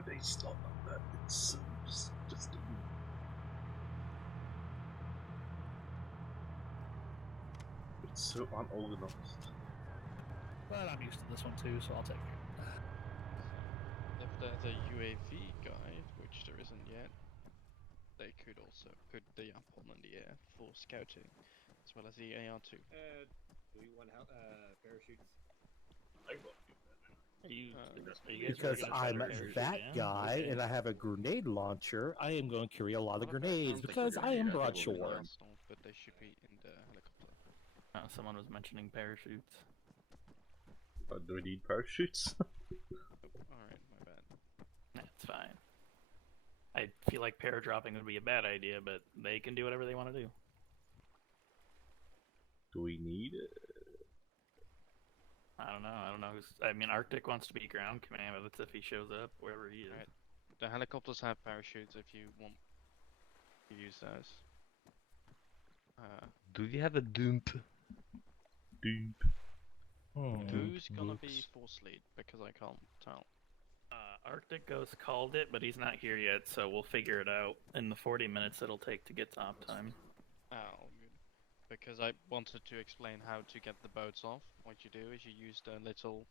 why they start like that. It's so just. It's so unorganized. But I'm used to this one too, so I'll take it. If there's a UAV guide, which there isn't yet, they could also put the Apple in the air for scouting, as well as the AR2. Do you want parachutes? I got you. Are you Because I'm that guy and I have a grenade launcher, I am going to carry a lot of grenades because I am broadshore. But they should be in the helicopter. Someone was mentioning parachutes. Do we need parachutes? Alright, my bad. That's fine. I feel like paradropping would be a bad idea, but they can do whatever they want to do. Do we need it? I don't know. I mean, Arctic wants to be ground command, but that's if he shows up, wherever he is. Right. The helicopters have parachutes if you want to use those. Do you have a dump? Who's gonna be force lead? Because I can't tell. Arctic Ghost called it, but he's not here yet, so we'll figure it out in the 40 minutes it'll take to get top time. Oh, good. Because I wanted to explain how to get the boats off. What you do is you use the little.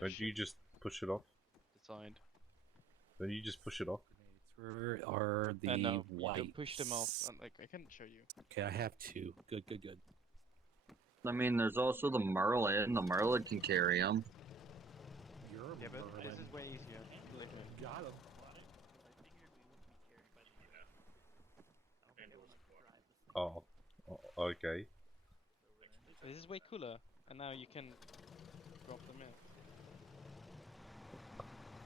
Don't you just push it off? Decide. Don't you just push it off? Where are the no, whites? you can push them off. Like I can show you. Okay, I have two. Good. I mean, there's also the Merlin. The Merlin can carry them. Yeah, but this is way easier. Believe me. Got him. Oh, okay. This is way cooler, and now you can drop them in.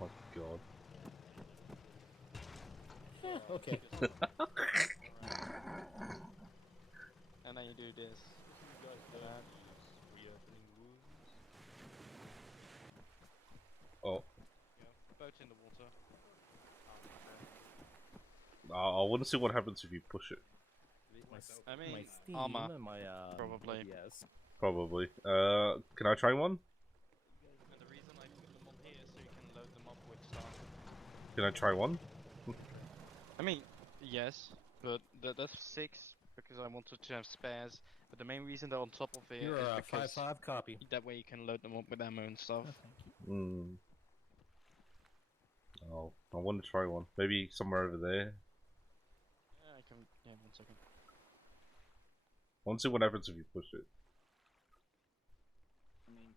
Oh my god. Yeah, okay. And then you do this. Oh. Yeah, boat in the water. I want to see what happens if you push it. I mean, my Steam armor, and my probably. Yes. Probably. Can I try one? And the reason I put them on here is so you can load them up with stuff. Can I try one? I mean, yes, but that's 6 because I wanted to have spares. But the main reason they're on top of it You're is a because 5.5 copy. that way you can load them up with ammo and stuff. Hmm. Oh, I want to try one. Maybe somewhere over there. Yeah, I can. Yeah, 1 second. I want to see what happens if you push it. I mean,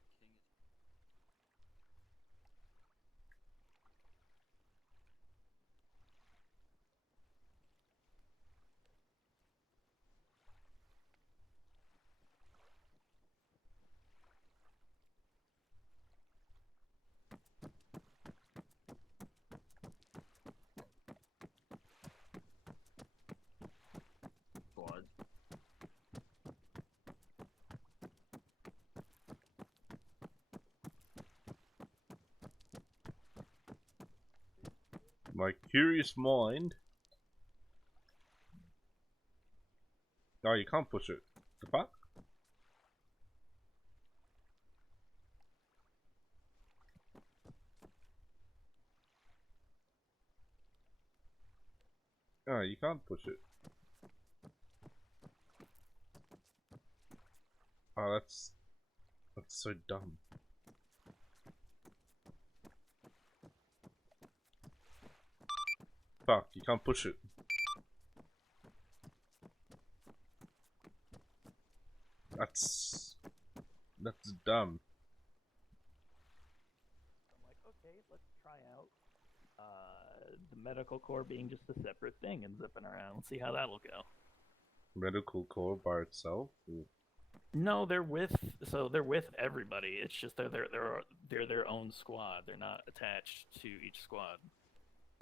Squad. My curious mind. No, you can't push it. The fuck? No, you can't push it. Oh, that's so dumb. Fuck, you can't push it. That's dumb. I'm like, okay, let's try out the medical corps being just a separate thing and zipping around. Let's see how that'll go. Medical core by itself? Ooh. No, they're with everybody. It's just they're their own squad. They're not attached to each squad.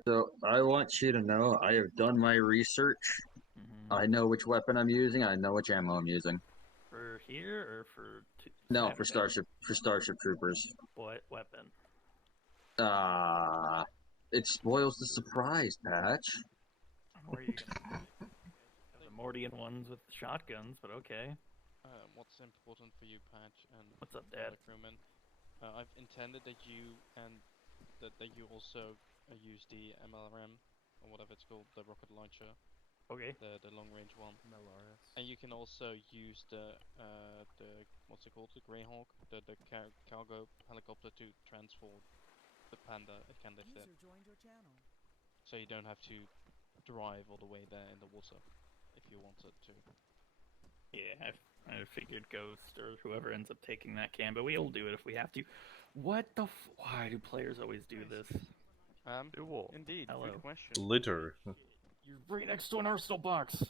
So I want you to know I have done my research. I know which weapon I'm using. I know which ammo I'm using. For here or for No, for Starship Troopers. What weapon? It spoils the surprise, Patch. Where are you gonna the Mordian ones with shotguns, but okay. What's important for you, Patch, and What's up, the Dad? other crewmen? I've intended that you and that you also use the MLRM or whatever it's called, the rocket launcher, Okay. the long range one. MLRS. And you can also use the what's it called, the Greyhawk, the cargo helicopter to transport the Panda. It can lift it, so you don't have to drive all the way there in the water if you wanted to. Yeah, I figured Ghost or whoever ends up taking that can, but we'll do it if we have to. What the why do players always do this? Indeed, Hello. good question. Litter. You're right next to an arsenal box.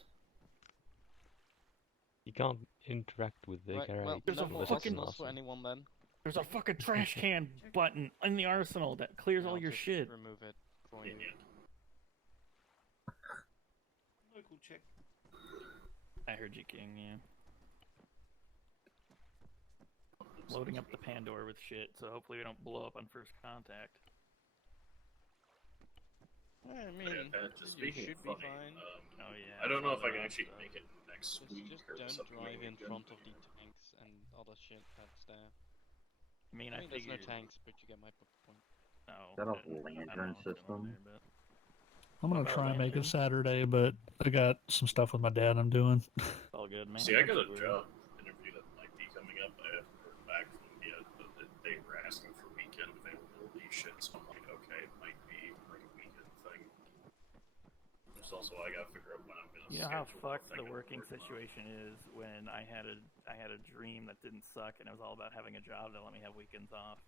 You can't interact with the Right, carrier. well, There's no a more fucking- arsenals for anyone then. There's a fucking trash can button in the arsenal that clears all I'll your just shit. remove it for you. Local check. I heard you, King. Yeah. Loading up the Pandora with shit, so hopefully we don't blow up on first contact. I mean, just you speaking should of be funny, fine. Oh yeah. I don't know if I can saw actually that make it next Just, week just or don't something. drive in weekend. front of the tanks and other shit that's there. I mean, I mean, there's no figured. tanks, but you get my point. No. Is that a I don't lantern know what's going on system? there, but- I'm gonna What try about and make it Lantern? Saturday, but I got some stuff with my dad I'm doing. It's all good, man. See, I got a We're- job interview that might be coming up. I haven't heard back from them yet, but they were asking for weekend availability shit, so I'm like, okay, it might be like a weekend thing. There's also, I gotta figure out when I'm gonna You know how schedule fucked thing the at working work. situation is when I had a dream that didn't suck and it was all about having a job that let me have weekends off.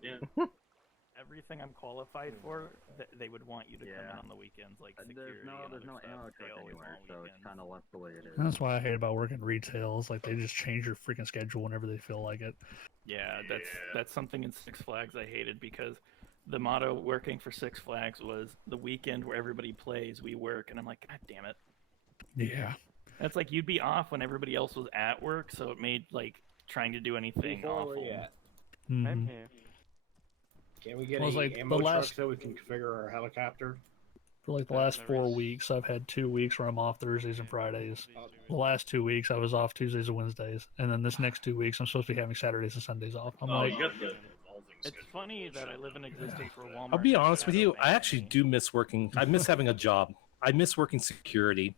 Yeah. Everything I'm qualified for, they would want you to come in Yeah. on the weekends, like There's security no and other stuff. ammo They truck always anywhere, want so it's weekends. kind of left the way it is. That's why I hate about working retail. It's like they just change your freaking schedule whenever they feel like it. Yeah, Yeah. that's something in Six Flags I hated because the motto working for Six Flags was the weekend where everybody plays, we work, and I'm like, God damn it. Yeah. That's like you'd be off when everybody else was at work, so it made like trying to do anything Before where awful. you at? Mhm. I'm here. Can we get Well, it's any like ammo the trucks last- so we can configure our helicopter? For like the There- last there 4 is- weeks, I've had 2 weeks where I'm off Thursdays and Fridays. Please do The it. last 2 weeks, I was off Tuesdays and Wednesdays, and then this next 2 weeks, I'm supposed to be having Saturdays and Sundays off. I'm Oh, like, you got the evolving It's schedule funny that I bullshit. live in existence for Walmart. I'll be and honest with shadow you. I ban actually me. do miss working. I miss having a job. I miss working security.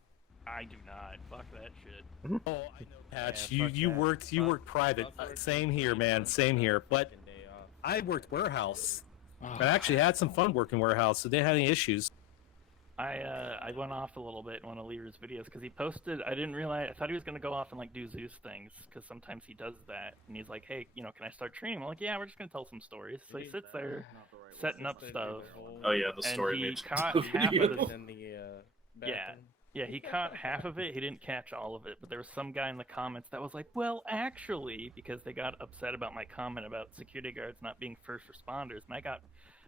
I do not. Fuck that shit. Oh, I know, Patch. Yeah, you fuck worked that. worked private. Same here, man. Same here. But I worked warehouse. I actually had some fun working warehouse. So they had any issues. I went off a little bit in one of Lear's videos because he posted. I didn't realize. I thought he was gonna go off and like do Zeus things because sometimes he does that. And he's like, hey, can I start training? I'm like, yeah, we're just gonna tell some stories. So he sits there setting up stuff. Oh yeah, the And story he made caught the half of video. the- In the Yeah. Yeah, he caught half of it. He didn't catch all of it. But there was some guy in the comments that was like, well, actually, because they got upset about my comment about security guards not being first responders. And I got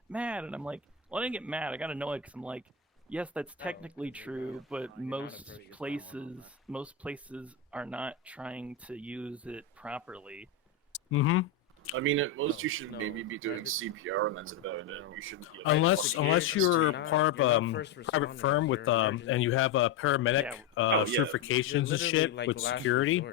mad. And I'm like, well, I didn't get mad. I got annoyed because I'm like, yes, that's technically true, but most places are not trying to use it properly. Mm-hmm. I mean, at most you should maybe be doing CPR, and that's about it. You shouldn't be Unless you're not- part of you're not first private responders, firm with you're emergency- and you have paramedic Yeah. Oh, yeah. certifications and shit with security.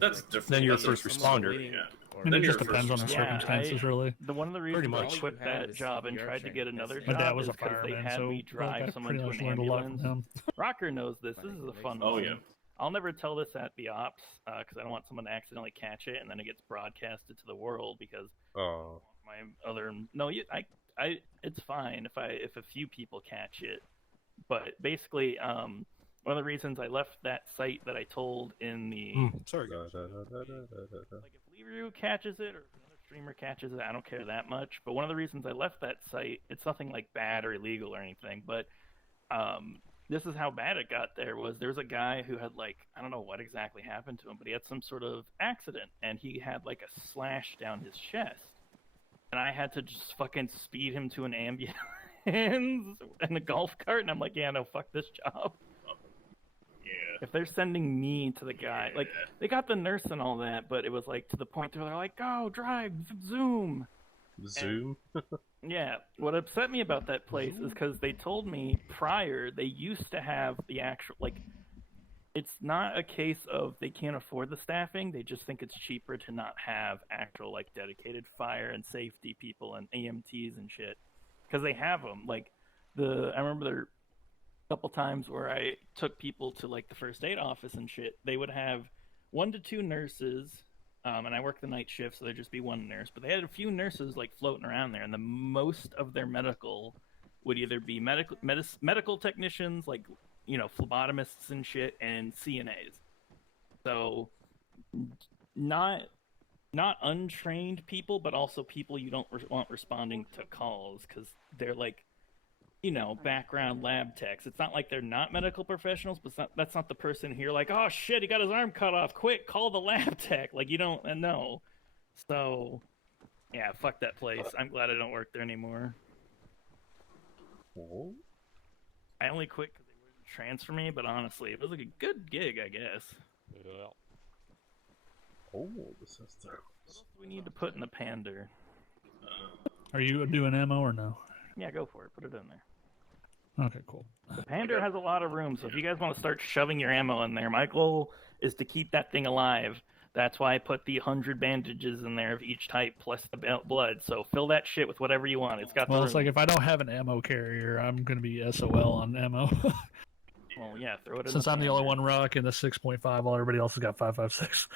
That's different. Then you're a That's first like- responder. Yeah. And Then it just you're a depends on the first responder. Yeah, circumstances, really. One of the reasons Pretty I much. quit All you had that is job and CPR tried to get training, another that's My job dad was is a because they fireman, had so me like, drive I someone pretty to much an learned a lot from ambulance. him. Rocker knows this. This is a fun Oh one. yeah. I'll never tell this at the ops because I don't want someone to accidentally catch it and then it gets broadcasted to the world because Oh. my other it's fine if a few people catch it. But basically, one of the reasons I left that site that I told in the Sorry. Da, da, da, da, da, da, da. like if Liru catches it or another streamer catches it, I don't care that much. But one of the reasons I left that site, it's nothing like bad or illegal or anything, but this is how bad it got there was a guy who had like I don't know what exactly happened to him, but he had some sort of accident and he had like a slash down his chest. And I had to just fucking speed him to an ambulance and a golf cart and I'm like, yeah, no, fuck this job. Yeah. If they're sending me to the guy, like they got the nurse and all that, but it was like to the point where they're like, go, drive, zoom. Zoom. Yeah, what upset me about that place is because they told me prior they used to have the actual, like, it's not a case of they can't afford the staffing, they just think it's cheaper to not have actual, like, dedicated fire and safety people and EMTs and shit. because they have them. Like I remember there a couple times where I took people to like the first aid office and shit. They would have 1 to 2 nurses, and I worked the night shift, so there'd just be 1 nurse. But they had a few nurses like floating around there, and the most of their medical would either be medical technicians, like phlebotomists and shit, and CNAs. So not untrained people, but also people you don't want responding to calls because they're like, background lab techs. It's not like they're not medical professionals, but that's not the person here like, oh shit, he got his arm cut off. Quick, call the lab tech. Like, you don't know. So, yeah, fuck that place. I'm glad I don't work there anymore. Oh. I only quit because they wouldn't transfer me, but honestly, it was like a good gig, I guess. Yeah. Oh, this is terrible. What else do we need to put in the pander? Are you doing ammo or no? Yeah, go for it. Put it in there. Okay, cool. The pander has a lot of room, so if you guys want to start shoving your ammo in there, my goal is to keep that thing alive. That's why I put the 100 bandages in there of each type plus the blood. So fill that shit with whatever you want. It's got. Well, it's like if I don't have an ammo carrier, I'm gonna be SOL on ammo. Well, yeah, throw it in. Since I'm the only one rocking the 6.5, while everybody else has got 5.56.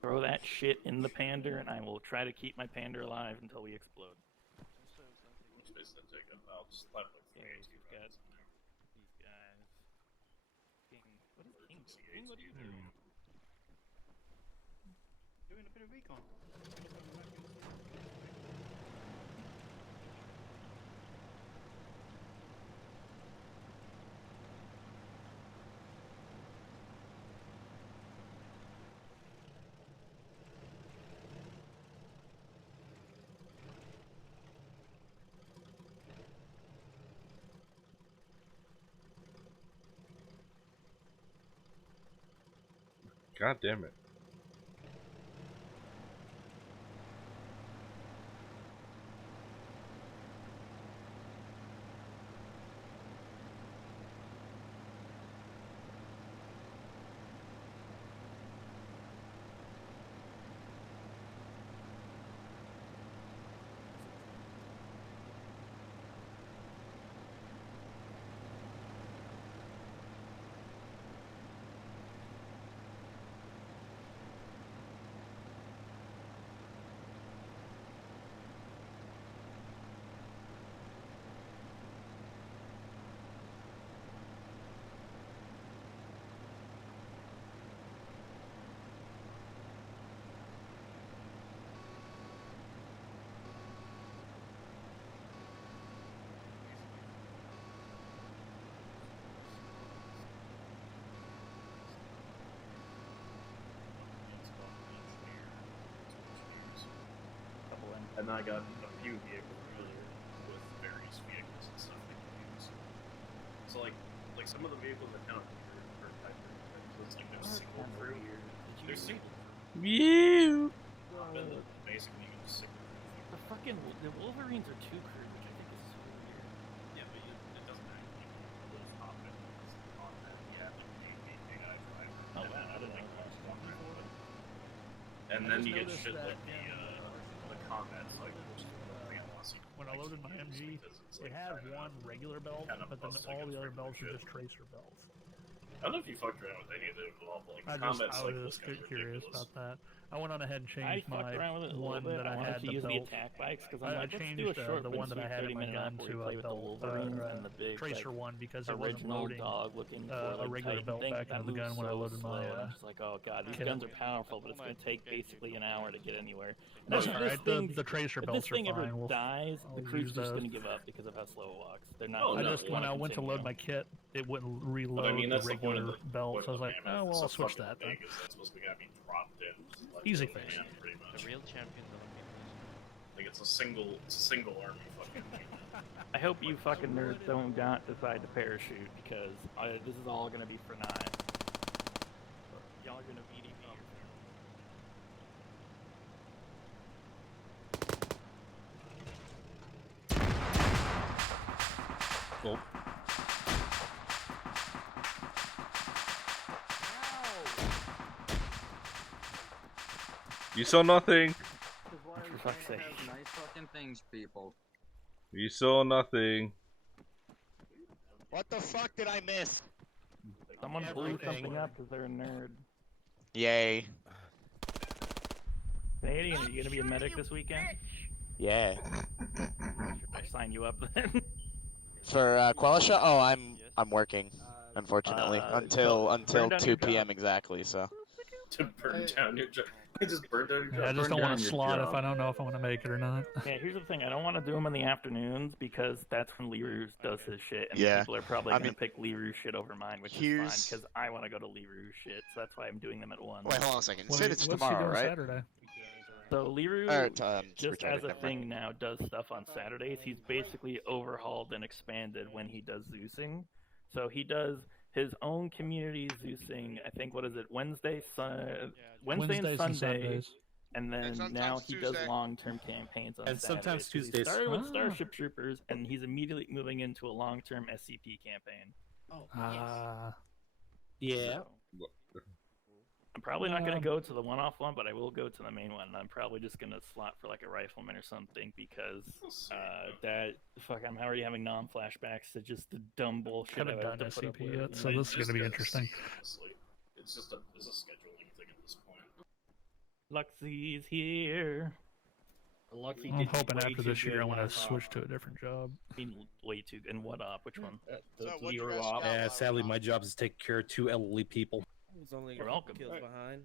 Throw that shit in the pander, and I will try to keep my pander alive until we explode. I'll just slap like Yeah, you've got these guys. King, what is King? King, what are you doing? Doing a bit of recon. God damn it. And I got a few vehicles earlier with various vehicles and stuff they can use. So like some of the vehicles are kind of weird for type of, so it's like there's single crew. There's single crew. You. Then basically you can just single crew. The Wolverines are 2 crew, which I think is so weird. Yeah, but it doesn't actually those combat on that. Yeah, like the AI driver. Oh, wow, I didn't know. And then you get shit like the combat cycle, which is the When I loaded my MG, it has one regular belt, but then all the other belts are just tracer belts. I don't know if you fucked around with any of the like I combat was cycles. just curious about that. I went on ahead and I changed fucked my around with it a little one bit. that I I wanted had to the use the belt. attack bikes because I'm I like, let's changed do a short the one that I had in my 30-minute gun map where we to play a with the belt, Wolverines and the big tracer like, one because it wasn't original loading dog looking for a like, regular Titan belt thing. back That into the moves gun when I so loaded slow, my. and I'm just like, oh god, these guns are powerful, but it's gonna take basically an hour to get anywhere. And That's if alright. this The tracer if belts this thing are ever fine. dies, the I'll crew's use just those. gonna give up because of how slow it walks. They're not. Oh, I no, just when I went to load my kit, it wouldn't reload But I mean, the that's the point of regular the belt, point so I was of like, the oh well, it's I'll so switch fucking that then. big is that's supposed to be dropped in. Like, Easy command, fix. pretty much. The real champion doesn't get this. Like it's a single army fucking. I hope you fucking nerds don't decide to parachute because this is all gonna be for naught. Y'all are gonna VDP your Oh. You saw nothing. This is why For we fuck's can't sake. have nice fucking things, people. You saw nothing. What the fuck did I miss? Someone blew something up because they're a nerd. Yay. Canadian, are you gonna be a medic this weekend? Yeah. Should I sign you up then? For Quellisha? Oh, I'm working, unfortunately, until burn down 2 your p.m. job. exactly. So. To burn down your job. Just burn down your job. Yeah, I just Burn don't want down to your slot if job. I don't know if I want to make it or not. Yeah, here's the thing. I don't want to do them in the afternoons because that's when Leroux does his shit, and Yeah. people are probably I gonna mean, pick Leroux shit over mine, which is fine here's- because I want to go to Leroux shit. So that's why I'm doing them at once. Wait, hold on a second. You What- said it's what's tomorrow, he doing right? Saturday? So Leroux, Or, just as retarded, a never mind. thing now, does stuff on Saturdays. He's basically overhauled and expanded when he does Zeusing. So he does his own community Zeusing. I think what is it? Wednesday and Wednesdays and Sunday. Sundays. And then sometimes now he does Tuesday. long-term campaigns on And Saturdays, sometimes 'cause he Tuesdays. started with Ah. Starship Troopers, and he's immediately moving into a long-term SCP campaign. Yeah. So, I'm probably not going to go to the one-off one, but I will go to the main one. And I'm probably just going to slot for like a rifleman or something because I'm already having non-flashbacks to just the dumb bullshit. Haven't I done have to put up SCP with. yet, so this is going to be interesting. Honestly, it's just a scheduling thing at this point. Luxie's here. Lucky I'm did hoping way after too this year good I want to last switch op. to a different job. I mean, way too. And what up? Which one? The So what you Leroy guys op. got? Yeah, sadly, my job is to take care of 2 elderly people. You're welcome. behind.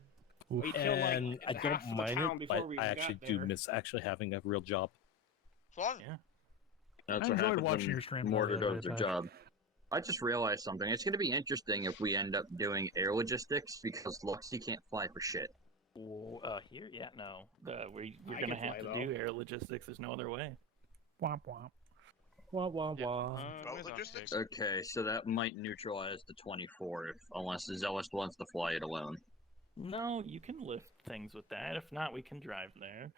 We killed, like, And I half don't the mind town it, before but we I even actually got do there. miss actually having a real job. Fun. Yeah. That's I what enjoyed happens watching when your stream Mortar the other does day, their Pat. job. I just realized something. It's going to be interesting if we end up doing air logistics because Luxie can't fly for shit. Here? Yeah, no. We're I gonna can have fly, to do though. air logistics. There's no other way. Womp womp. Wah wah wah. Boat logistics. Okay, so that might neutralize the 24 unless Zealous wants to fly it alone. No, you can lift things with that. If not, we can drive there.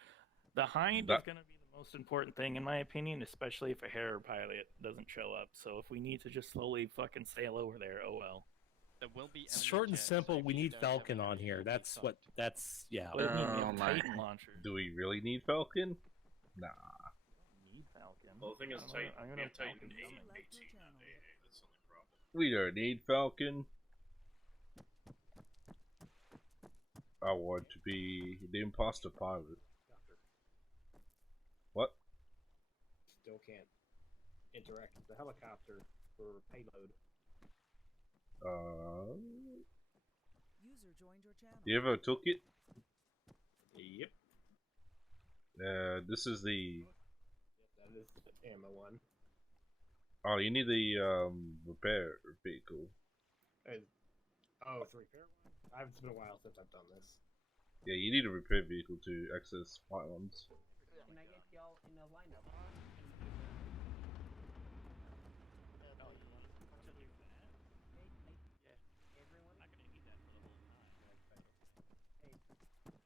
The Hind That- is going to be the most important thing, in my opinion, especially if a Harrow pilot doesn't show up. So if we need to just slowly fucking sail over there, oh well. There will be It's enemy short and jets, simple. so if We you need don't have Falcon an on enemy, here. you'll be That's what. fucked. That's yeah. What do you mean? We Oh have my. Titan launchers. Do we really need Falcon? Nah. We need Falcon. Well, the thing is, I don't Titan, know- I'm we gonna have Titan Falcon 8, coming. 18, not AA. That's the only problem. We don't need Falcon. I want to be the imposter pilot. What? Still can't interact with the helicopter for payload. User joined your channel. You ever took it? Yep. This is the. That is the ammo one. Oh, you need the repair vehicle. Oh, it's a repair one? It's been a while since I've done this. Yeah, you need a repair vehicle to access firearms. Can I get y'all in a lineup?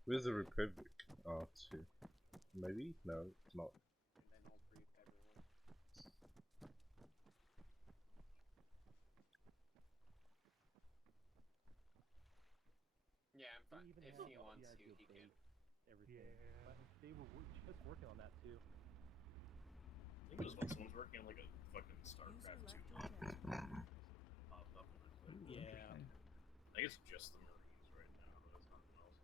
Where's the repair vehicle? Oh, it's here. Maybe? No, it's not. Yeah, I'm fine. If he wants to, he can. Yeah. They were just working on that too. I think it was when someone's working on like a fucking StarCraft 2 popped up and I clicked. Yeah. I think it's just the Marines right now, but it's nothing else.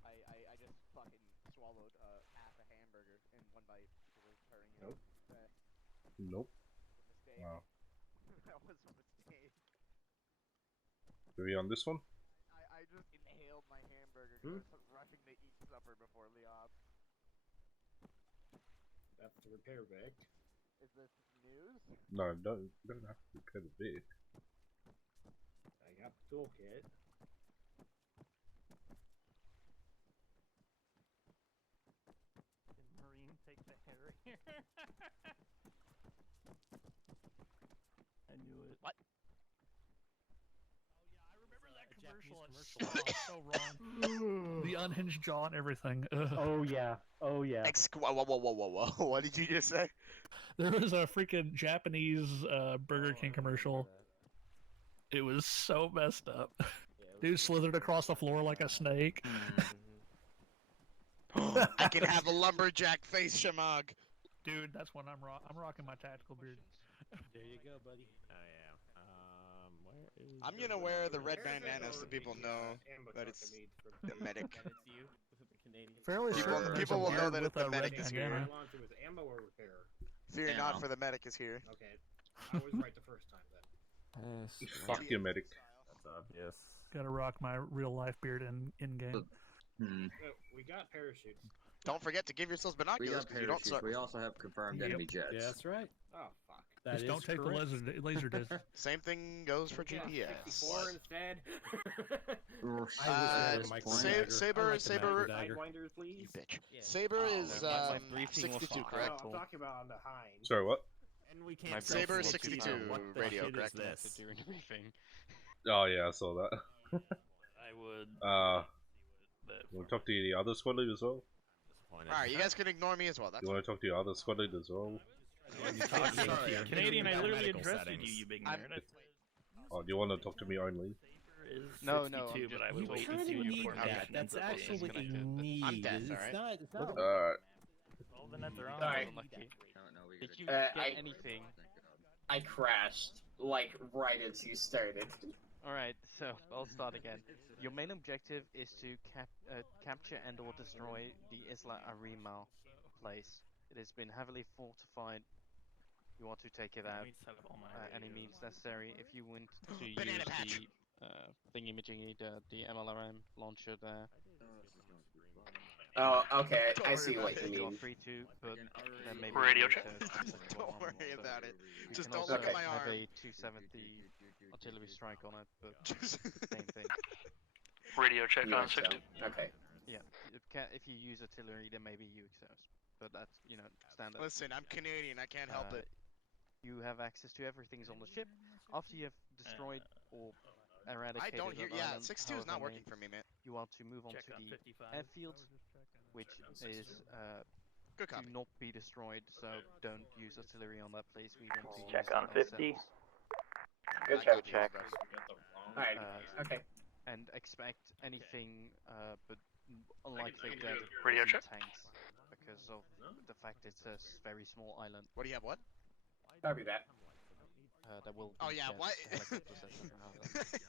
I just fucking swallowed half a hamburger in one bite because I was hurrying it. Nope. Nope. Mistake. Wow. That was a mistake. Are we on this one? I just inhaled my hamburger because I was rushing to eat supper before the op. That's the repair Vic. Is this news? No, don't have to repair the vehicle. I got the toolkit. Can Marine take the hair here? I knew it. What? Commercial. So wrong. The unhinged jaw and everything. Ugh. Oh yeah. Oh yeah. Whoa. What did you just say? There was a freaking Japanese Burger King commercial. It was so messed up. Yeah, it Dude slithered across the floor like a snake. I can have a lumberjack face, Shamag. Dude, that's when I'm rocking my tactical beard. There you go, buddy. Oh yeah. Where is? I'm gonna wear the red bandana so people know that it's the medic. Fairly certain People will know that with the a medic red is here. bandana. It was ammo or repair. Fear not, for the medic is here. Okay, I was right the first time then. Fuck you, medic. That's obvious. Gotta rock my real life beard in game. We got parachutes. Don't forget to give yourselves We binoculars got because you don't parachutes. suck. We also have confirmed enemy jets. Yeah, that's right. Oh fuck. That Just is don't take correct. the laser disc. Same thing goes for Yeah, GPS. 54 instead. Saber, Sidewinders, please. you bitch. Saber is my briefing was 62, fine. correct? I'm talking about on the hind. Sorry, what? And we My can't Saber briefing is was 62 fine. What the radio, shit correct? is this? During the briefing. Oh yeah, I saw that. I would. You want to talk to the other squad lead as well? Alright, you guys can ignore me as well. That's You want to talk to the other squad lead as well? Canadian, I literally addressed you, big nerd. Oh, do you want to talk to me only? No, 62, but I would You wait kind and see of what your need formation that. That's ends up being. actually a need. I'm dead, It's alright? not. It's not. All the nets are on. Sorry. Did you I- get anything? I crashed, like, right as you started. Alright, so I'll start again. Your main objective is to capture and/or destroy the Isla Arima place. It has been heavily fortified. You want to take it out. Any means necessary. If you want to use Banana patch. the thingy-majiggy, the MLRM launcher there, Oh, okay, I Don't see worry what about you it. you are mean. free to, but then maybe Radio you check. need to Don't one worry more, but about it. you Just can don't also look at my have arm. a 270 artillery strike on it, but same thing. Radio check Yeah, on 60. Okay. Yeah, if you use artillery, then maybe you exhaust. But that's, standard. Listen, I'm Canadian. I can't help it. You have access to everything's on the ship. After you have destroyed or I eradicated don't hear. an Yeah, island, 62 is not however working for me, man. you want to move on Check to on the 55. airfield, which is Good to copy. not be destroyed. So don't use artillery on that place. We want to Check use on it 50. ourselves. Good I job, got you, Jack. bro. Alright, okay. And expect anything, but unlikely that Radio isn't check. tanks, because of the fact it's a very small island. What do you have? What? Copy that. That will. Oh be yeah, jets, what? helicopters, and have that.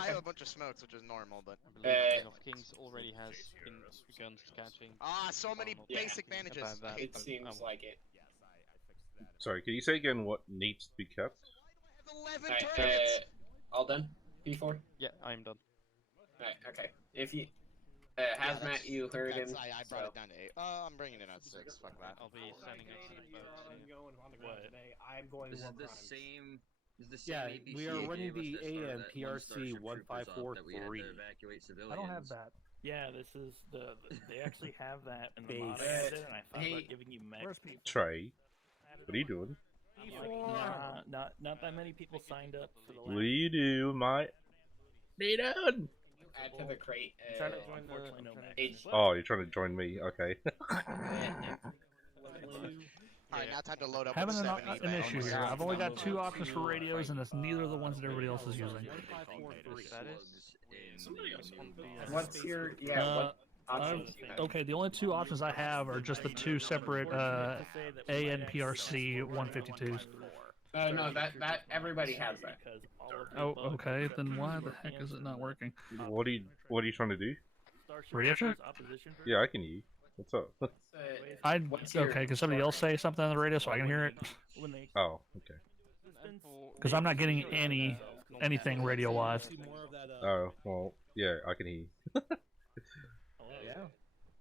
I have a bunch of smokes, which is normal, but. I believe King of Kings already has guns catching. Ah, so many Yeah. basic bandages. About that. I hate It them. seems like it. Sorry, can you say again what needs to be kept? I have 11 Alright, turrets. all done? P4? Yeah, I'm done. Alright, okay. If you... Hazmat, you heard him. I brought it down to 8. I'm bringing it at 6. Fuck that. I'll be sending it to the boat I'm soon. going on the ground today. I'm going This to is war the crimes. same. This is the same Yeah, ABC we are they running gave us the that started that one ANPRC Starship Troopers op that we had to 1543. evacuate civilians. I don't have that. Yeah, this is they actually have that in the Base. mod I did, and I thought Hey. about giving you mech. Where's people? Trey, what are you doing? I'm like, nah, not that many people signed up for the What last. do you do, mate? Add to the crate. Trying to join unfortunately, no mech. H. Oh, you're trying to join me? Okay. Alright, now time to load up Having with an, 70. an man. issue here. I've only got 2 options for radios, and it's neither of the ones that everybody else is using. What's your... Yeah, what options do you have? Okay, the only 2 options I have are just the 2 separate ANPRC 152s. No, that everybody has that. Oh, okay. Then why the heck is it not working? What are you trying to do? Radio check? Yeah, I can hear you. What's up? Okay, can somebody else say something on the radio so I can hear it? Oh, okay. Because I'm not getting anything radio-wise. Oh, well, yeah, I can hear you. Yeah.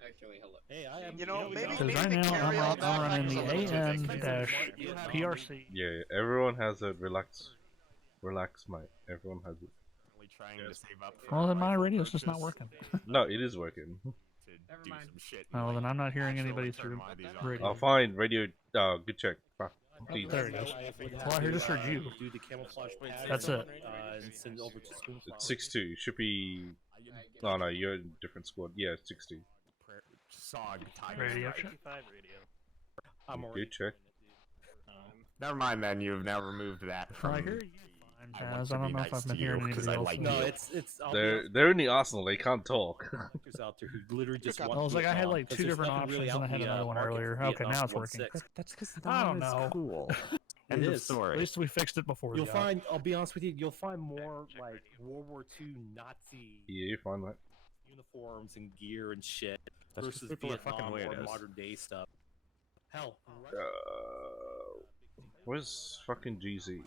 Actually, hello. Hey, I am. You know, maybe Because right the now carry-on I'm running the backpack is a little too AN-PRC. Yeah, everyone has a relax, mate. Everyone has it. Trying to save up. Well, then my radio's just not working. No, it is working. Do some shit. Well, then I'm not hearing anybody through radio. I'll find radio. Good check. Please. There it goes. Well, I hear just heard you. Do the camouflage pattern, That's it. and send it over to school. It's 6-2. Should be. Oh no, you're in a different squad. Yeah, it's 6-2. Sog tiger Radio strike. check. I'm already. Good check. Never mind then, you've now removed that Well, I from hear you. Chaz, I don't know if I've been hearing anybody else. No, it's. They're in the arsenal. They can't talk. Out there who literally just I was like, I had like 2 different options, and I had another one earlier. Okay, now it's working. That's because I don't know. Cool. It End of is. story. At least we fixed it before. You'll find. I'll be honest with you. You'll find more like World War II Nazi Yeah, you find that. uniforms and gear and shit That's versus people are fucking Vietnam or weirdos. modern day stuff. Hell. Where's fucking GZ?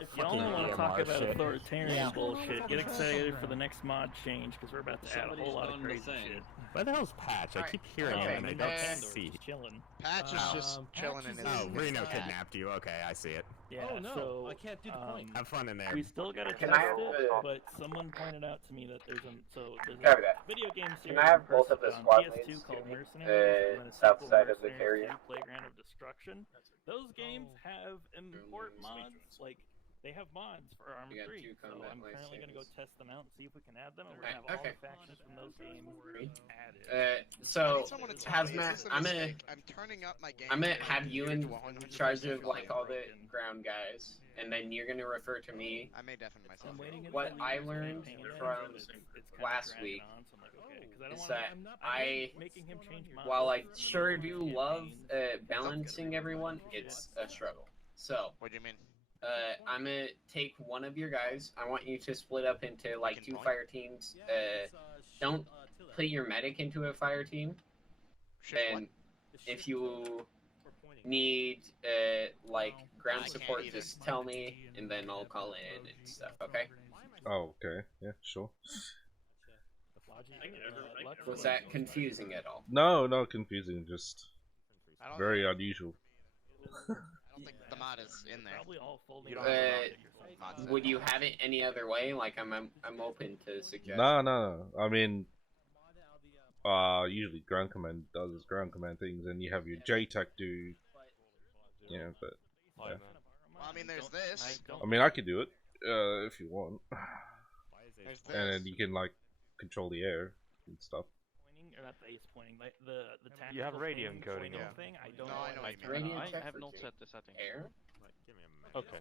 If y'all want to talk about shit. authoritarian bullshit, get excited for the next mod change because we're about to add a whole lot of crazy shit. Where the hell's Patch? I keep hearing him and I don't see. Chilling. Patch is just chilling in his. Oh, his Reno cat. kidnapped you. Okay, I see it. Yeah, Oh, no, so I can't do the point. Have fun in there. we still gotta Can test I have it, the- but someone pointed out to me that there's a Copy that. video game series Can I have in both of the on squad PS2 leads called to me? Mercenaries, and then a South sequel, side of the Mercenaries carrier. 2 Playground of Destruction. Those games have import mods, like they have mods for Arma You got 3, 2 so combat I'm currently gonna go licenses. test them out and see if we can add them, and we're gonna have all Okay. the factions from those games added. I So need someone to tell me, is Hazmat, this a I'm gonna mistake? I'm turning up my game. I'm gonna to have you in 100%. charge of like all the ground guys, and then you're gonna refer to me. I may deafen myself. I'm waiting in What the I lead, learned paying it, from and it's kinda last dragging week on, so I'm like, okay, 'cause I don't is wanna- that I I, hate making him change mods while I in the sure middle of do the love campaign. balancing everyone, it's a struggle. So What do you mean? I'm gonna take one of your guys. I want you to split up into like Can 2 point? fire teams. Don't put your medic into a fire team, Shift and if you need like ground I can't support, either. just tell me, and then I'll call in and stuff. Okay? Oh, okay. Yeah, sure. Was that confusing at all? No, not confusing. Just I don't very unusual. I don't think the mod is in there. Probably all folding You don't have the Uh, mod. Would you have it any other way? Like I'm open to suggestions. No. I mean, usually ground command does ground command things, and you have your JTAC do. Yeah, but yeah. Well, I mean, there's this. I mean, I could do it if you want, There's and then this. you can like control the air and stuff. Pointing, or not the ace pointing, like the tactical You have radio thing, encoding point on. thing. I don't No, know. I know what what you mean. Radio I check have for not J- set the setting. Air? Okay.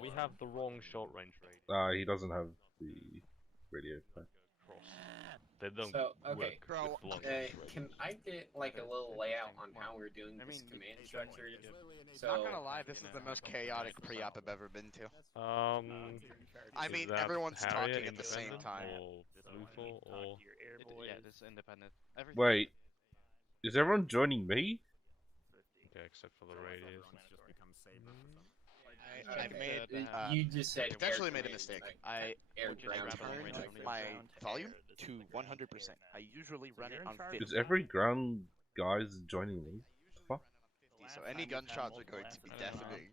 We have the wrong short range radio. He doesn't have the radio. Cross. They don't So okay, work bro. with long range Can I get like a little layout on how we're doing this command structure? Not So gonna lie, this is the most chaotic pre-op I've ever been to. I is mean, that everyone's Harrier talking at the same independent time. Or lethal or Yeah, this is independent. Everything. Wait, is everyone joining me? Okay, except for the radios. I made. you just said Potentially air made a command, mistake. like I air ground turned command. my volume to 100%. I usually run it on 50. Is every ground guys joining me? The fuck? So any gunshots are going to be deafening.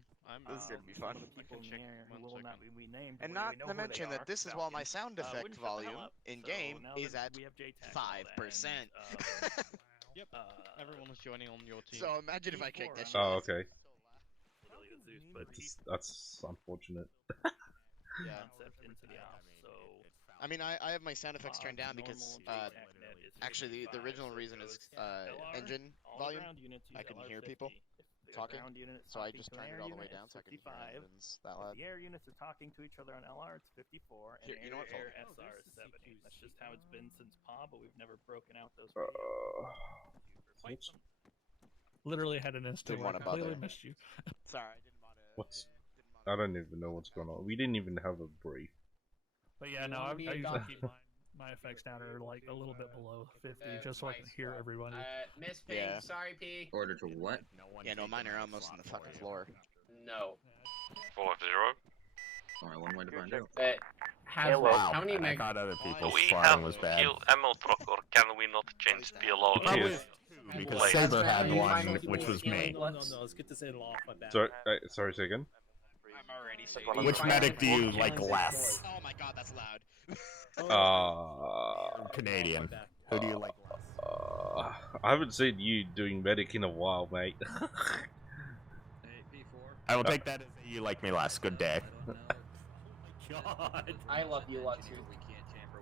This is gonna be fun. People near who will not be named. And we not know to who mention they that are. this is while my sound effect wouldn't shut the hell volume up. in So game now is that at we have JTAC and all that, 5%. Yep. Everyone is joining on your team. So imagine if I kick that shit. Oh, okay. But That's unfortunate. Yeah. concept into the off, so I mean, I have my sound effects turned down because actually the original reason is engine volume. I couldn't hear people talking, so I just turned it all the way down so I could hear engines that loud. The air units are talking to each other on LR, it's 54, and Here, you know what, air Phil? SR is 70. That's just how it's been since POG, but we've never broken out those. Literally had an instant Didn't where I wanna completely bother. missed you. Sorry, I didn't want to. What's? I don't even know what's going on. We didn't even have a brief. But yeah, no, I usually keep my effects down or like a little bit below 50, just so I can hear everybody. Miss Ping, Yeah. sorry P. Order to what? Yeah, no, mine are almost on the fucking floor. No. 4-0. Only one way to find out. Hazmat, how many I meg? thought other people's We spotting have was bad. kill ammo truck, or can we not change the log? Probably because Like- Saber had Hazmat, one, you which was me. No, let's get this in off my back. Sorry, say again. I'm already saying. Which medic do you like less? Oh my god, that's loud. Canadian. Who do you like less? I haven't seen you doing medic in a while, mate. I will take that as a you like me less. Good day. God. I love you lots too.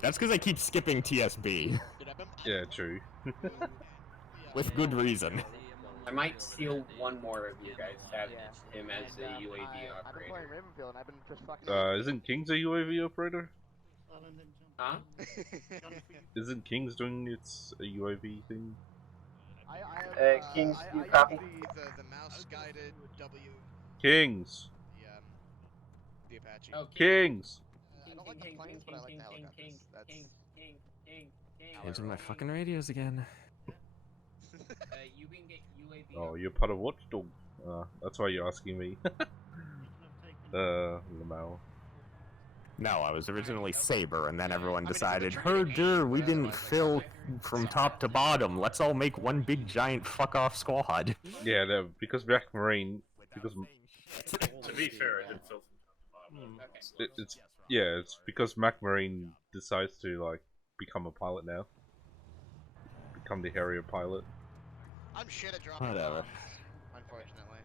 That's because I keep skipping TSB. Yeah, true. With good reason. I might steal one more of you guys to have him as the UAV I've been operator. playing Ravenfield and I've been just fucking. Isn't Kings a UAV operator? Huh? Isn't Kings doing its UAV thing? Kings, I you use copy? the mouse guided W. Kings. The Apache. Oh, Kings. I don't like the planes, but I like the helicopters. That's. Changing my fucking radios again. You can get UAV. Oh, you're part of Watchdog. That's why you're asking me. Lamau. No, I was originally Saber, and then everyone decided, herder, we didn't fill from top to bottom. Let's all make one big giant fuck-off squad. Yeah, no, because Black Marine. Because To be fair, I did fill from top to bottom. it's yeah, it's because Mac Marine decides to like become a pilot now. Become the Harrier pilot. I'm shit at dropping bombs, unfortunately.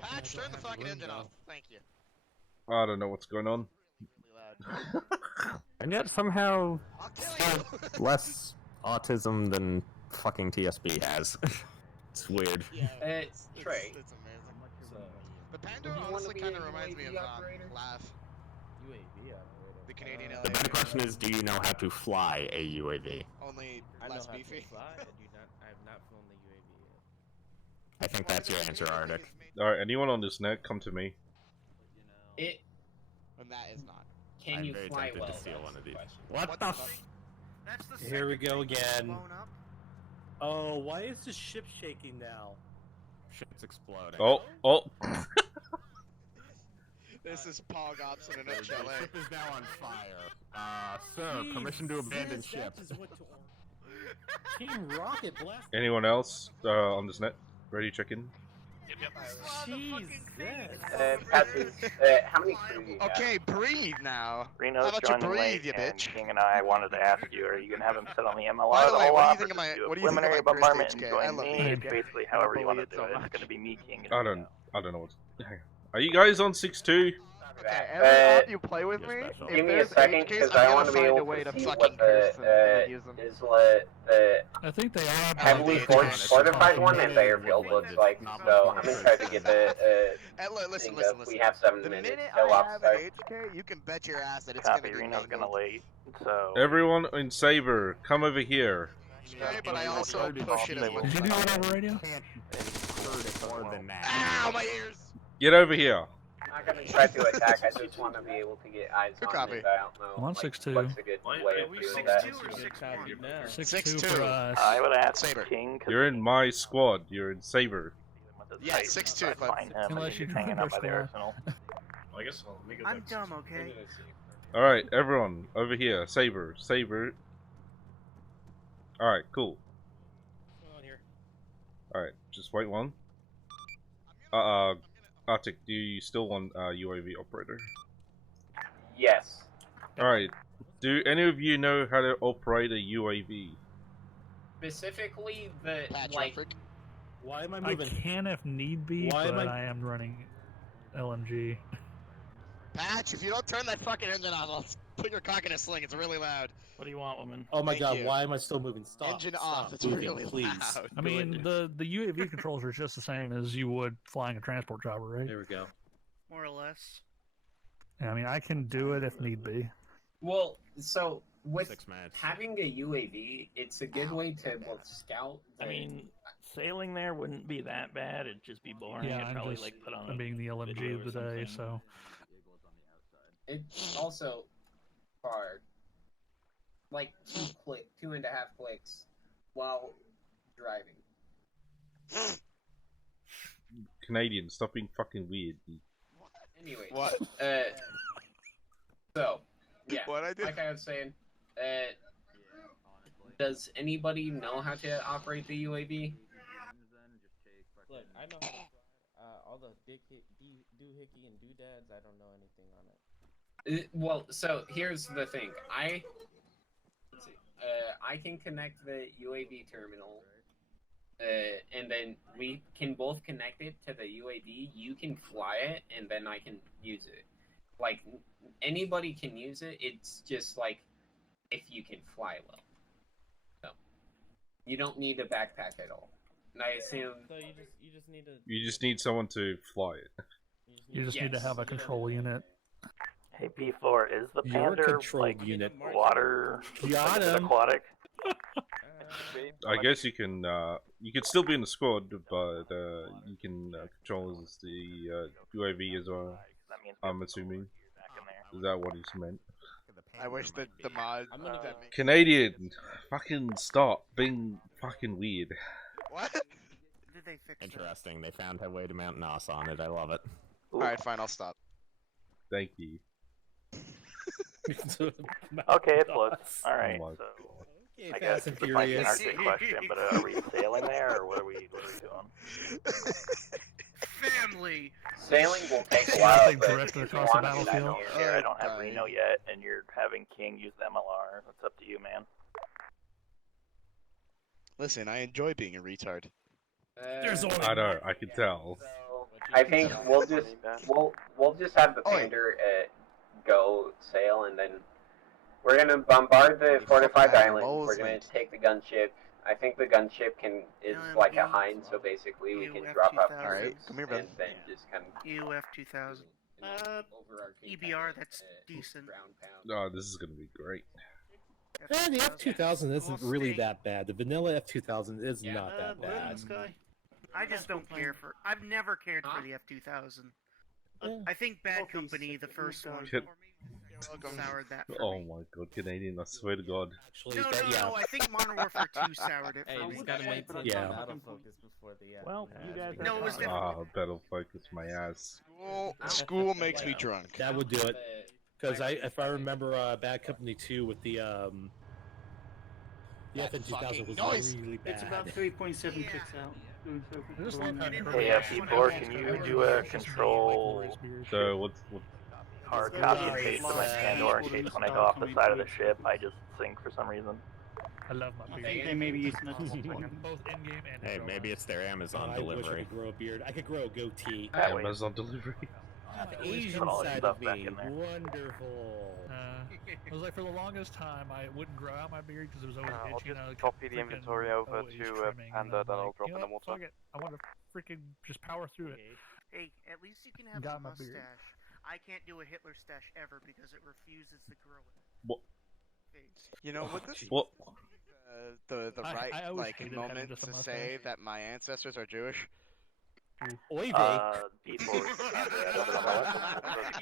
Patch, turn the fucking engine off. Thank you. I don't know what's going on. And yet somehow less autism than fucking TSB has. It's weird. It's Trey. It's amazing. The Panda honestly kind of reminds me of Laugh. The Canadian LA. The better question is, do you know how to fly a UAV? Only less beefy. I have not flown the UAV yet. I think that's your answer, Arctic. Alright, anyone on this net, come to me. It. And that is not. Can you very fly tempted well? to steal one of these. What the f? Here we go again. Oh, why is the ship shaking now? Shit's exploding. Oh. This is POG Ops in a nutshell. The ship is now on fire. Sir, permission to abandon ship. Team Rocket blast. Anyone else on this net? Ready to check in? How many crew do you got? Okay, breathe now. Reno's How about you joining breathe, late, you and bitch? King and I wanted to ask you, are you gonna have him sit on the MLR By the the way, whole what do you lot, think of or my- just do a what do you think of preliminary my first bombardment and HK? I join love me? you. It's basically however you want to do it. so It's gonna be me, King. I don't know what. Are you guys on 6-2? Okay, every op you play with me, Give if me a there's second, HKs, because I'm I want gonna to be find a able way to to see fucking what curse them and then use them. is what I think they are. heavily fortified one at the airfield looks like. So I'm gonna try to get the. Listen. We have 7 The minutes. minute No I ops have start. an HK, you can bet your ass that it's Copy, gonna be Reno's gonna mangled. late. So Everyone in Saber, come over here. Okay, but I also push it as much Did you as do I it can. over radio? More than that. Ow, my ears! Get over here. I'm not gonna try to attack. I just want to be able to get eyes Good on copy. it. I don't know. I'm on like, 6-2. What's a good way of doing that? 6-2 for us. I would ask Saber. King. You're in my squad. You're in Saber. Yeah, 6-2, but Find him, Unless and you he's hanging join out by the our arsenal. Well, I guess I'll make it I'm like dumb, okay? All right, everyone over here. Saber. All right, cool. All right, just wait one. Arctic, do you still want UAV operator? Yes. All right. Do any of you know how to operate a UAV? Specifically, the Patch like. Afric. Why am I I moving? can if need be, Why am but I- I am running LMG. Patch, if you don't turn that fucking engine on, I'll put your cock in a sling. It's really loud. What do you want, woman? Oh my Thank god, you. why am I still moving? Stop. Engine stop off. It's moving, really please. loud. I mean, the UAV controls are just the same as you would flying a transport chopper, right? There we go. More or less. I mean, I can do it if need be. Well, so with 6 minutes. having a UAV, it's a good way to both scout. I mean, sailing there wouldn't be that bad. It'd just be boring. Yeah, I'd I'm probably just like put on. I'm being the LMG video of or the day, something. so it's also hard. Like 2.5 clicks while driving. Canadian, stop being fucking weird. Anyway, What? So, yeah, What I did? like I was saying, does anybody know how to operate the UAV? Look, I know all the doohickey and doodads. I don't know anything on it. Well, so here's the thing. Let's see. I can connect the UAV terminal, and then we can both connect it to the UAV. You can fly it, and then I can use it. Like, anybody can use it. It's just like if you can fly well. So you don't need a backpack at all. And I assume. So you just need to. You just need someone to fly it. You just need to have a control unit. Hey, P4, is the Your Pander control like unit. water? Got Like, is it him. aquatic? I guess you can still be in the squad, but you can control as the UAV as well. I'm assuming. Is that what he's meant? I wish that the mod. that makes Canadian, fucking stop being fucking weird. What? Did they fix Interesting. They found a way to mount NOS on it. I love it. Alright, fine, I'll stop. Thank you. Okay, it floats. Alright, Oh my so... Okay, I guess Fast and this might be an Furious. Arctic question, but are we sailing there, or what are we doing? Family. Sailing will take a Yeah, while. they but directed if you across the want to do that, battlefield. don't Here, I care. don't have Reno yet, and you're having King use the MLR. That's up to you, man. Listen, I enjoy being a retard. I know, I can tell. I think we'll just have the Pander go sail, and then we're gonna bombard the fortified island. We're gonna take the gunship. I think the gunship is like a hind, so basically we can drop up Alright, come here, and bud. then just kind of EUF 2000. EBR, that's decent. Oh, this is gonna be great. Yeah, the F2000 isn't really that bad. The vanilla F2000 is not that Blue in bad. the sky. I just don't care for. I've never cared for the F2000. I think Bad Company, the first one, Can- soured that for Oh me. my god, Canadian, I swear to god. Actually, No, I think Modern Warfare 2 soured it Hey, for we me. gotta maintain Yeah. the battle focus before the. Well, you guys. No, it was different. Ah, battle focus my ass. School makes me drunk. That would do it. Because if I remember Bad Company 2 with the FN2000 was really bad. It's about 3.76 out. Hey, P4, can you do a control So what's hard copy and paste to my Pandora in case when I go off the side of the ship, I just sink for some reason? I love my I beard. think they may be using it. Both in-game and Hey, maybe it's their Amazon I wish I delivery. could grow a beard. I could grow a goatee. Amazon delivery? The Asian Put all your side stuff of back me. in there. Wonderful. I was like, for the longest time, I wouldn't grow out my beard because it was always I'll itchy. just and I copy the freaking inventory over always to trimming, Panda, and then I'm I'll like, drop you in know the what, water. fuck it. I want to freaking just power through it. Hey, at least you can have Got a my beard. mustache. I can't do a Hitler stash ever because it refuses to grow it. What? You know what this? What? The right I always like hated having moment just a to mustache. say that my ancestors are Jewish. Oy vey. P4.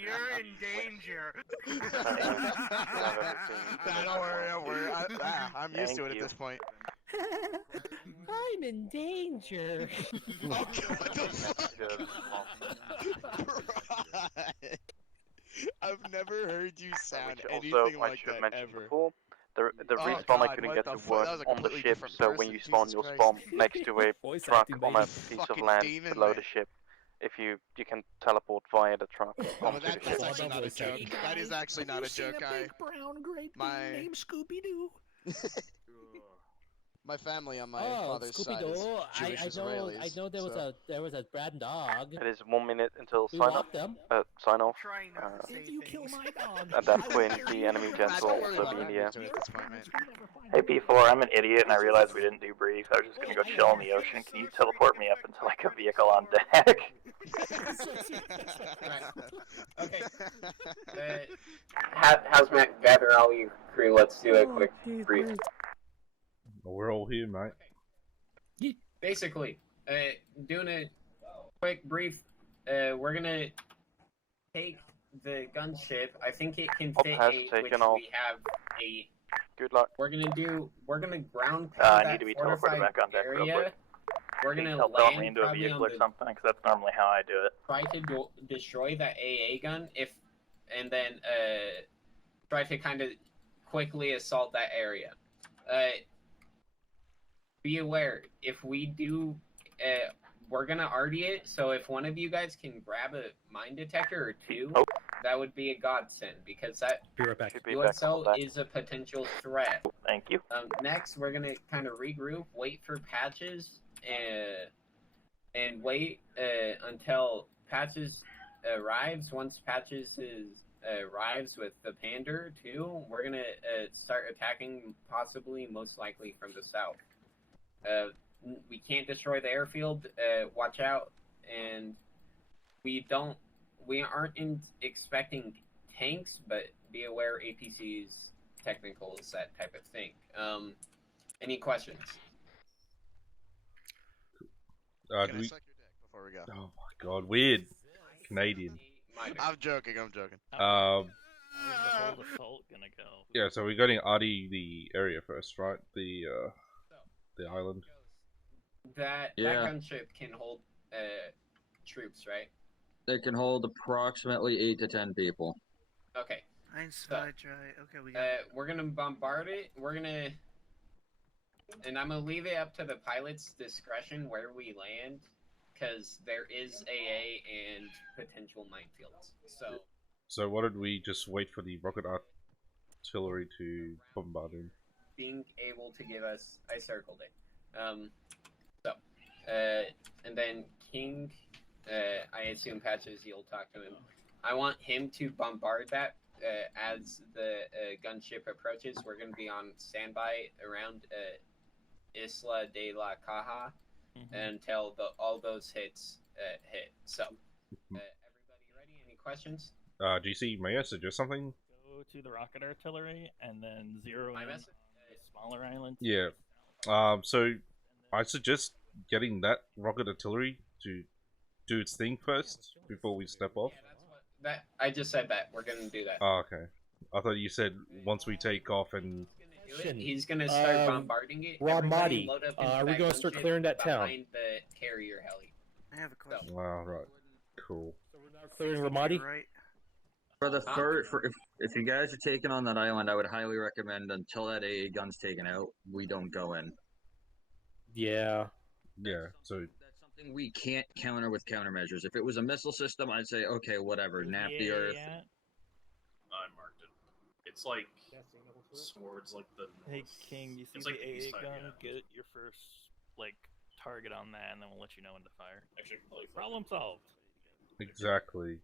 You're in danger. Don't worry. I'm used to it at this point. I'm in danger. Oh, what the fuck? I've never heard you sound anything like that ever. Before, the Oh, respawn God, I couldn't what get the to fuck? work That was a on the completely ship, different so when person, you spawn, Jesus you'll Christ. spawn next to a Voice truck acting, on a baby. piece of Fucking land demon, below man. the ship. If you can teleport via the truck Oh, onto the that's ship. actually not a joke. That is actually not a joke, guy. Brown great My- named Scooby Doo. My family on my Oh, father's Scooby side is Doo! Jewish Israelis. I know there was a brown dog. It is 1 minute until We sign off. walked them. Sign off. Trying not to say Did you kill my dog? At that point, the enemy jets will Don't worry also about be in it. the air. At this point, man. Hey, P4, I'm an idiot and I realized we didn't do brief. I was just gonna go chill in the ocean. Can you teleport me up into like a vehicle on deck? Okay. Hazmat, gather all you crew. Let's do a quick brief. We're all here, mate. Basically, doing a quick brief. We're gonna take the gunship. I think it can fit has 8, taken which off. we have 8. Good luck. We're gonna ground I pound need that to be fortified teleported back on deck real area. quick. We're Can you gonna teleport me land into a probably vehicle on or the something, because that's normally how I do it. try to destroy that AA gun and then try to kind of quickly assault that area. Be aware, if we do, we're gonna RD it, so if one of you guys can grab a mine detector or 2, that would be a godsend, because that Be right back. USL is a potential threat. Thank you. Next, we're gonna kind of regroup, wait for patches, and wait until patches arrives. Once patches arrives with the Pander too, we're gonna start attacking, possibly, most likely from the south. we can't destroy the airfield. Watch out, and we aren't expecting tanks, but be aware APCs, technicals, that type of thing. Any questions? Can I Do we... suck your dick before we go? Oh my god, weird. Canadian. I'm joking. I'm joking. How's the whole assault gonna go? Yeah, so we're getting Adi the area first, right? The island. That Yeah. gunship can hold troops, right? They can hold approximately 8 to 10 people. Okay. Okay, we're gonna bombard it. And I'm gonna leave it up to the pilot's discretion where we land, because there is AA and potential minefields. So why don't we just wait for the rocket artillery to bombard him? Being able to give us, I circled it. And then King, I assume Patches, you'll talk to him. I want him to bombard that as the gunship approaches. We're going to be on standby around Isla de la Caja until all those hits hit. So, everybody ready? Any questions? GC, may I suggest something? Go to the rocket artillery and then zero in on the smaller islands. Yeah. So I suggest getting that rocket artillery to do its thing first before we step off. I just said that. We're going to do that. Oh, okay. I thought you said once we take off and... He's going to start bombarding it. Ramadi, are we going to start clearing that town? Behind the carrier heli. I have a question. Wow, right. Cool. So we're now clearing Ramadi? Right. For the third, if you guys are taking on that island, I would highly recommend until that AA gun's taken out, we don't go in. Yeah. Yeah, so... That's something we can't counter with countermeasures. If it was a missile system, I'd say, okay, whatever, nap the Earth. I marked it. It's like swords, like the... Hey, King, you see it's the like AA peacetime, gun? yeah. Get your first, target on that, and then we'll let you know when to fire. Actually, Problem solved. Exactly.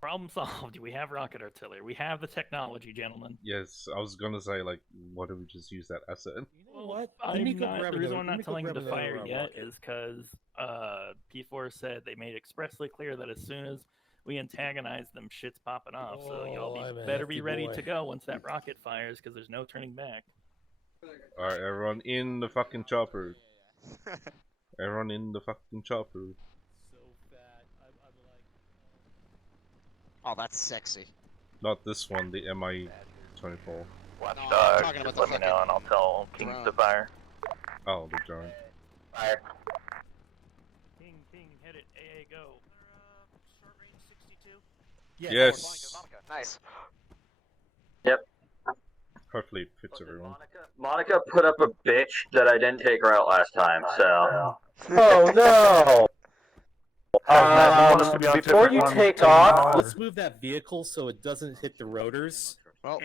Problem solved. We have rocket artillery. We have the technology, gentlemen. Yes, I was gonna say, like, why don't we just use that asset? You know what? The reason I'm not telling you to fire yet is because P4 said they made expressly clear that as soon as we antagonize them, shit's popping off. So y'all better be ready to go once that rocket fires, because there's no turning back. Alright, everyone in the fucking chopper. Everyone in the fucking chopper. Oh, that's sexy. Not this one, the MI-24. Watchdog, just let me know and I'll tell Kings to fire. Oh, the drone. Fire. King, hit it. AA, go. Short range 62. Yes. Nice. Yep. Hopefully it fits everyone. Monica put up a bitch that I didn't take her out last time, so... Oh no! Before you take off, let's let's move that vehicle so it doesn't hit the rotors. Well,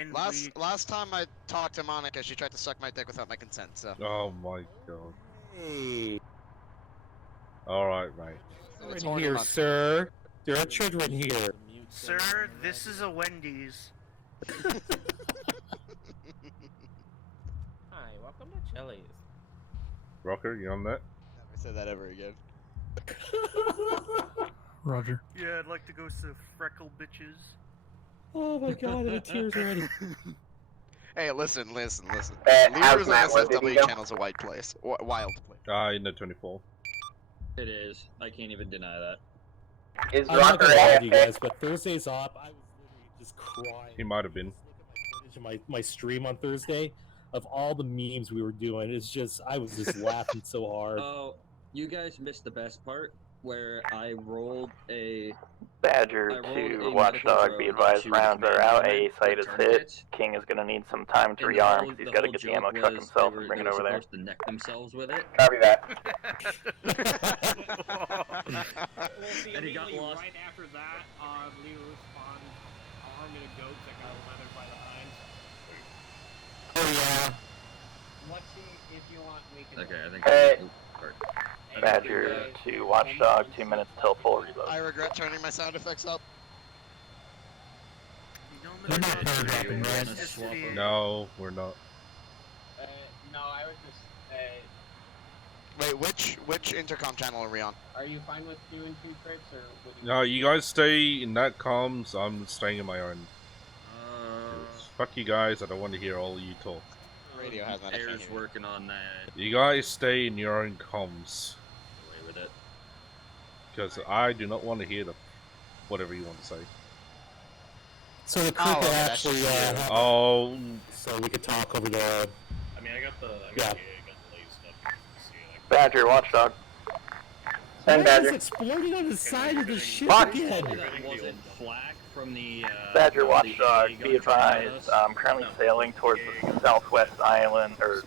last time I talked to Monica, she tried to suck my dick without my consent, so... Oh my god. Hey. Alright, mate. It's In horny here, month. sir. There are children here. Sir, this is a Wendy's. Hi, welcome to Chili's. Rocker, you on that? Never say that ever again. Roger. Yeah, I'd like to go to Freckle Bitches. Oh my god, the tears already. Hey, listen. how's Leaders of Matt? Where did he SFW go? channel's a wild place. Wild place. In the 24. It is. I can't even deny that. Is I'm not Rocker gonna lie to you AFK? guys, but Thursday's off, I was literally just crying. He might have been. My stream on Thursday of all the memes we were doing. It's just I was just laughing so hard. Oh, you guys missed the best part where I rolled a Badger to Watchdog, be advised, rounds are out, AA site is hit. King is gonna need some time to rearm because he's gotta get the ammo truck himself and bring it over there. To neck themselves with it. Copy that. See, And he got immediately lost. right after that, Leo spawned armed in a goat that got leather by the hind. Oh Let's see if you want, we can... Okay, I think. Hey. Sorry. Badger to Watchdog, 2 minutes till full reload. I regret turning my sound effects up. We're not paragraphing, No, we're not. No, I was just Wait, which intercom channel are we on? Are you fine with doing 2 trips, or would you? No, you guys stay in that comms. I'm staying in my own. Fuck you guys. I don't want to hear all you talk. Radio has that. Air's working on that. You guys stay in your own comms. Away with it. Because I do not want to hear whatever you want to say. So the crew could actually, so we could talk over the. I mean, I got the Yeah. Badger, watchdog. Send Badger. It's exploding on the side of the ship again. Was it flak from the Badger, watchdog. Be advised. I'm currently sailing towards the southwest island, or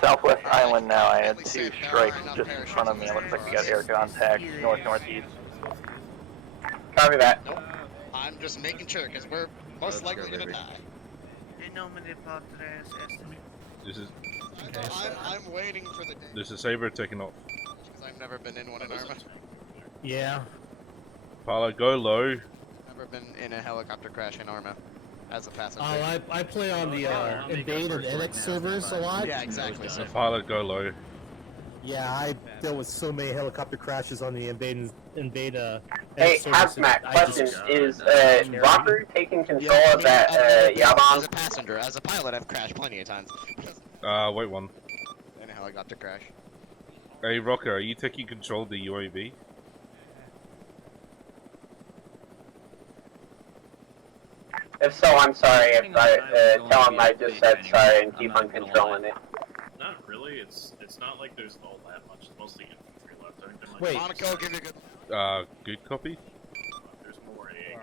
southwest island now. I had 2 strikes just in front of me. It looks like we got air contact north-northeast. Copy that. Nope. I'm just making sure, because we're most likely gonna die. This is. I'm waiting for the day. This is Saber taking off. Because I've never been in one in Arma. Yeah. Pilot, go low. Never been in a helicopter crash in Arma as a passenger. Oh, I play on the Invade and NX servers a lot. Yeah, exactly. So Pilot, go low. Yeah, I dealt with so many helicopter crashes on the Invade. Hey, Hazmat, question: is Rocker taking control of that As Yabon? a passenger, as a pilot, I've crashed plenty of times. Wait one. In a helicopter crash. Hey, Rocker, are you taking control of the UAV? If so, I'm sorry. If I tell him I just said sorry and keep on controlling it. Not really. It's not like there's all that much. It's mostly infantry left. I think there might Wait. be Monaco, give me a good. Good copy. There's more AA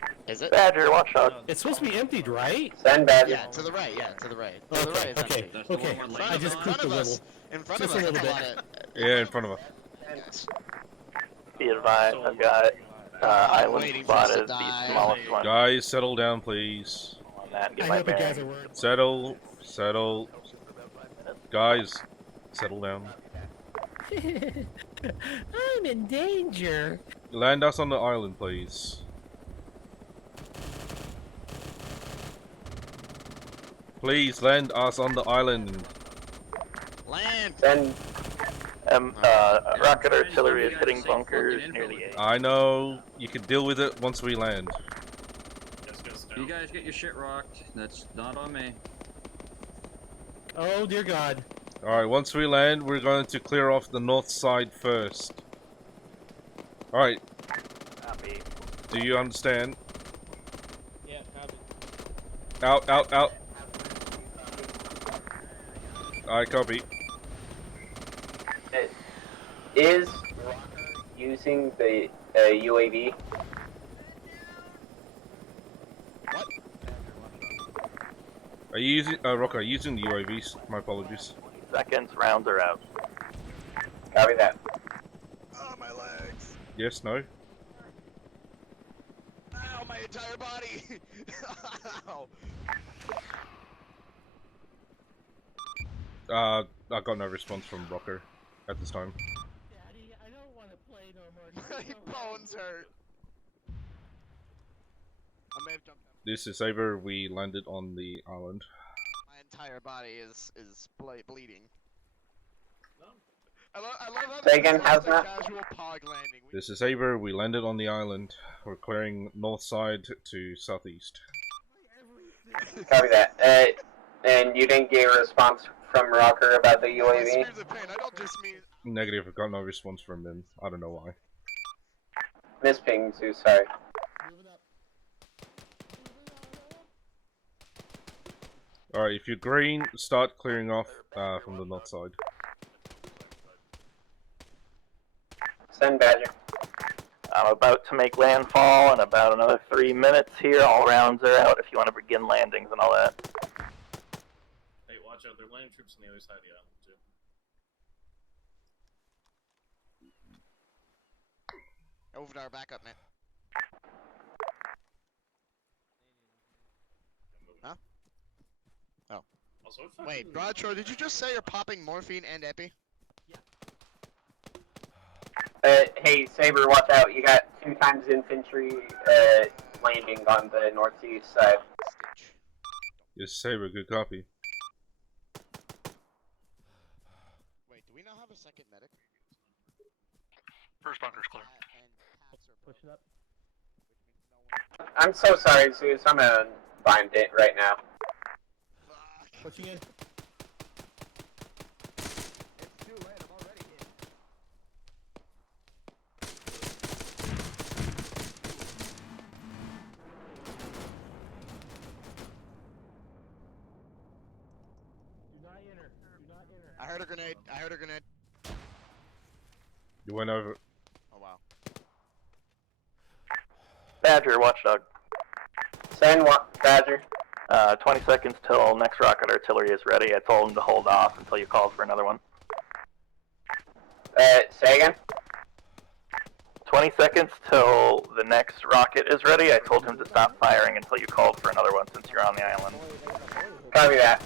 guns. Is it? Badger, watchdog. It's supposed to be emptied, right? Send Badger. Yeah, to the right. Yeah, to the right. To the right. Okay. Okay. I just pooped a little. In front Just of a us. little bit. Yeah, in front of us. Yes. Be advised, I've got island waiting for us to spotted, the die. smallest one. Guys, settle down, please. On that, get I my hope you guys bearings. are worried. Settle. Guys, settle down. I'm in danger. Land us on the island, please. Please land us on the island. Land. Send. Rocket artillery is hitting bunkers near the A. I know. You can deal with it once we land. You guys get your shit rocked. That's not on me. Oh dear God. Alright, once we land, we're going to clear off the north side first. Alright. Copy. Do you understand? Yeah, copy. Out. I copy. Is Rocker using the UAV? Are you using, Rocker, are you using the UAVs? My apologies. Seconds, rounds are out. Copy that. Oh, my legs. Yes, no? Ow, my entire body. Ow. I got no response from Rocker at this time. Daddy, I don't want to play no more. My bones hurt. I may have jumped out. This is Saber. We landed on the island. My entire body is bleeding. I love how Say again, this is a Hazmat? casual POG landing. This is Saber. We landed on the island. We're clearing north side to southeast. Copy that. And you didn't get a response from Rocker about the UAV? Screams of pain. I don't just mean. Negative. I got no response from him. I don't know why. Miss Ping, Zoo, sorry. Alright, if you're green, start clearing off from the north side. Send Badger. I'm about to make landfall in about another 3 minutes here. All rounds are out if you want to begin landings and all that. Hey, watch out. They're landing troops on the other side of the island, too. Over to our backup, man. Huh? Oh. Also, wait, Broadshore, did you just say you're popping morphine and epi? Hey, Saber, watch out. You got 2 times infantry landing on the northeast side. Yes, Saber, good copy. First bunker's clear. Pushing up. I'm so sorry, Zeus. I'm gonna bind it right now. Pushing in. It's too late. I'm already hit. Do not enter. Do not enter. I heard a grenade. I heard a grenade. You went over. Oh wow. Badger, watchdog. Send what, Badger? 20 seconds till next rocket artillery is ready. I told him to hold off until you called for another one. Say again? 20 seconds till the next rocket is ready. I told him to stop firing until you called for another one since you're on the island. Copy that.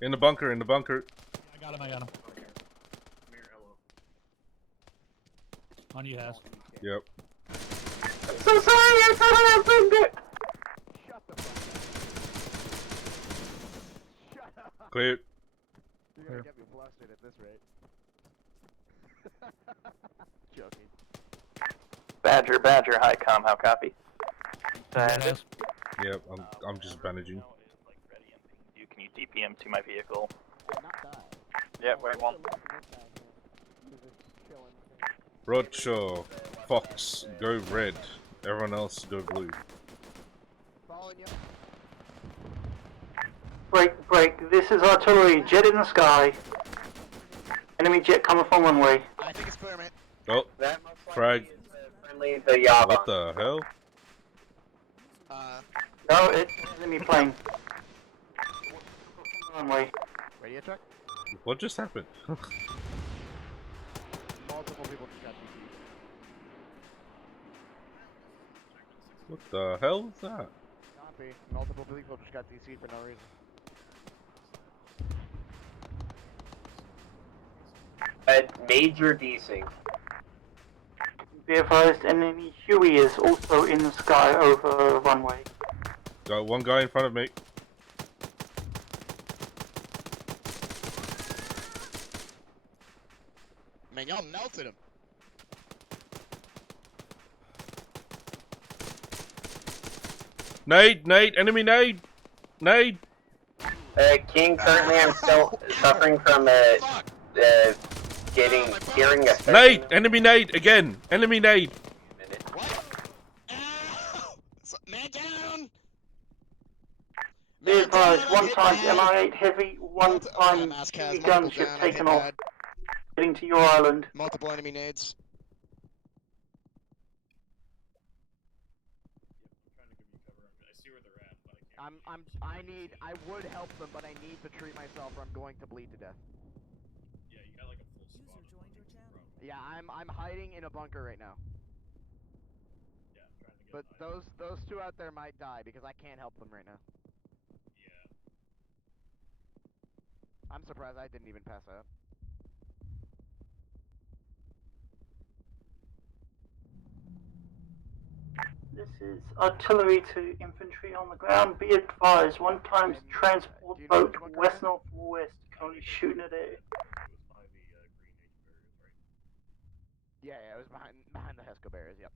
In the bunker, in the bunker. I got him, I got him. On you, Has. Yep. I'm so sorry, I thought I opened it! Shut the fuck up. Shut up. Clear. You're gonna get me flustered at this rate. Joking. Badger, Badger, hi com, how copy? Yep, I'm just bandaging. Can you DPM to my vehicle? Not die. Yeah, wait one. Roadshaw, Fox, go red. Everyone else go blue. Following you. Break, break. This is artillery. Jet in the sky. Enemy jet coming from one way. I think it's clear, mate. Oh, That most frag. likely is friendly, the Yava. What the hell? No, it's enemy plane. One way. Radio check. What just happened? Multiple people just got DC'd. What the hell is that? Copy. Multiple people just got DC'd for no reason. Major desync. Be advised, enemy Huey is also in the sky over runway. Got one guy in front of me. Man, y'all melted him. Nade, nade, enemy nade! Nade! King, currently I'm still suffering from, hearing a Nade! Enemy nade! Again! Enemy nade! Man down! Be advised, one time's MI8 heavy, one time Huey gunship taken off. Heading to your island. Multiple enemy nades. I would help them, but I need to treat myself or I'm going to bleed to death. Yeah, you got like a full squad. Yeah, I'm hiding in a bunker right now. Yeah, I'm trying to get But those two out there might die because I can't help them right now. Yeah. I'm surprised I didn't even pass out. This is artillery to infantry on the ground. Be advised, one time's transport boat west-northwest, currently shooting at it. Yeah, it was behind the Hesco barriers. Yep.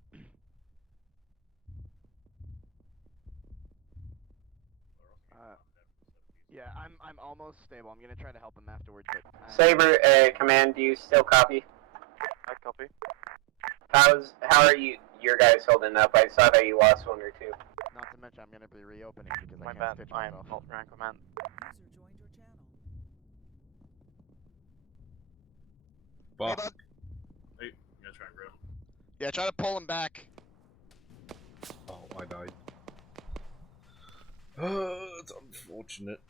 Yeah, I'm almost stable. I'm gonna try to help him afterwards. But Saber, command, do you still copy? I copy. How are your guys holding up? I saw that you lost one or two. Not to mention I'm gonna be reopening because My I can't bad, stitch I am myself. alt rank command. Fuck. Hey, I'm gonna try and grab him. Yeah, try to pull him back. Oh, I died. It's unfortunate.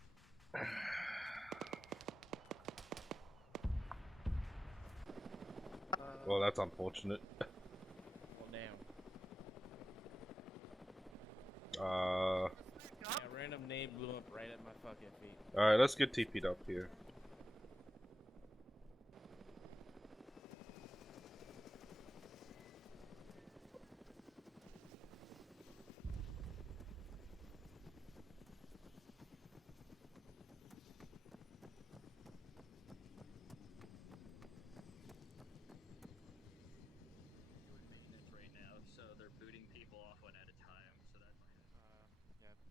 Well, that's unfortunate. Well, damn. Yeah, random nade blew up right at my fucking feet. Alright, let's get TP'd up here.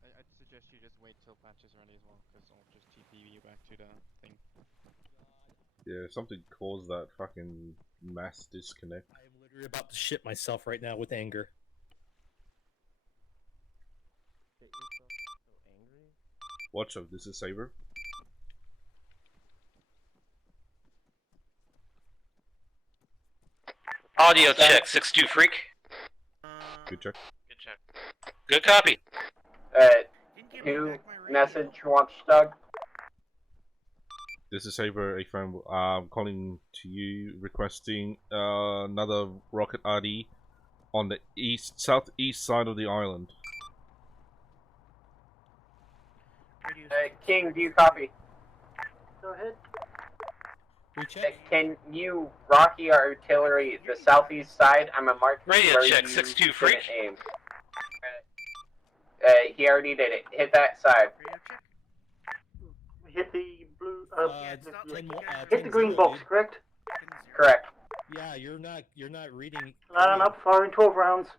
I'd suggest you just wait till patches are ready as well, because I'll just TP you back to the thing. Yeah, something caused that fucking mass disconnect. I'm literally about to shit myself right now with anger. Get yourself so angry. Watch out, this is Saber. Audio check, 6-2 freak. Good check. Good check. Good copy. Who message Watchdog? This is Saber, a friend. I'm calling to you requesting another rocket RD on the southeast side of the island. King, do you copy? Go ahead. Can you Rocky artillery the southeast side? I'm a mark. Radio check, 6-2 freak. Aim. He already did it. Hit that side. Hit the blue. Hit the green box, correct? Correct. Yeah, you're not reading. Line up, firing 12 rounds.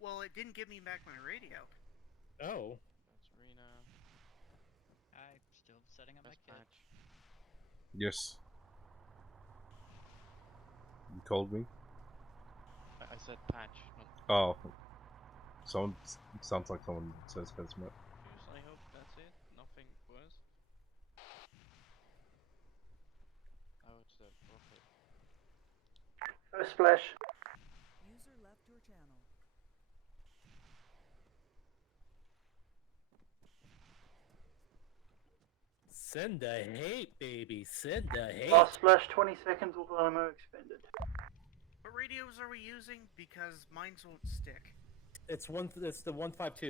Well, it didn't give me back my radio. Oh. That's Rena. I'm still setting up my kit. Yes. You told me? I said patch, not... Oh. Sounds like someone says Hezmet. I hope that's it. Nothing worse. Oh, it's the rocket. First splash. User left your channel. Send the hate, baby. Send the hate. Last splash, 20 seconds with ammo expended. What radios are we using? Because mine won't stick. It's the 152.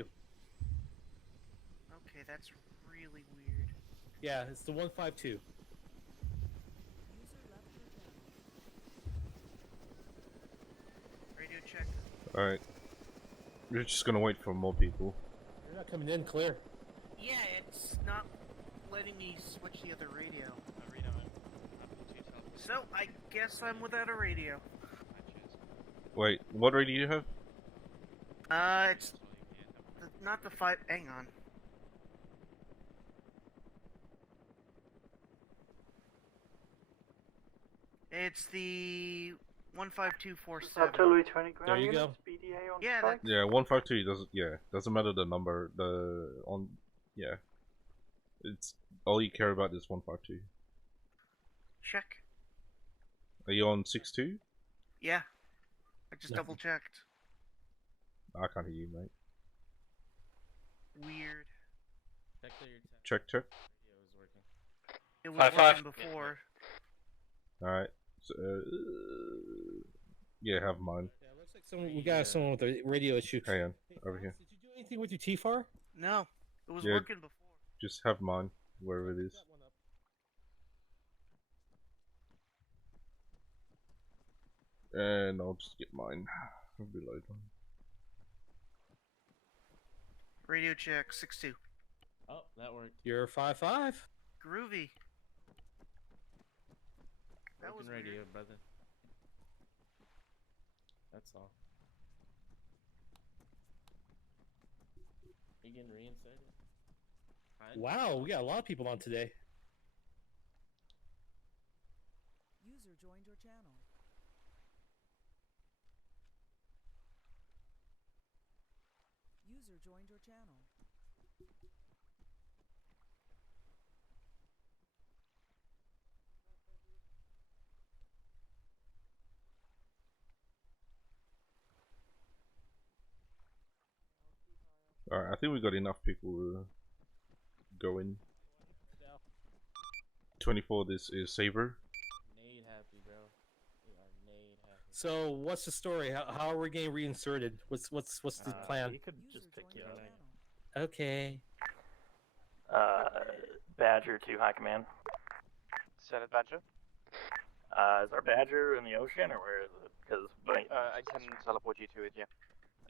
Okay, that's really weird. Yeah, it's the 152. User left your channel. Radio check. Alright. We're just gonna wait for more people. You're not coming in clear. Yeah, it's not letting me switch the other radio. So, I guess I'm without a radio. Wait, what radio do you have? It's not the 5. Hang on. It's the 15247. Artillery 20 ground There you go. units, BDA on Yeah, strike. Yeah, 152 doesn't matter the number, it's all you care about is 152. Check. Are you on 62? Yeah. I just double checked. I can't hear you, mate. Weird. Check. It was 5-5. working before. Alright. So, yeah, have mine. Yeah, looks like we got someone with a radio issue. Hang on, over here. Did you do anything with your T-FAR? No, it was Yeah. working before. Just have mine, wherever it is. And I'll just get mine. I'll reload mine. Radio check 6-2. Oh, that worked. You're 5-5. Groovy. That was radio, weird. brother. That's all. You getting reinserted? Wow, we got a lot of people on today. User joined your channel. User joined your channel. Alright, I think we got enough people to go in. 24, this is Saber. Nade happy, bro. You are nade happy. So, what's the story? How are we getting reinserted? What's the plan? He could just pick you up. Okay. Badger to High Command. Senate Badger. Is our Badger in the ocean, or where is it? Because I can teleport you to it, yeah.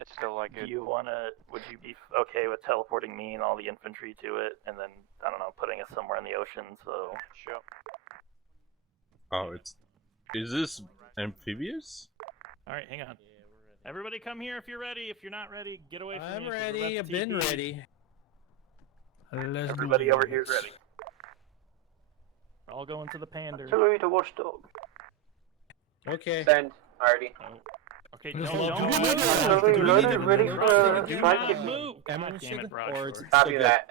It's still like would you be okay with teleporting me and all the infantry to it, and then, I don't know, putting us somewhere in the ocean, so... Sure. Oh, is this amphibious? Alright, hang on. Everybody come here if you're ready. If you're not ready, get away from me. I'm ready. I've been ready. Everybody over here is ready. We're all going to the pander. Artillery to watchdog. Okay. Send. Already. Okay, Just no, hold no. on. Artillery loaded, ready for Do strike. not move. God damn it, Broadshore. Copy that.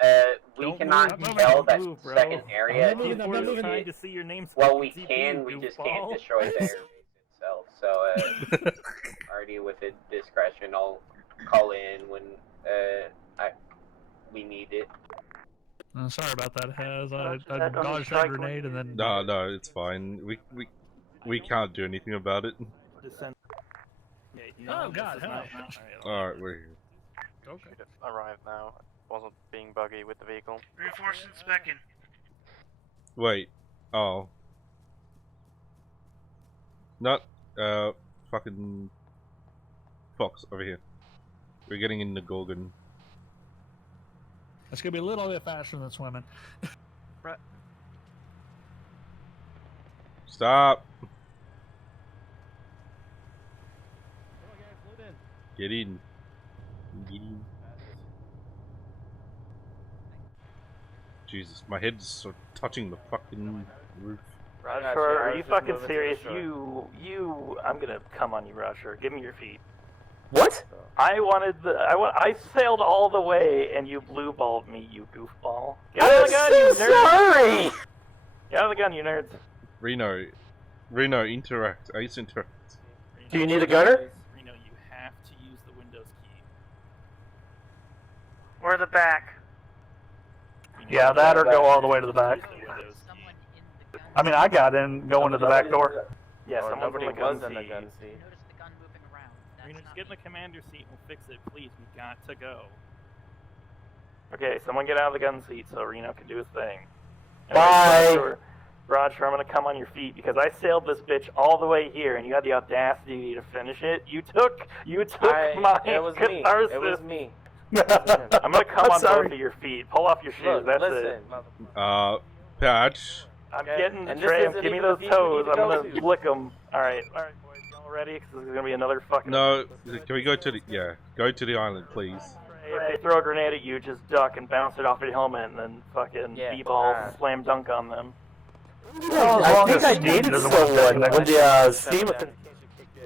We Don't cannot move. tell that Move, bro. second area. I'm not moving. Trying to see your name. Well, we can. We just can't destroy the airbase itself. So, already with the discretion, I'll call in when we need it. Sorry about that, Has. I that on dodged strike that grenade and then. No, it's fine. We can't do anything about it. Oh God, help! Alright, we're here. Okay. Arrived now. Wasn't being buggy with the vehicle. Reinforcing specking. Wait. Oh. Not, fucking... Fox, over here. We're getting in the Gorgon. It's gonna be a little bit faster than swimming. Right. Stop! Get in. Get in. Jesus, my head's so touching the fucking roof. Roger, are you fucking serious? I'm gonna come on you, Roger. Give me your feet. What? I sailed all the way and you blue balled me, you goofball. Get I'm out of the gun, you so nerds! sorry! Get out of the gun, you nerds. Reno, interact. Ace interact. Do you need a gunner? Reno, you have to use the Windows key. Or the back. Yeah, that or go all the way to the back. I mean, I got in going to the back door. Yeah, Or someone's nobody in the gun was in the seat. gun seat. Reno, just get in the commander seat and we'll fix it, please. We got to go. Okay, someone get out of the gun seat so Reno can do his thing. Bye! Roger, I'm gonna come on your feet because I sailed this bitch all the way here and you had the audacity to finish it. You took my It was catharsis. me. It was me. I'm gonna come on sorry. both of your feet. Pull off your shoes. Look, That's listen. it. Patch. I'm Okay, getting and the this tram. isn't Give me even those the beat we toes. need I'm to go gonna to. flick them. Alright, boys, y'all ready? Because this is gonna be another fucking. No, can we go to the... Yeah, go to the island, please. If they throw a grenade at you, just duck and bounce it off your helmet and then fucking b-ball slam dunk on them. I think I dated someone when the Steam authentication kicked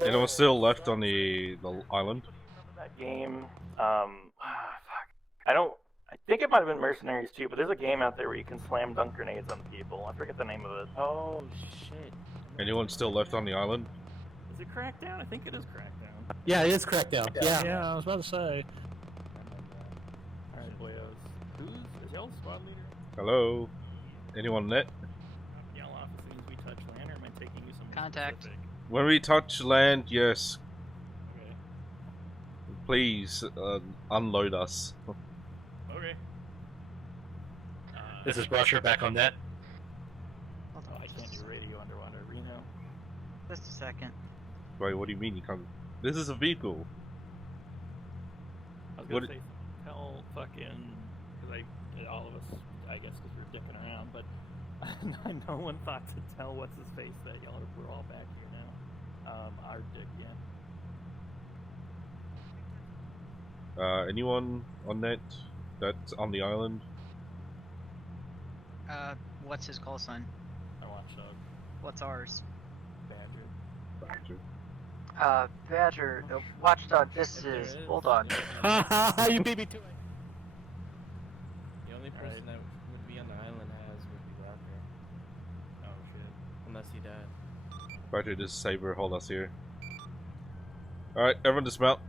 in. Anyone still left on the island? That game, fuck. I think it might have been Mercenaries too, but there's a game out there where you can slam dunk grenades on people. I forget the name of it. Oh shit. Anyone still left on the island? Is it Crackdown? I think it is Crackdown. Yeah, it is Crackdown. Yeah. Yeah, I was about to say. Alright, boyos. Is y'all the squad leader? Hello? Anyone net? Y'all off as soon as we touch land, or am I taking you somewhere Contact. specific? When we touch land, yes. Okay. Please, unload us. Okay. This is Brusher back on net. Oh, I can't do radio underwater. Reno. Just a second. Wait, what do you mean you can't? This is a vehicle. I was gonna say, tell fucking, because all of us, I guess, because we're dicking around, but no one thought to tell what's his face that we're all back here now. Our dick, yeah. Anyone on net that's on the island? What's his call sign? I watchdog. What's ours? Badger. Badger, Watchdog, this is Bulldog. You beat me to it. The only person that would be on the island would be Roger. Oh shit. Unless he died. Roger, this is Saber, hold us here. Alright, everyone dismount.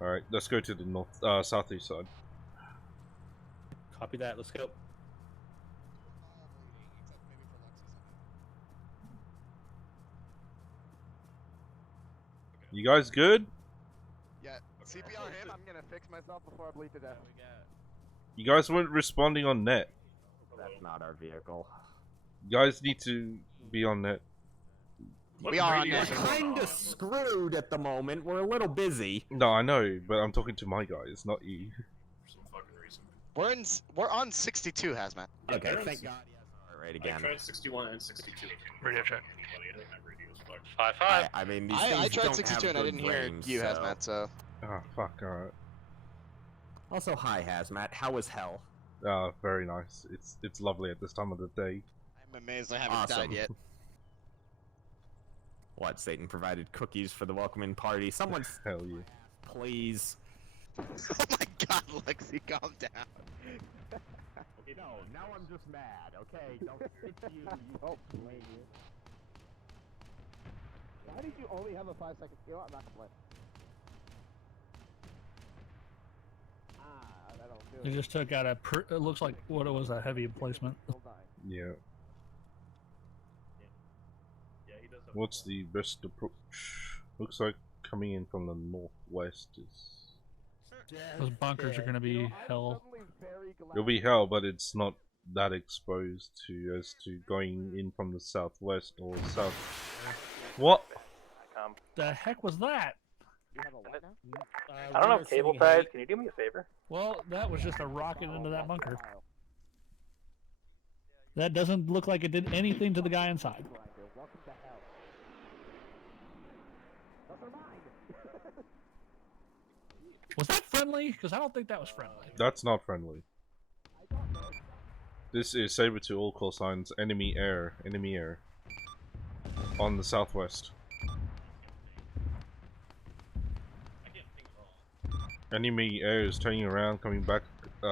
Alright, let's go to the north, southeast side. Copy that. Let's go. You guys good? Yeah, CPR him. I'm gonna fix myself before I bleed to death. You guys weren't responding on net. That's not our vehicle. You guys need to be on net. We are on We're net. kinda screwed at the moment. We're a little busy. No, I know, but I'm talking to my guys, not you. We're on 62 hazmat. Okay, thank God he has right I again. tried 61 and 62. Radio check. Radio is fucked. 5-5. I mean, these I things tried don't 62 have and I good didn't hear range, you, so... Hazmat, so... Ah, fuck, alright. Also, hi, Hazmat. How was hell? Very nice. It's lovely at this time of the day. I'm amazed I haven't died yet. What, Satan provided cookies for the welcoming party? Someone's... Hell yeah. Please. Oh my god, Lexi, calm down. No, now I'm just mad, okay? Don't it's you. Don't blame you. Why did you only have a 5-second skill? I'm not gonna play. I don't do They just took out a. It looks like what it was, a heavy emplacement. Yeah. What's the best approach? Looks like coming in from the northwest is... Those bunkers are gonna be hell. It'll be hell, but it's not that exposed to as to going in from the southwest or south. What? The heck was that? I don't know cable ties. Can you do me a favor? Well, that was just a rocket into that bunker. That doesn't look like it did anything to the guy inside. Was that friendly? Because I don't think that was friendly. That's not friendly. This is saber to all call signs. Enemy air. Enemy air. On the southwest. Enemy air is turning around, coming back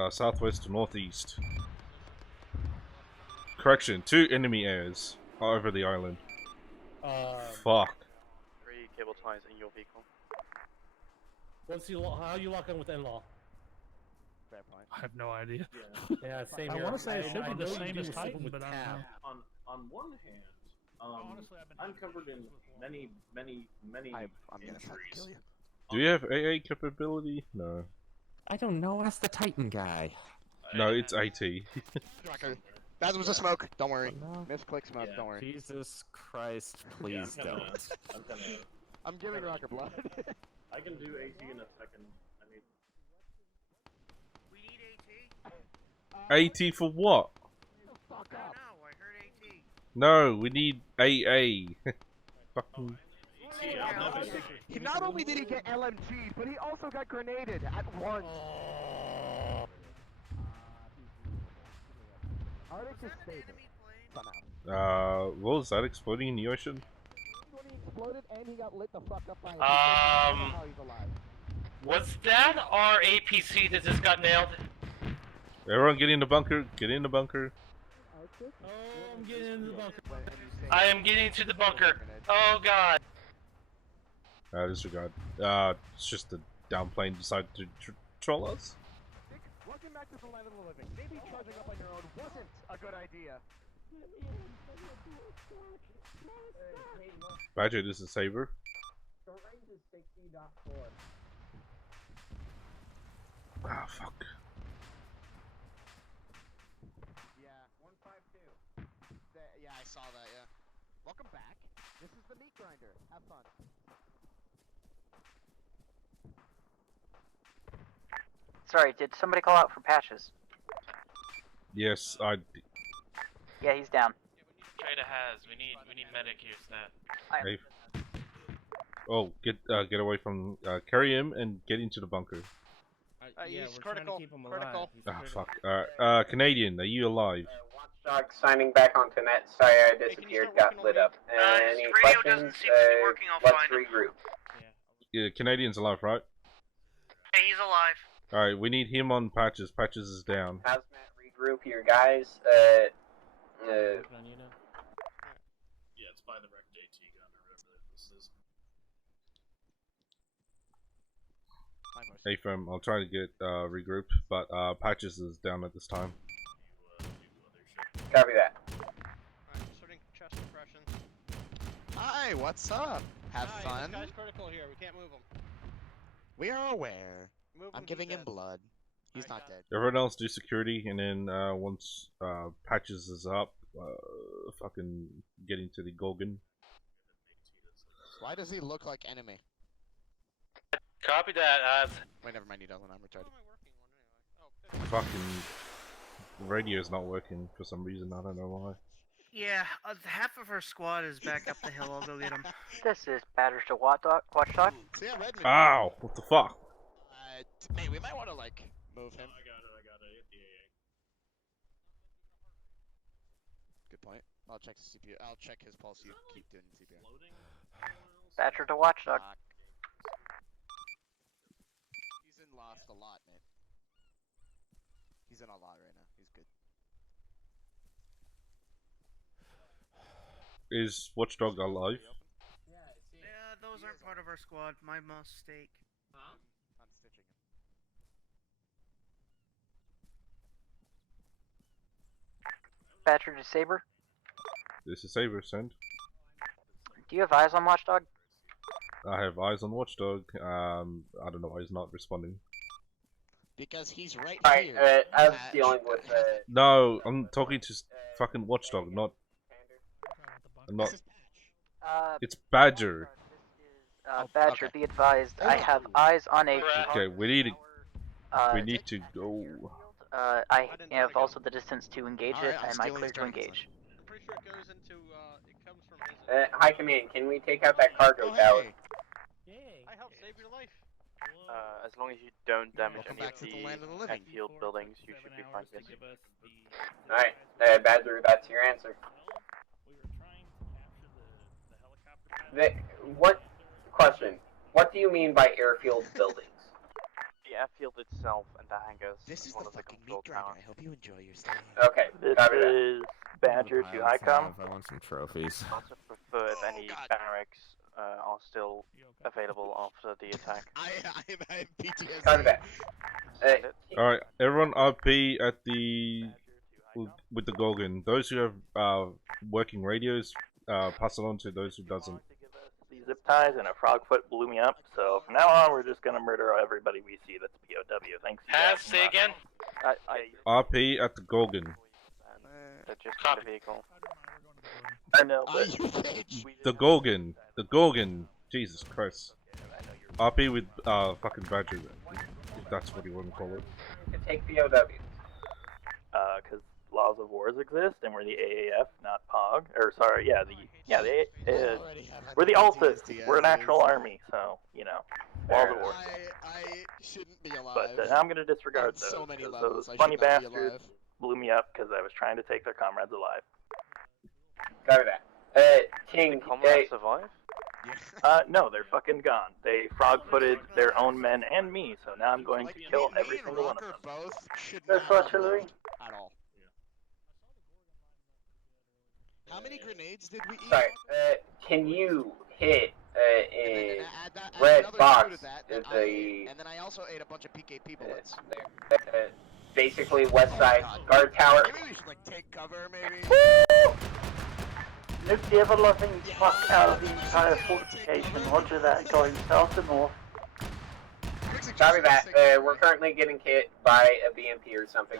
southwest to northeast. Correction, 2 enemy airs are over the island. Fuck. 3 cable ties in your vehicle. How you lock in with in-law? I have no idea. Yeah, same I here. want to say it should I be the know same you as do Titan, something but with I don't tab. know. On one hand, I'm covered in many injuries. Do you have AA capability? No. I don't know. Ask the Titan guy. No, it's AT. That was a smoke. Don't worry. Misclick smoke. Yeah. Don't worry. Jesus Christ, please I'm don't. I'm giving Rocker blood. I can do AT in a second. AT for what? No, we need AA. Fucking. Not only did he get LMGs, but he also got grenaded at once. Arctic is stable. Somehow. What was that exploding in the ocean? When he exploded and he got lit the fuck up by a Um, he's alive. Was that our APC that just got nailed? Everyone get in the bunker. Get in the bunker. I'm getting into the bunker. I am getting to the bunker. Oh god. Disregard. It's just the downplane decided to troll us. Welcome back to the land of the living. Maybe charging up on your own wasn't a good idea. Badger, this is Saber. The range is 60.4. Ah, fuck. Yeah, 152. Yeah, I saw that, yeah. Welcome back. This is the meat grinder. Have fun. Sorry, did somebody call out for patches? Yes, Yeah, he's down. Try to has. We need medic here, stat. Hey. Oh, get away from. Carry him and get into the bunker. Yeah, he's we're critical. trying to keep him Critical. alive. He's Ah, critical. fuck. Canadian, are you alive? Watchdog signing back onto net. Sorry I disappeared, got lit up. Any questions? Let's regroup. Yeah, Canadian's alive, right? Hey, he's alive. Alright, we need him on patches. Patches is down. Hazmat, regroup here, guys. Yeah, it's by the wrecked AT gun or whatever this is. Hey, fam, I'll try to get regroup, but patches is down at this time. Copy that. Starting chest compression. Hi, what's up? Have fun. This guy's critical here. We can't move him. We are aware. Move I'm him, giving he's him dead. blood. He's not dead. Everyone else do security, and then once patches is up, fucking get into the Gorgon. Why does he look like enemy? Copy that, Wait, never mind. He doesn't. I'm retarded. Fucking radio's not working for some reason. I don't know why. Yeah, half of our squad is back up the hill. I'll go get them. This is Batters to Watchdog. See, I read Ow! What the fuck? Hey, we might want to like move him. I got it. Yeah. Good point. I'll check the CPU. I'll check his pulse. You keep doing CPU. Badger to Watchdog. He's in lost a lot, man. He's in a lot right now. He's good. Is Watchdog alive? Yeah, those aren't part of our squad. My mistake. I'm stitching him. Badger to Saber. This is Saber, send. Do you have eyes on Watchdog? I have eyes on Watchdog. I don't know why he's not responding. Because he's right Alright, here. I was dealing with No, I'm talking to fucking Watchdog, not. It's Badger. Badger, be advised. I have eyes on a. Okay, we need to go. I have also the distance to engage it. I'm Am I stealing clear his to targets, engage? I'm pretty sure it goes into, it comes from his... High Command, can we take out that cargo tower? I helped save your life. As long as you don't damage Welcome any back of to the the land of the living. airfield buildings, you should be fine. Yes. Alright, Badger, that's your answer. What question? What do you mean by airfield buildings? The airfield itself and the hangars. This is one the of the fucking control meat grinder. towers. I hope you enjoy your stay. Okay, This copy that. is Badger to ICOM. I want some trophies. I also prefer if any barracks are still available after the attack. I have PTSD. Copy that. Alright, everyone RP at the with the Gorgon. Those who have working radios, pass it on to those who doesn't. The zip ties and a frog foot blew me up, so from now on we're just gonna murder everybody we see that's POW. Thanks. Say again? RP at the Gorgon. They're just in the vehicle. I know, but The Gorgon. The Gorgon. Jesus Christ. RP with fucking Badger, if that's what you want to call it. You can take POWs. Because laws of wars exist, and we're the AAF, not POG. Or sorry, we're the Altas. We're an actual army, so you know, laws of war. I shouldn't be alive. But I'm gonna disregard those. So many 'cause levels, those I funny should not be bastards alive. blew me up because I was trying to take their comrades alive. Copy that. King, Comrades survive? No, they're fucking gone. They frog-footed their own men and me, so now I'm going to kill every single one of them. Both should That's not artillery. at all. How many grenades did we eat? Sorry, can you hit a Add red another box two to that, is and a then I also ate a bunch of PKP bullets. basically west side guard tower. Maybe we should like take cover, maybe. Nuke the ever-loving fuck out of the entire fortification. Roger that, going south and north. Copy that. We're currently getting hit by a BMP or something.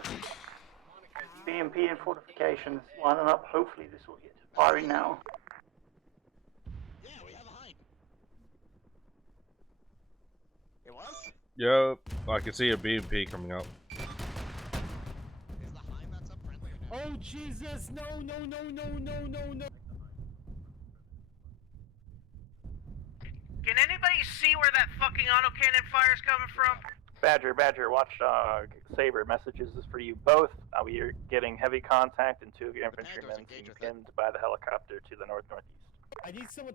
BMP and fortifications lining up. Hopefully this will get firing now. Yeah, we have a hind. It was? Yep, I can see a BMP coming up. Is the hind that's up friendly or no? Oh Jesus! No! No! No! No! No! No! No! Can anybody see where that fucking autocannon fire's coming from? Badger, Watchdog, Saber, messages is for you both. We are getting heavy contact and 2 of your infantrymen being pinned by the helicopter to the northeast. I need someone.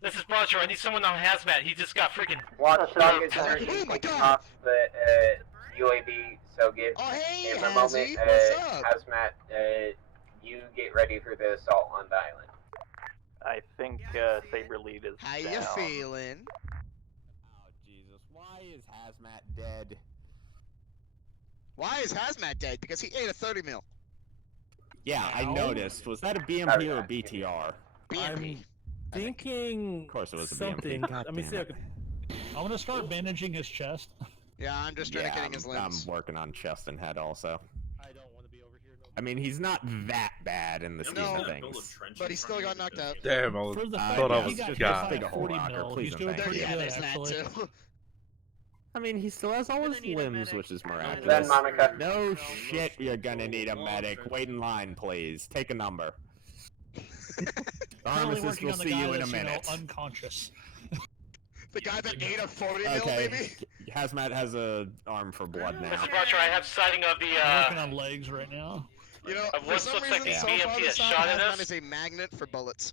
This is Roger. I need someone on hazmat. He just got freaking. Watchdog is currently taking off the UAV, so give him a moment. Hazmat, you get ready for the assault on the island. I think Saber lead is How down. you feeling? Oh Jesus! Why is Hazmat dead? Why is Hazmat dead? Because he ate a 30 mil. Yeah, I noticed. Was that a BMP or a BTR? BMP. Thinking. Of course, it was a something. BMP. God Let me damn see. it. I'm gonna start bandaging his chest. Yeah, I'm just trying to getting his limbs. I'm working on chest and head also. I don't want to be over here. I mean, he's not that bad in the scheme of things. But he still got knocked out. Damn, I thought I was just God. Big a hole rocker, please He's and doing thank pretty you. Yeah, good, there's that actually. too. I mean, he still has all his limbs, which is miraculous. Then Monica. No shit, you're gonna need a medic. Wait in line, please. Take a number. Pharmacist will see you in a minute. Unconscious. The guy that ate a 40 mil, maybe? Hazmat has a arm for blood now. Mr. Butcher, I have sighting of the, I'm working on legs right now. You know, of for what some looks reason, like the so far BMP this has time, shot at Hazmat us. is a magnet for bullets.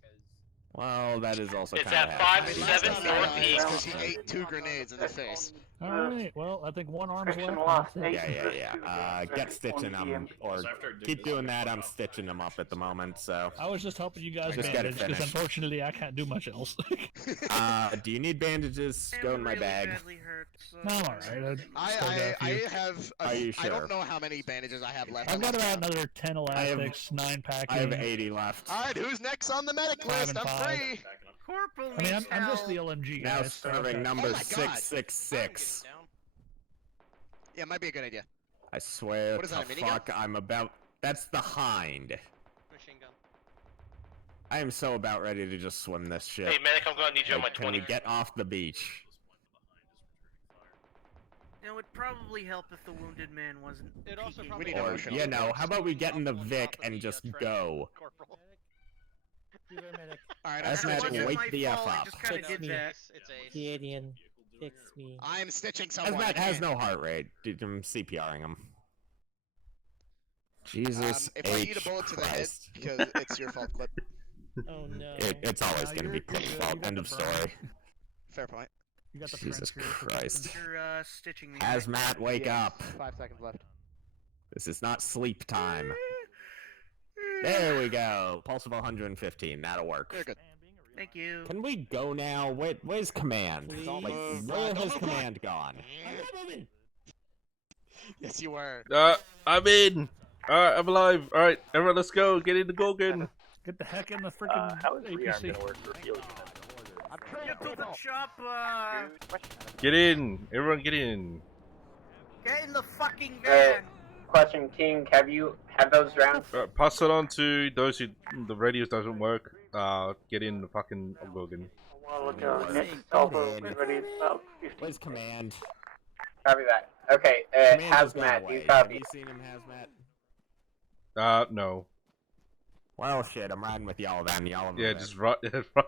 Well, that is also It's kind of at 5-7 northeast. Because he ate 2 grenades in the face. Alright, well, I think one arm's Friction left. lost and that's it. Yeah. Get stitching them, or keep doing that. I'm stitching them up at the moment, so. I was just helping you guys Just get it bandage, because finished. unfortunately I can't do much else. Do you need bandages? Go in my bag. No, I'm alright. I have. Are you I sure? don't know how many bandages I have left. I've got about another 10 elastics, 9 packing. I have 80 left. Alright, who's next on the medic list? I'm 5. free. Corporal I mean, I'm just the LMG Now guy. serving number 666. Yeah, might be a good idea. I swear What is to that, a minigun? fuck, I'm about. That's the Hind. Machine gun. I am so about ready to just swim this shit. Hey, medic, I'm gonna need you on my Like, can we 20. get off the beach? It would probably help if the wounded man wasn't. It also peeking. probably Or, emotional. you know, how about we get in the Vic and just go? Alright, Hazmat, wake the F up. Kinda did that. Canadian, fix me. I'm stitching someone. Hazmat has no heart rate. Dude, I'm CPRing him. Jesus If I need a bullet to the head, Christ. because it's your fault, Clip. Oh no. It's always gonna be Clip's fault. End of story. Fair point. You got the Jesus Christ. You're stitching me. Hazmat, wake up. 5 seconds left. This is not sleep time. There we go. Pulse of 115. That'll work. Very good. Thank you. Can we go now? Where's command? Like, where has command gone? Yes, you were. I'm in. Alright, I'm alive. Alright, everyone, let's go. Get in the Gorgon. Get the heck in the freaking How is rearm APC. gonna work for field Get to the chopper. Get in. Everyone, get in. Get in the fucking van. Question, King, have those rounds? Pass it on to those who the radios doesn't work. Get in the fucking Gorgon. A while ago, next salvo, ready about 50. Where's command? Copy that. Okay, Command has gone Hazmat, away. you Have copy. you seen him, Hazmat? No. Well, shit, I'm riding with y'all then. Y'all Yeah, just right. right.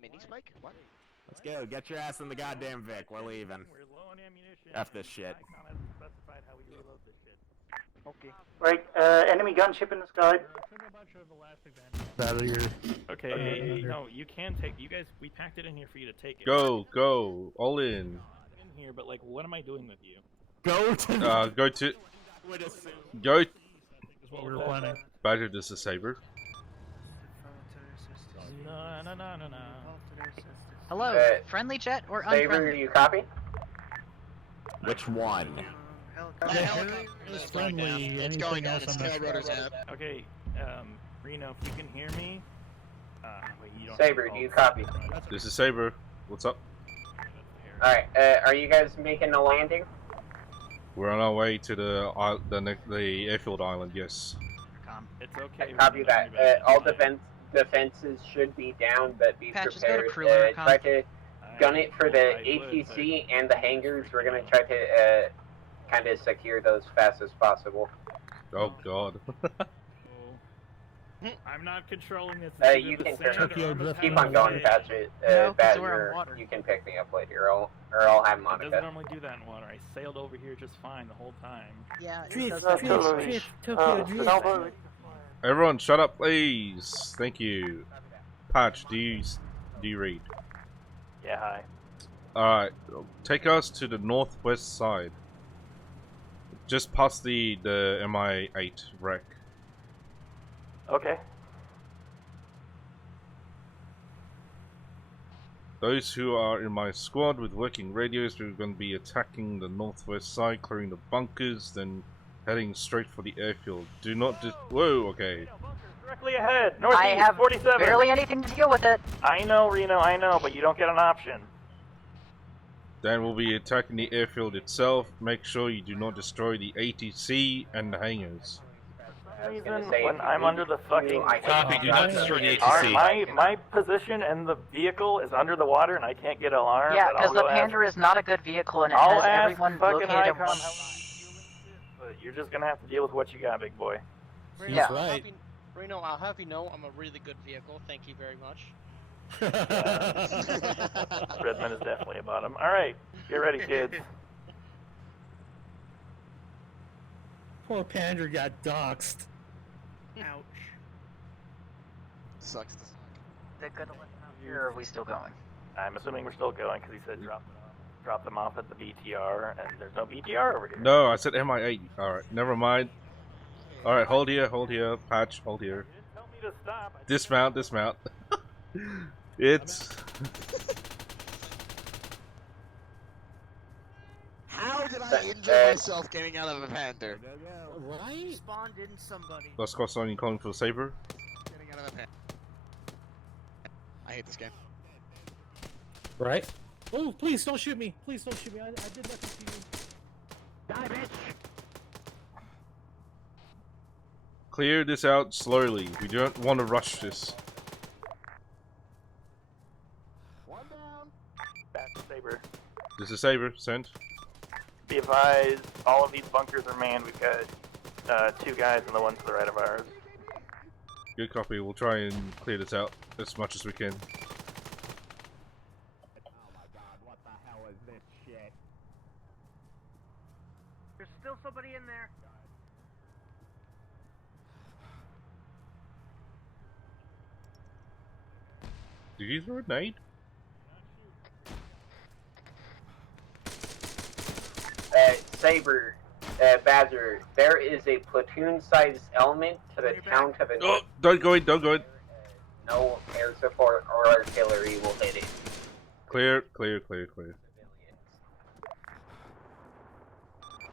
Mini spike? What? Let's go. Get your ass in the goddamn Vic. We're leaving. We're low on ammunition. F this shit. Icon hasn't specified how we reload this shit. Okay. Right, enemy gunship in the sky. Out of here. Okay, no, you can take. You guys, we packed it in here for you to take it. Go, all in. In here, but like, what am I doing with you? Go to. Go to. Go. Is what we were planning. Badger, this is Saber. No. Hello, Uh, friendly chat or Saber, unfriendly? you copy? Which one? It's friendly. It's Anything going down. else It's I'm not tail rotors out. Okay, Reno, if you can hear me. Wait, you don't. Saber, do you copy? This is Saber. What's up? Alright, are you guys making a landing? We're on our way to the airfield island. Yes. It's okay. Copy that. All defenses should be down, but be Patches, go to prepared. crew intercom. Try to gun it for the ATC and the hangars. We're gonna try to kind of secure those fast as possible. Oh God. I'm not controlling this. You can keep on going, Patrick. No, 'cause we're on Badger, water. you can pick me up later, or I'll have It Monica. doesn't normally do that in water. I sailed over here just fine the whole time. Yeah, Everyone, shut up, please. Thank you. Patch, do you read? Yeah, hi. Alright, take us to the northwest side. Just past the MI-8 wreck. Okay. Those who are in my squad with working radios, we're going to be attacking the northwest side, clearing the bunkers, then heading straight for the airfield. Do not whoa, okay. Directly ahead, northeast, I have 47. barely anything to deal with it. I know, Reno, I know, but you don't get an option. Then we'll be attacking the airfield itself. Make sure you do not destroy the ATC and the hangars. reason, when I'm under the fucking Copy, do not destroy the ATC. my position in the vehicle is under the water and I can't get alarm. Yeah, but because I'll the go ask- Panther is not a good vehicle and it I'll has ask everyone fucking located. but you're just gonna have to deal with what you got, big boy. Reno, Yeah. Reno, I'll have you know I'm a really good vehicle. Thank you very much. Redmond is definitely a bottom. Alright, get ready, kids. Poor Pander got doxxed. Ouch. Sucks to suck. They're gonna let them out here, or are we still going? I'm assuming we're still going because he said drop them off at the BTR, and there's no BTR over here. No, I said MI8. Alright, never mind. Alright, hold here, Patch, hold here. Tell me to stop. Dismount, dismount. It's... How did I injure myself getting out of a Panther? Right? Spawned in somebody. Let's go, Son, you calling for the Saber? Getting out of a Panther. I hate this game. Right? Oh, please don't shoot me. Please don't shoot me. I did nothing to you. Die, bitch! Clear this out slowly. We don't want to rush this. One down. That's Saber. This is Saber, sent. Be advised, all of these bunkers are manned. We've got 2 guys and the one to the right of ours. Good copy. We'll try and clear this out as much as we can. Oh my god, what the hell is this shit? There's still somebody in there. Did you throw a nade? Saber, Badger, there is a platoon-sized element to the town to the Oh, north. don't go in, don't go in. No air support or artillery will hit it. Clear, clear, clear, clear.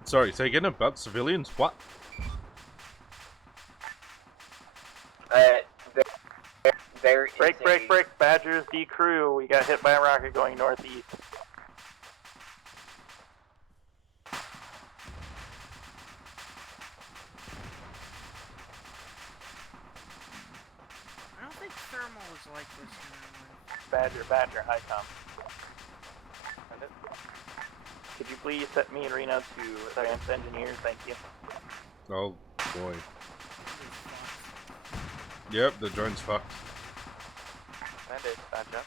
Sorry, say again about civilians? What? There is Break, Badgers, D crew. We got hit by a rocket going northeast. I don't think thermal is like this in Badger, high com. Could you please set me and Reno to advanced engineers? Thank you. Oh, boy. Yep, the drone's fucked. Send it, Badger.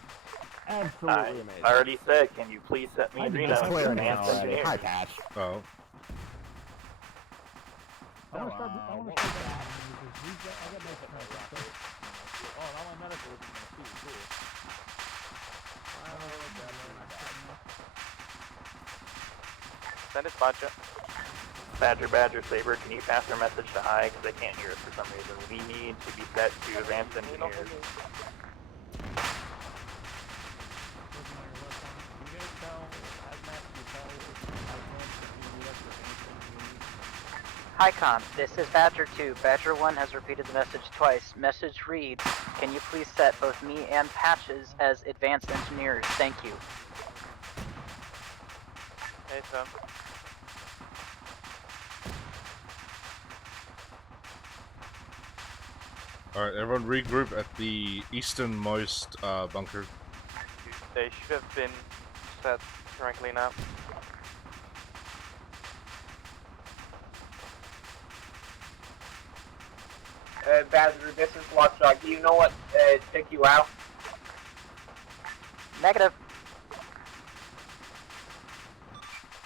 Absolutely I already said, can you please set me and Reno to advanced engineers? Hi, Patch. Oh. I want to start. I want to start. I got medical. Oh, all my medical is going to too. Send it, Badger, Saber, can you pass our message to High? Because they can't hear us for some reason. We need to be set to advanced engineers. HiCom, this is Badger 2. Badger 1 has repeated the message twice. Message reads, can you please set both me and Patches as advanced engineers? Thank you. Hey, Tom. Alright, everyone regroup at the easternmost bunker. They should have been set correctly now. Badger, this is Watchdog. Do you know what took you out? Negative.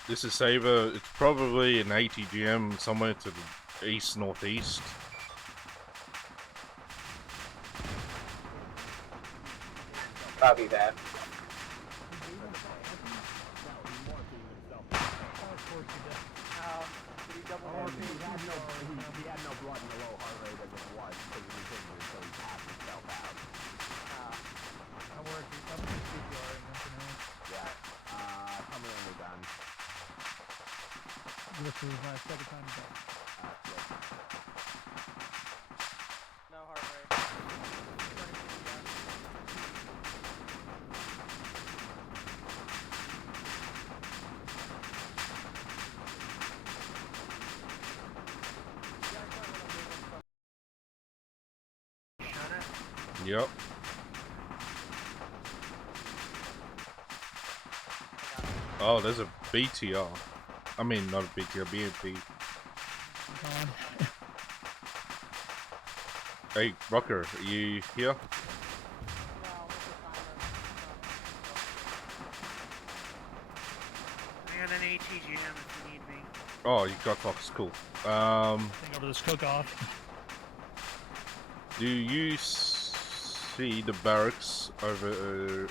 This is Saber. It's probably an ATGM somewhere to the east-northeast. Copy that. He had no blood and a low heart rate as it was because he was injured, so he passed himself out. I'm working CPR and nothing else. Yeah. Tell me when we're done. This is my second time back. No heart rate. Yep. Oh, there's a BTR. I mean, not a BTR, BMP. Hey, Rocker, are you here? I got an ATGM if you need me. Oh, you got Fox, cool. Think over this cook-off. Do you see the barracks over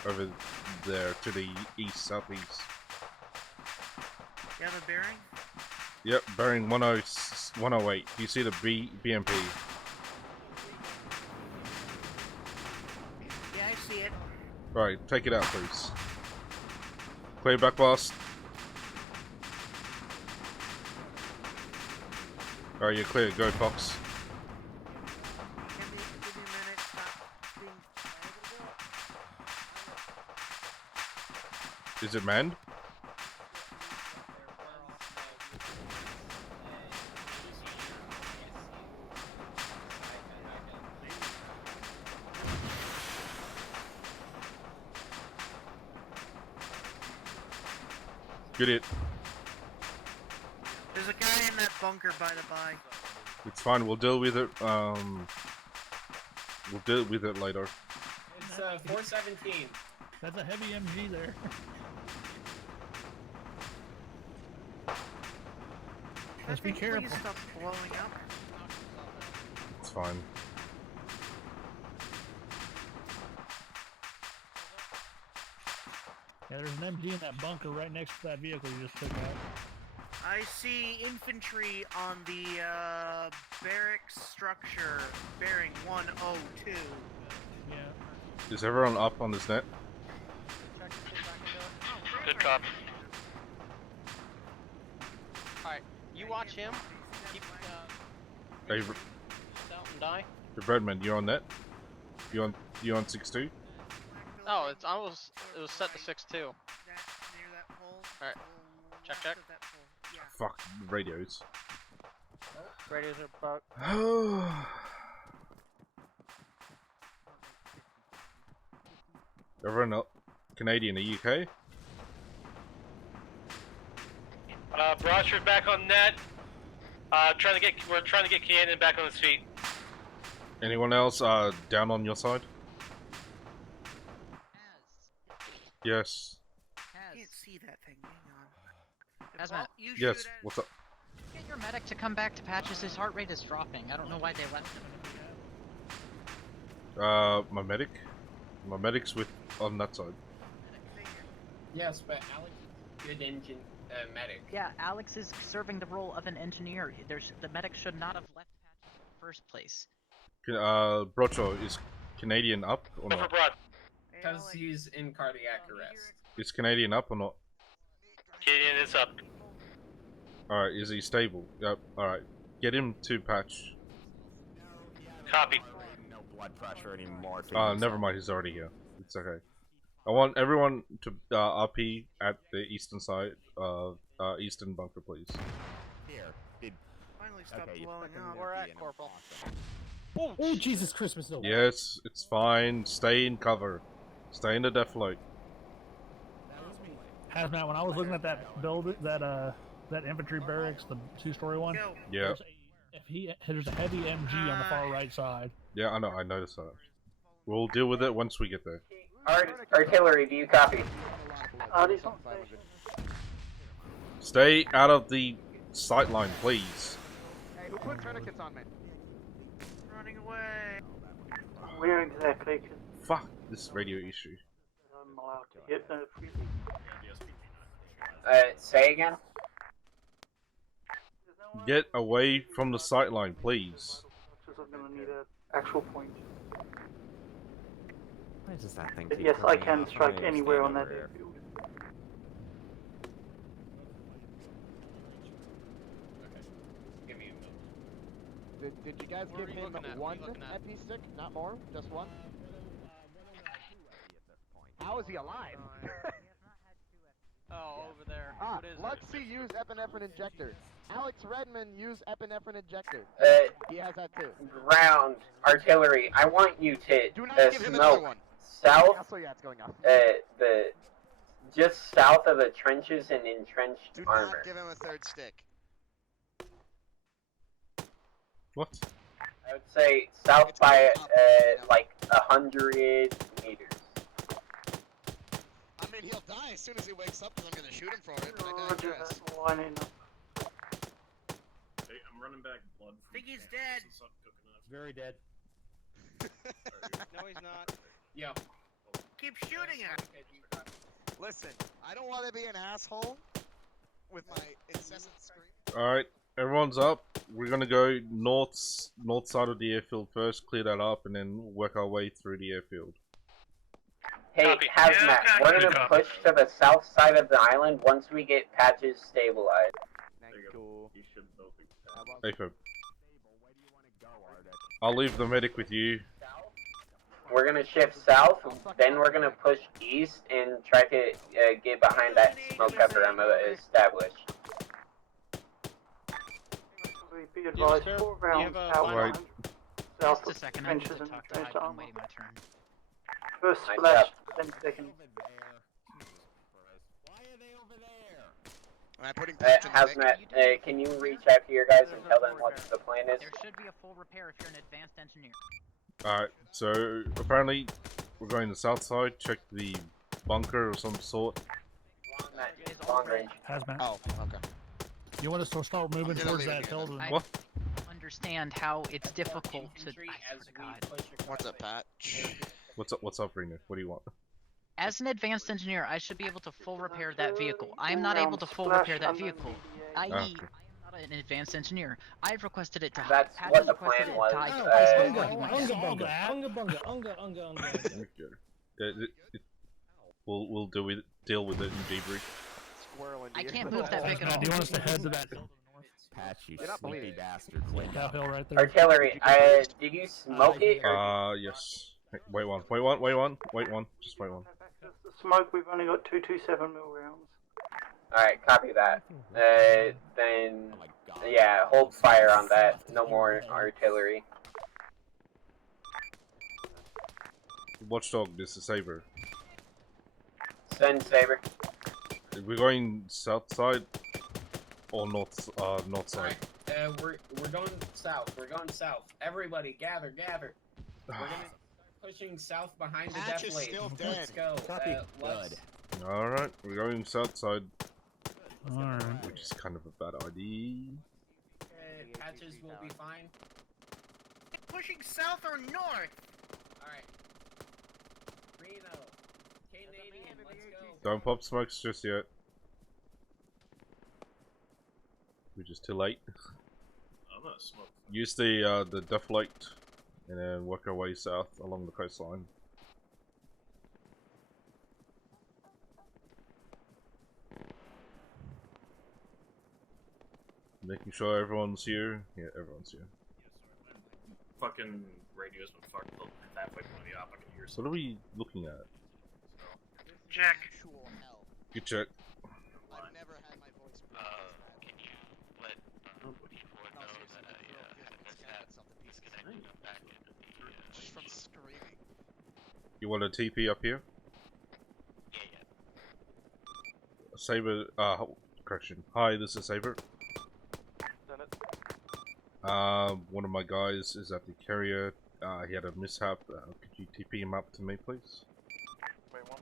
there to the east, southeast? You have a bearing? Yep, bearing 108. Do you see the BMP? Yeah, I see it. Right, take it out, please. Clear back blast. Alright, you're clear. Go, Fox. Give me a minute. Stop being... Is it manned? Get it. There's a guy in that bunker, by the by. It's fine. We'll deal with it. We'll deal with it later. It's 417. That's a heavy MG there. Just be careful. Please stop blowing up. It's fine. Yeah, there's an MG in that bunker right next to that vehicle you just took out. I see infantry on the barracks structure bearing 102. Yeah. Is everyone up on this net? Good cop. Alright, you watch him. Keep Hey, out and die. Redman, you're on net? You on 6-2? No, it was set to 6-2. Alright. Check. Fuck, radios. Radios are bugged. Everyone up. Canadian, are you okay? Broadshot back on net. We're trying to get Cannon back on his feet. Anyone else down on your side? Yes. I can't see that thing. Hang on. Hazmat. Yes. What's up? Get your medic to come back to Patches. His heart rate is dropping. I don't know why they left him. My medic. My medic's on that side. Yes, but Alex is a good engine medic. Yeah, Alex is serving the role of an engineer. The medic should not have left Patches in the first place. Brocho, is Canadian up or not? Because he's in cardiac arrest. Is Canadian up or not? Canadian is up. Alright, is he stable? Yep, alright. Get him to patch. Copy. No blood pressure anymore. Never mind, he's already here. It's okay. I want everyone to RP at the eastern side of eastern bunker, please. Here. Finally stop Okay, blowing up. We're at Corporal. Oh, Jesus Christmas, no. Yes, it's fine. Stay in cover. Stay in the defloat. Hazmat, when I was looking at that that infantry barracks, the two-story one. Yeah. There's a heavy MG on the far right side. Yeah, I know. I noticed that. We'll deal with it once we get there. Artillery, do you copy? Stay out of the sight line, please. Hey, who put tourniquets on me? Running away. Where exactly? Fuck this radio issue. I'm allowed to hit the freely. Say again? Get away from the sight line, please. I'm gonna need an actual point. Why does that thing But keep yes, I going can off? strike I anywhere on understand that over airfield. Give me a minute. Did you guys give him one EP stick, not more? Just one? How is he alive? Oh, over there. Ah, What is let's see use epinephrine injector. Alex Redmond use epinephrine injector. He has that too. Ground artillery. I want you to Do not give him another smoke one. south. Also, yeah, it's going off. Just south of the trenches and entrenched Do armor. not give him a third stick. What? I would say south by like 100 meters. I mean, he'll die as soon as he wakes up because I'm going to shoot him for it, but I digress. Hey, I'm running back blood. Think he's dead. Very dead. No, he's not. Yo. Keep shooting him. Listen, I don't want to be an asshole with my incessant scream. Alright, everyone's up. We're gonna go north side of the airfield first, clear that up, and then work our way through the airfield. Hey, Hazmat, we're gonna push to the south side of the island once we get patches stabilized. Cool. AFib. I'll leave the medic with you. We're gonna shift south, then we're gonna push east and try to get behind that smoke cover I'm established. Be advised, 4 rounds outline. South Just a of second, I need to trenches and talk to trench Hype. I'm armor. waiting my turn. First Nice splash, job. 10 seconds. Am I putting patch in the Hazmat, can you reach out to your guys and tell them what the plan is? There should be a full repair if you're an advanced engineer. Alright, so apparently we're going to the south side, check the bunker of some sort. Long range. Hazmat. Oh, okay. You want us to start moving towards that hill? I What? understand how it's difficult to. I swear to God. What's up, Patch? What's up, Reno? What do you want? As an advanced engineer, I should be able to full repair that vehicle. I am not able to full repair that vehicle. I.e., I am not an advanced engineer. I've requested it to. That's Patch what the requested plan it was. to Hype. We'll deal with it in debrief. I can't move that big at all. Do you want us to head to that hill? Patch, you sleepy bastard. Wake That up. hill right there. Artillery, did you smoke it? Yes. Hey, wait one. Just wait one. The smoke, we've only got 227mm rounds. Alright, copy that. Then, yeah, hold fire on that. No more artillery. Watchdog, this is Saber. Send Saber. We're going south side or north side. We're going south. We're going south. Everybody, gather. We're gonna pushing south behind the Patch death is blade. still dead. Let's go. Let's... Alright, we're going south side. Alright. Which is kind of a bad idea. Patches will be fine. Pushing south or north? Alright. Reno. Canadian, let's go. Don't pop smokes just yet. We're just too late. I'm not smoking. Use the death light and then work our way south along the coastline. Making sure everyone's here. Yeah, everyone's here. Fucking radio's been fucked up that way one of the opposite years. So what are we looking at? Jack. Good check. I've never had my voice. Can you let D4 know that I mishap is gonna go back into the Just from screaming. You want a TP up here? Yeah. Saber, correction. Hi, this is Saber. One of my guys is at the carrier. He had a mishap. Could you TP him up to me, please? Wait, one.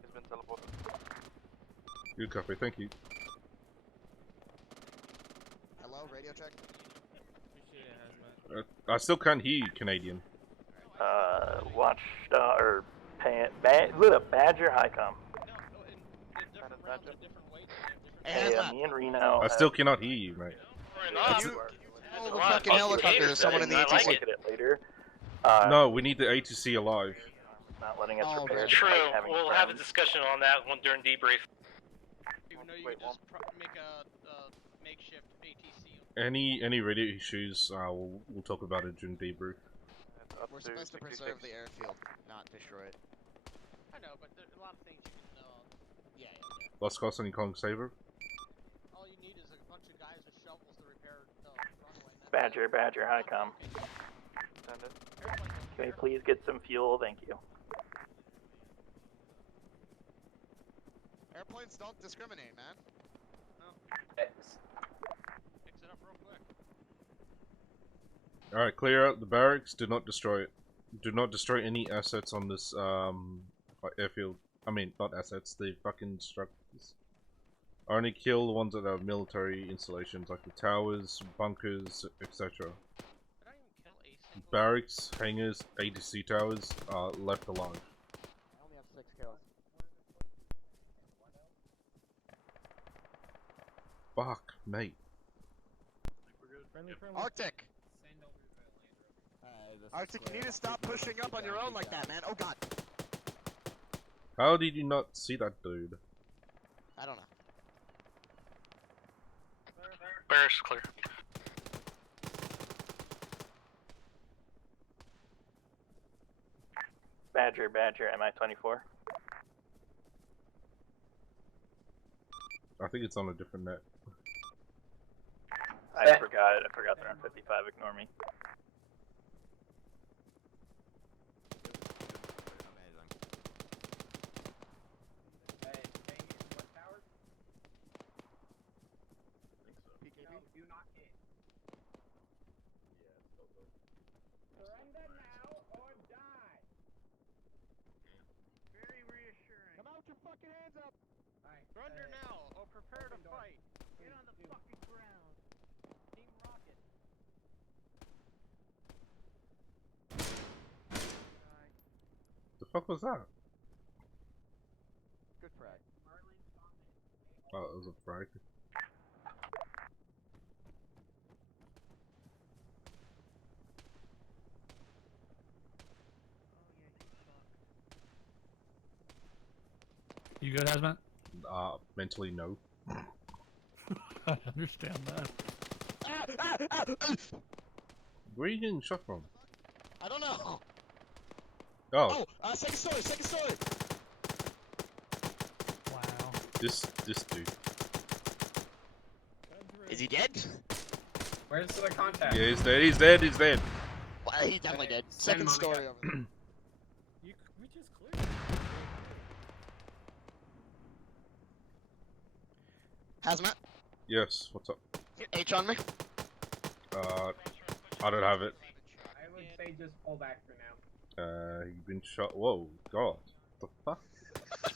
He's been teleported. Good copy, thank you. Hello, radio check. I still can't hear you, Canadian. Watchdog or Badger Highcom. Hey, me and Reno. I still cannot hear you, mate. Oh, the fucking helicopter. There's someone in the ATC. Look at it later. No, we need the ATC alive. Not letting us Oh, repair. True. despite having We'll have a friends. discussion on that one during debrief. Even though you Wait, could just make a makeshift ATC. Any radio issues, we'll talk about it during debrief. We're supposed to preserve the airfield, not destroy it. I know, but there's a lot of things you can know. Yeah. Lost cost any calling Saber? All you need is a bunch of guys with shovels to repair the runway. Badger, hi, com. Can we please get some fuel? Thank you. Airplanes don't discriminate, man. No. Fix it up real quick. Alright, clear out the barracks. Do not destroy it. Do not destroy any assets on this airfield. I mean, not assets, the fucking structures. Only kill the ones that have military installations, like the towers, bunkers, etc. Barracks, hangars, ADC towers are left alive. I only have 6 kills. Fuck, mate. Arctic! Arctic, you need to stop pushing up on your own like that, man. Oh god. How did you not see that dude? I don't know. Barracks clear. Badger, MI-24. I think it's on a different net. I forgot it. I forgot they're on 55. Ignore me. Surrender now or die. Very reassuring. Come out with your fucking hands up. Surrender now or prepare to fight. Get on the fucking ground. Team Rocket. The fuck was that? Good frag. Oh, it was a frag. You good, Hazmat? Mentally no. I understand that. Where are you getting shot from? I don't know. Oh, Second story. Wow. this dude. Is he dead? Where's the contact? Yeah, he's dead. Well, he's definitely dead. Second story over there. We just cleared. Hazmat? Yes, what's up? H on me? I don't have it. I would say just pull back for now. You've been shot. Whoa, God. What the fuk?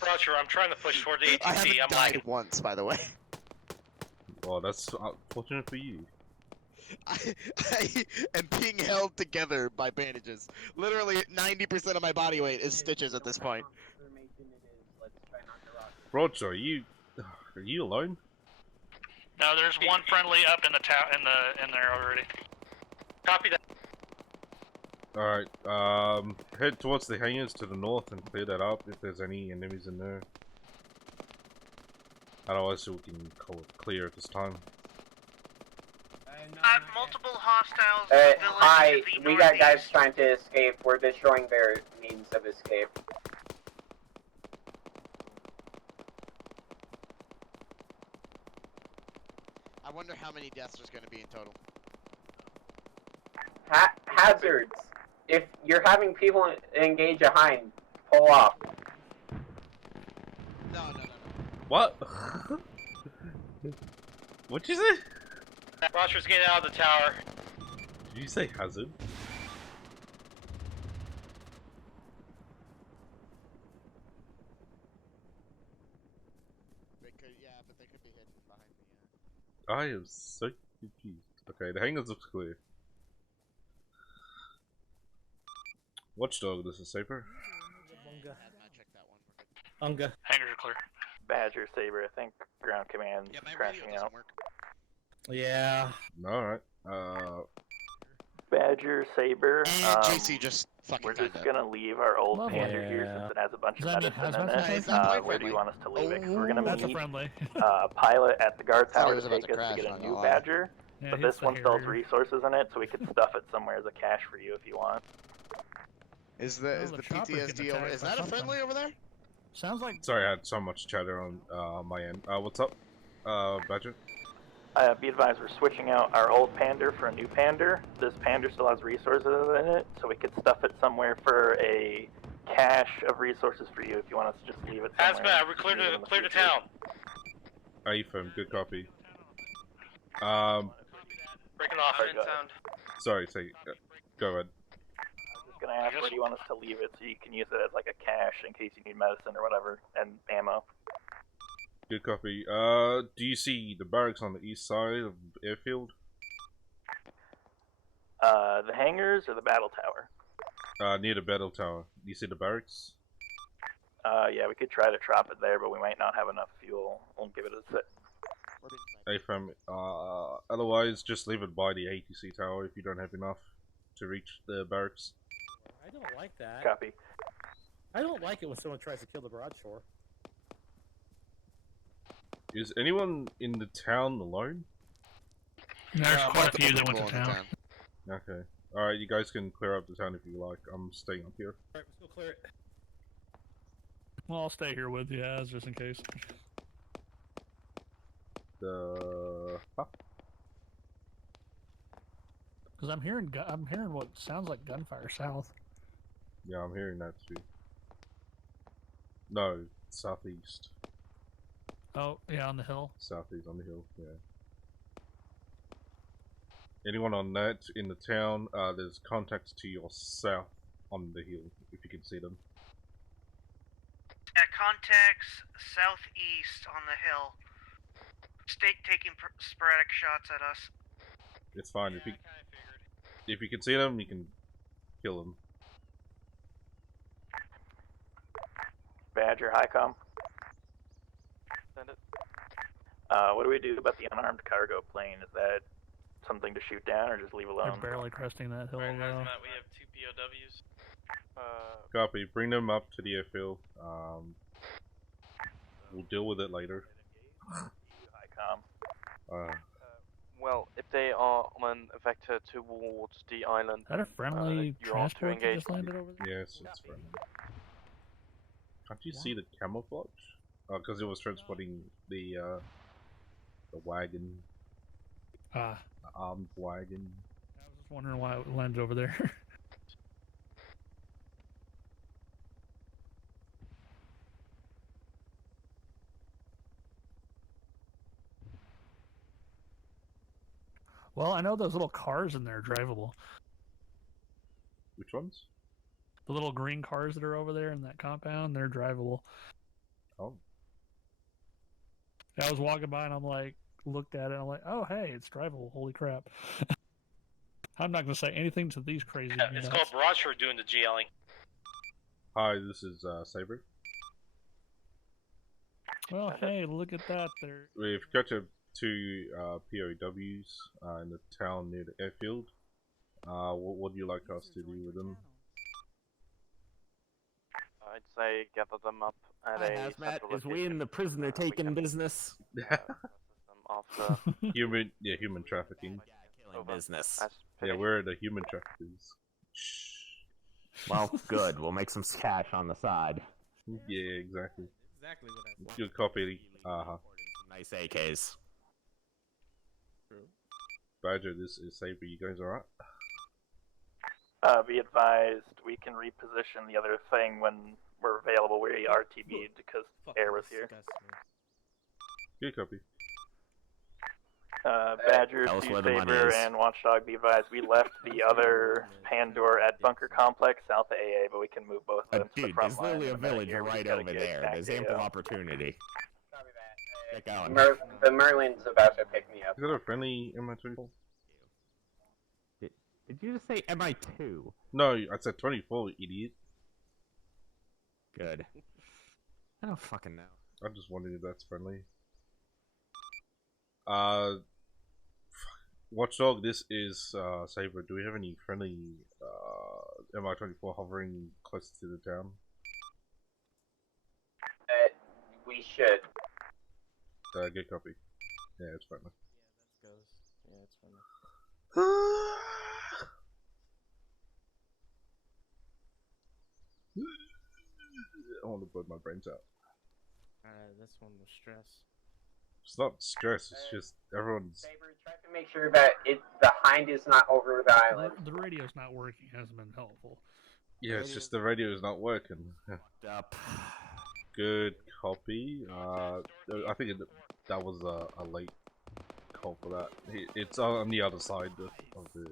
Roger, I'm trying to push toward the ATC. I haven't I'm died lagging. once, by the way. Well, that's fortunate for you. I am being held together by bandages. Literally 90% of my body weight is stitches at this point. Roger, are you alone? No, there's one friendly up in the in there already. Copy that. Alright, head towards the hangars to the north and clear that up if there's any enemies in there. Otherwise, we can call it clear at this time. I have multiple hostiles. Hi, we got guys trying to escape. We're destroying their means of escape. I wonder how many deaths there's going to be in total. Hazards. If you're having people engage a hind, pull off. No. What? What'd you say? Roger's getting out of the tower. Did you say hazard? But they could be hidden behind me. I am so confused. Okay, the hangars looks clear. Watchdog, this is Saber. Unga. Hangars are clear. Badger, Saber, I think ground command's crashing out. Yeah. Alright, Badger, Saber. JC just fucking We're just kinda. gonna leave our old Lovely. pander here since it has a bunch Does of that mean medicine in hazmat it. suits? Where do you want us to leave it? 'Cause we're That's gonna a meet friendly. a pilot at the guard Thought he tower was to about take to us to crash, get a not new gonna lie. Badger. Yeah, But he's this the one sells Harrier. resources in it, so we could stuff it somewhere as a cache for you if you want. Is the the chopper's getting PTSD over? attacked Is by that a something. friendly over there? Sounds like Sorry, I had so much chatter on my end. What's up, Badger? Be advised, we're switching out our old pander for a new pander. This pander still has resources in it, so we could stuff it somewhere for a cache of resources for you if you want us to just leave it somewhere. Hazmat, we cleared the town. AFM, good copy. Breaking off. Sorry, go ahead. Sorry, say, go ahead. I was just gonna ask where do you want us to leave it so you can use it as like a cache in case you need medicine or whatever, and ammo. Good copy. Do you see the barracks on the east side of the airfield? The hangars or the battle tower? Near the battle tower. Do you see the barracks? Yeah, we could try to drop it there, but we might not have enough fuel. We'll give it a sit. AFM, otherwise just leave it by the ATC tower if you don't have enough to reach the barracks. I don't like that. Copy. I don't like it when someone tries to kill the broadshore. Is anyone in the town alone? there's quite a few that went to town. Okay. Alright, you guys can clear up the town if you like. I'm staying up here. Alright, let's go clear it. Well, I'll stay here with you, as just in case. Huh? Because I'm hearing what sounds like gunfire south. Yeah, I'm hearing that too. No, southeast. Oh, yeah, on the hill. Southeast on the hill, yeah. Anyone on that in the town, there's contacts to your south on the hill, if you can see them. Yeah, contacts southeast on the hill. State taking sporadic shots at us. It's fine, if you can see them, you can kill them. Badger, HICOM. Send it. What do we do about the unarmed cargo plane? Is that something to shoot down or just leave alone? They're barely cresting that hill, though. We have 2 POWs. Copy, bring them up to the airfield. We'll deal with it later. HICOM. Well, if they are on a vector towards the island, Is that a friendly you are to transport that engage. just landed over there? Yes, it's friendly. Can't you see the camouflage? Oh, because it was transporting the wagon. The armed wagon. I was just wondering why it landed over there. Well, I know those little cars in there are drivable. Which ones? The little green cars that are over there in that compound, they're drivable. Oh. I was walking by and I'm like, looked at it and I'm like, oh hey, it's drivable. Holy crap. I'm not going to say anything to these crazy It's nuts. called Broadshore doing the GLing. Hi, this is Saber. Well, hey, look at that there. We've captured 2 POWs in the town near the airfield. What would you like us to do with them? I'd say gather them up at Hi, a Hazmat. central Is we in the prisoner taking business? after human trafficking. Killing business. Yeah, we're the human traffickers. Well, good. We'll make some cash on the side. Yeah, exactly. Exactly what I want. Good copy. Nice AKs. True. Badger, this is Saber. You guys alright? Be advised, we can reposition the other thing when we're available. We RTB'd because air was here. Good copy. Badger, Tell us where the money Saber, is. and Watchdog, be advised, we left the other Pandora at Bunker Complex south of AA, but we can move both of them to the Dude, front there's line. literally a in minute village here. We right just gotta over get there. back There's to ample opportunity. Get going. The Merlin's about to pick me up. Is that a friendly MI-24? Did you just say MI2? No, I said 24, idiot. Good. I don't fucking know. I'm just wondering if that's friendly. Watchdog, this is Saber. Do we have any friendly MI-24 hovering close to the town? We should. Good copy. Yeah, it's friendly. Yeah, that goes. Yeah, it's friendly. I want to blow my brains out. This one was stress. It's not stress, it's just everyone's... Saber, try to make sure that the hind is not over the island. The radio's not working hasn't been helpful. Yeah, it's just the radio is not working. Good copy. I think that was a late call for that. It's on the other side of the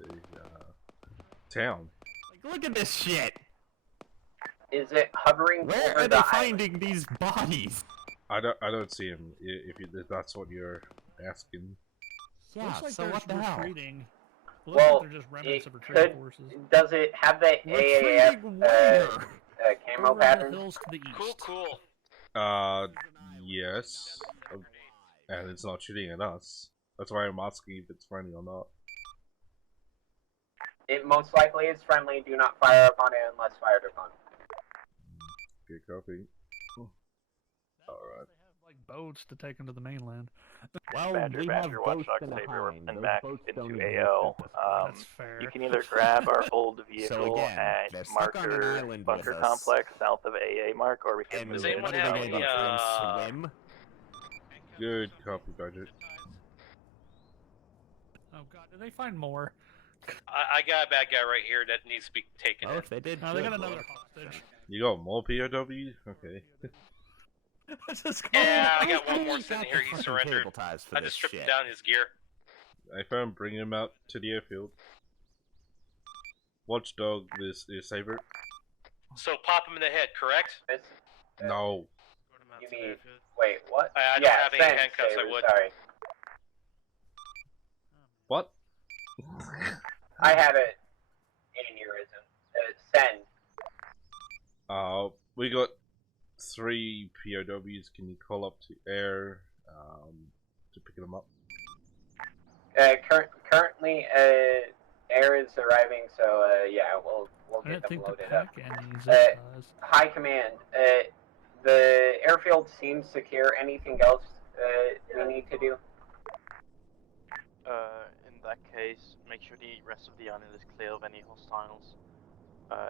town. Like, look at this shit! Is it hovering Where over are the they island? finding these bodies? I don't see him. If that's what you're asking. Yeah, Looks like so they're what the hell? retreating. Looks Well, like they're just remnants of it retreating could. forces. Does it have the AAF camo Over the pattern? hills to the east. Cool. Yes. And it's not shooting at us. That's why I'm asking if it's friendly or not. It most likely is friendly. Do not fire upon it unless fired upon. Good copy. Alright. Like boats to take them to the mainland. Well, Badger, we Badger, have boats Watchdog, and a Saber, hind. and Those back boats don't into exist AO. at this That's fair. You can either grab our old So vehicle again, at they're stuck on an marker island bunker with us. complex south of AA mark, or we can And move Does it. anyone what are have they gonna any, do? Try and swim? Good copy, Badger. Oh god, did they find more? I got a bad guy right here that needs to be taken Oh, in. if they did, No, they got good. another hostage. You got more POW? Okay. Yeah, I got I one more ain't sitting got here. the He fucking surrendered. cable ties for I this just stripped shit. down his gear. I found bring him out to the airfield. Watchdog, this is Saber. So pop him in the head, correct? No. You mean, wait, what? I don't yeah, have any thanks, handcuffs, I Saber, would. Sorry. What? I had an aneurysm. Send. We got 3 POWs. Can you call up to air to pick them up? Currently, air is arriving, so yeah, we'll I get didn't them think the loaded up. pack any zip ties. High command, the airfield seems secure. Anything else we need to do? In that case, make sure the rest of the island is clear of any hostiles.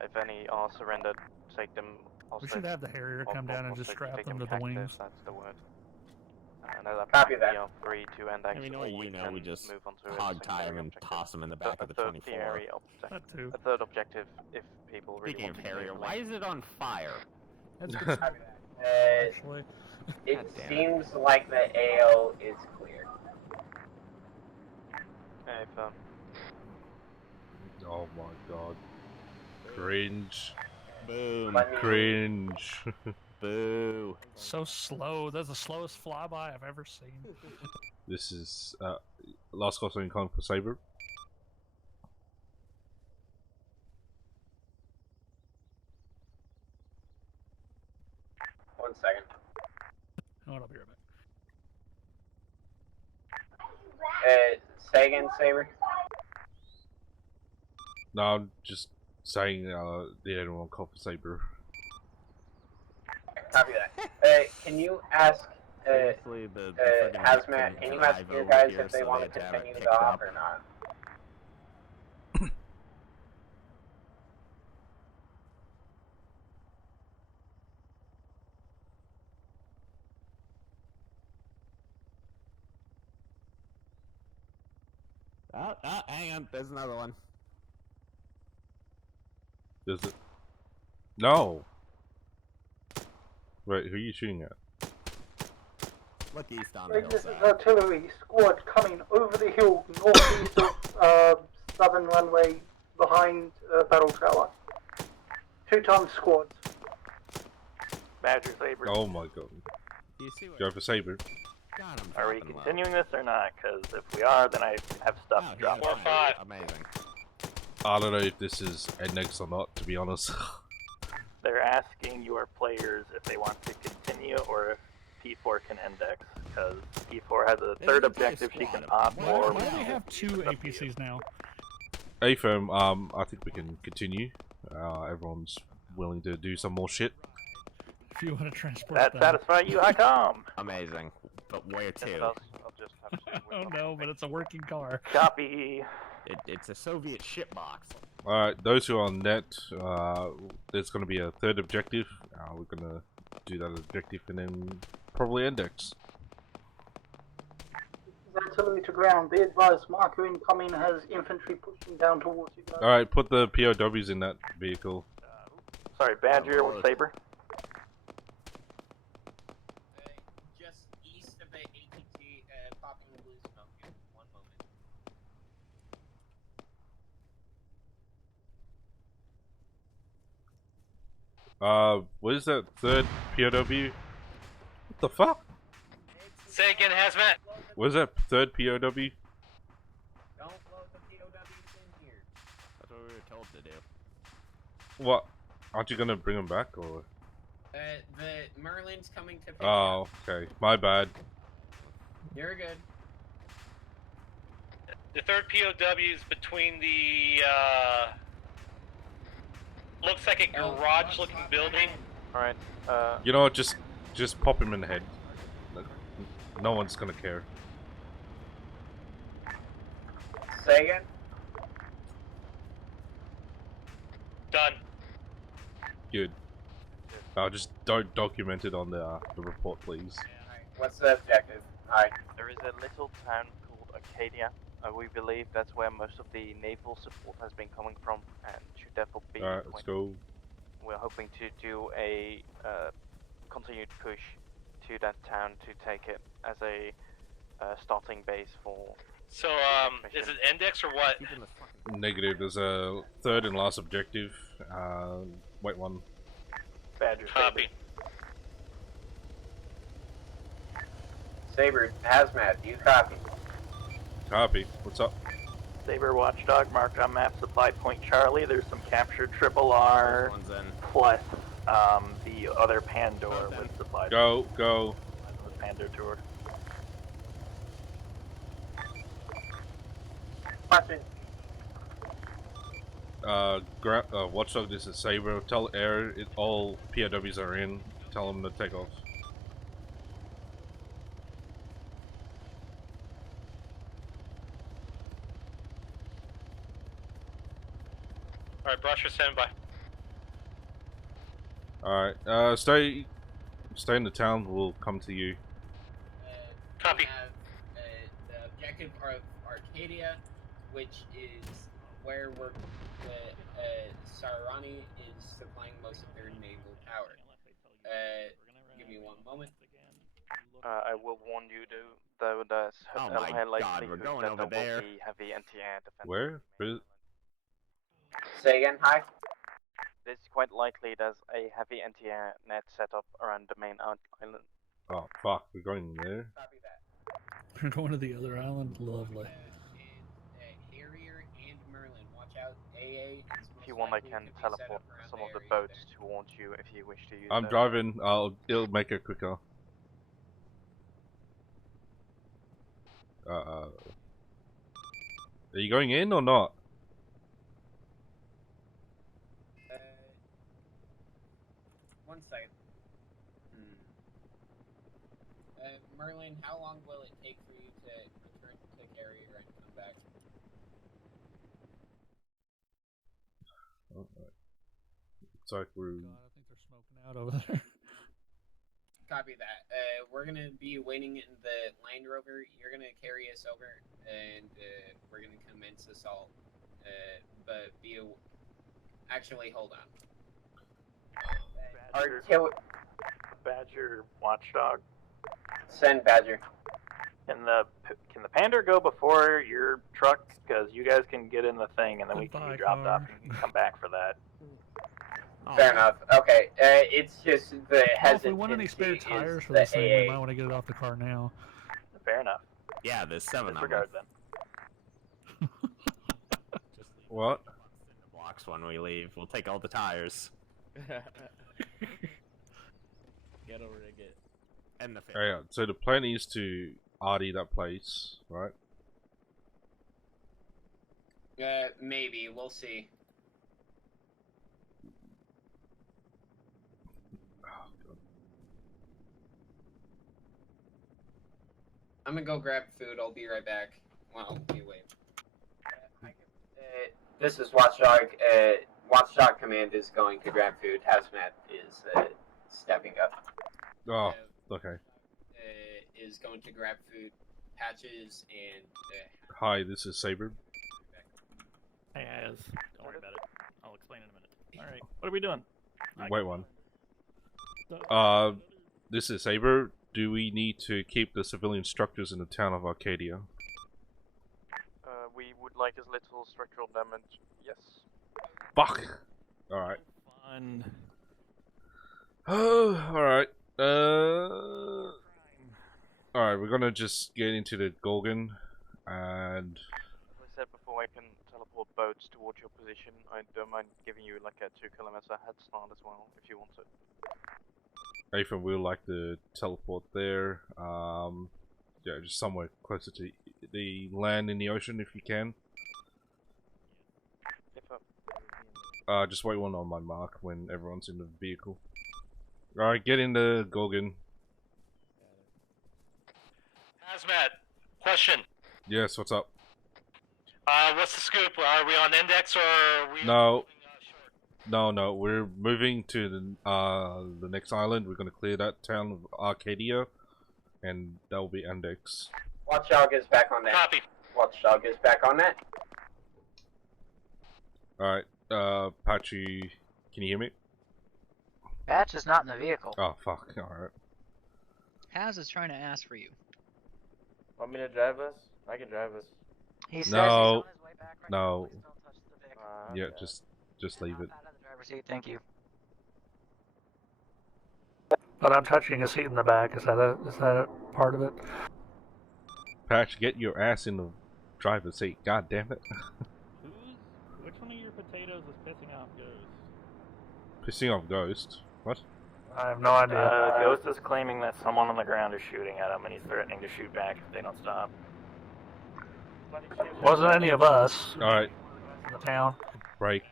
If any are surrendered, take them We hostage. should have the Harrier come down and just Hostage, strap take them to the captive, wings. That's the word. And at that Copy point, that. we are free to end action, I mean, or you know, can we just move on to a hog tie secondary him and objective. toss him in the back of the 24. Tertiary That too. a third objective, if people really Speaking want of to Harrier, claim why is it on fire? That's good. Actually. It God damn it. seems like the AO is clear. If, Oh my god. Cringe. Boom. Cringe. Boo. So slow. That's the slowest flyby I've ever seen. This is last call sign calling for Saber. One second. Hold on, I'll be right back. Say again, Saber. No, I'm just saying the anyone call for Saber. Copy that. Can you ask Seriously, the friggin' Hazmat, can you ask drive your over guys here if they so want they to have it continue picked the op up? or not? Hang on, there's another one. Does it? No! Wait, who are you shooting at? Look east on the This is hillside. artillery squad coming over the hill northeast of southern runway behind Battle Tower. 2 times squads. Badger, Saber. Oh my god. Do you see what? Go for Saber. God, I'm Are we dropping low. continuing this or not? Because if we are, then I have stuff Oh, to drop yeah, off. fine. Amazing. I don't know if this is Ednex or not, to be honest. They're asking your players if they want to continue or if P4 can index. because E4 has a third objective she can opt for. Why do we have two APCs now? Hey, firm. I think we can continue. Everyone's willing to do some more shit. If you want to transport That them. satisfy you, I come. Amazing. But where to? I'll just have to Oh no, but it's a working car. Copy. It's a Soviet shitbox. Alright, those who are on net, there's going to be a third objective. We're going to do that objective and then probably index. Artillery to ground. Be advised, marker incoming has infantry pushing down towards you guys. Alright, put the POWs in that vehicle. Sorry, Badger with Saber. Just east of the ATT, popping the blue smoke. Give me 1 moment. What is that third POW? What the fuck? Say again, Hazmat. What is that third POW? Don't load the POWs in here. That's what we were told to do. What? Aren't you gonna bring them back or? The Merlin's coming to pick Oh, okay. My bad. You're good. The third POW is between the, looks like a garage-looking building. Alright, You know what? Just pop him in the head. No one's gonna care. Say again? Done. Good. Just don't document it on the report, please. What's the objective? Alright. There is a little town called Acadia. We believe that's where most of the naval support has been coming from, and should therefore be. Alright, let's go. We're hoping to do a continued push to that town to take it as a starting base for. So, is it index or what? Negative. There's a third and last objective. Wait one. Badger. Copy. Saber, Hazmat, do you copy? Copy. What's up? Saber Watchdog marked on map supply point Charlie. There's some captured triple R plus the other Pandor with supply. Go. Pandor tour. Watchdog, this is Saber. Tell Air all POWs are in. Tell them to take off. Alright, Brusher, stand by. Alright, stay in the town. We'll come to you. Copy. We have the objective of Arcadia, which is where Sarani is supplying most of their naval power. Give me 1 moment. I will warn you though there's Oh a my high God, likelihood we're going that over there there. will be heavy anti-air defense. Where? Say again, hi. It's quite likely there's a heavy anti-air net set up around the main island. Oh fuck, we're going there. Copy that. We're going to the other island. Lovely. Harrier and Merlin, watch out. AA is If you want, I can teleport some of the boats towards you if you wish to use I'm them. driving. It'll make it quicker. Are you going in or not? One second. Merlin, how long will it take for you to return to Carrier and come back? Looks like we're. God, I think they're smoking out over there. Copy that. We're gonna be waiting in the Land Rover. You're gonna carry us over, and we're gonna commence assault. But actually, hold on. Badger Watchdog. Send Badger. Can the Pandor go before your truck? Because you guys can get in the thing, and then we can be dropped off and come back for that. Fair enough. Okay. It's just the Well, if we hesitancy want any spare is tires for the this thing, we AA. might want to get it off the car now. Fair enough. Yeah, there's 7 of them. Disregard them. What? Blocks when we leave. We'll take all the tires. Get over to get. And the Yeah, so the plan is to RD that place, right? Maybe. We'll see. I'm gonna go grab food. I'll be right back. Well, you wait. This is Watchdog. Watchdog Command is going to grab food. Hazmat is stepping up. Oh, okay. Is going to grab food. Patches and. Hi, this is Saber. Hey, Az. Don't worry about it. I'll explain in a minute. Alright, what are we doing? Wait one. This is Saber. Do we need to keep the civilian structures in the town of Arcadia? We would like as little structural damage, yes. Fuck! Alright. Fun. Oh, alright. Alright, we're gonna just get into the Gorgon, and... As I said before, I can teleport boats towards your position. I don't mind giving you like a 2-kilometer head start as well, if you want it. Nathan will like to teleport there. Yeah, just somewhere closer to the land in the ocean if you can. Just wait one on my mark when everyone's in the vehicle. Alright, get in the Gorgon. Hazmat, question. Yes, what's up? What's the scoop? Are we on index or are we... No. No, we're moving to the next island. We're gonna clear that town of Arcadia, and that will be index. Watchdog is back on that. Copy. Watchdog is back on that. Alright, Patchy, can you hear me? Patch is not in the vehicle. Oh, fuck, alright. Haz is trying to ask for you. Want me to drive us? I can drive us. He says he's on his way back right now. No. Please don't touch the Vic. Yeah, just leave it. Out of the driver's seat, thank you. But I'm touching a seat in the back. Is that a part of it? Patch, get your ass in the driver's seat. God damn it. Which one of your potatoes is pissing off Ghost? Pissing off Ghost? What? I have no idea. Ghost is claiming that someone on the ground is shooting at him, and he's threatening to shoot back if they don't stop. Wasn't any of us. Alright. In the town. Break.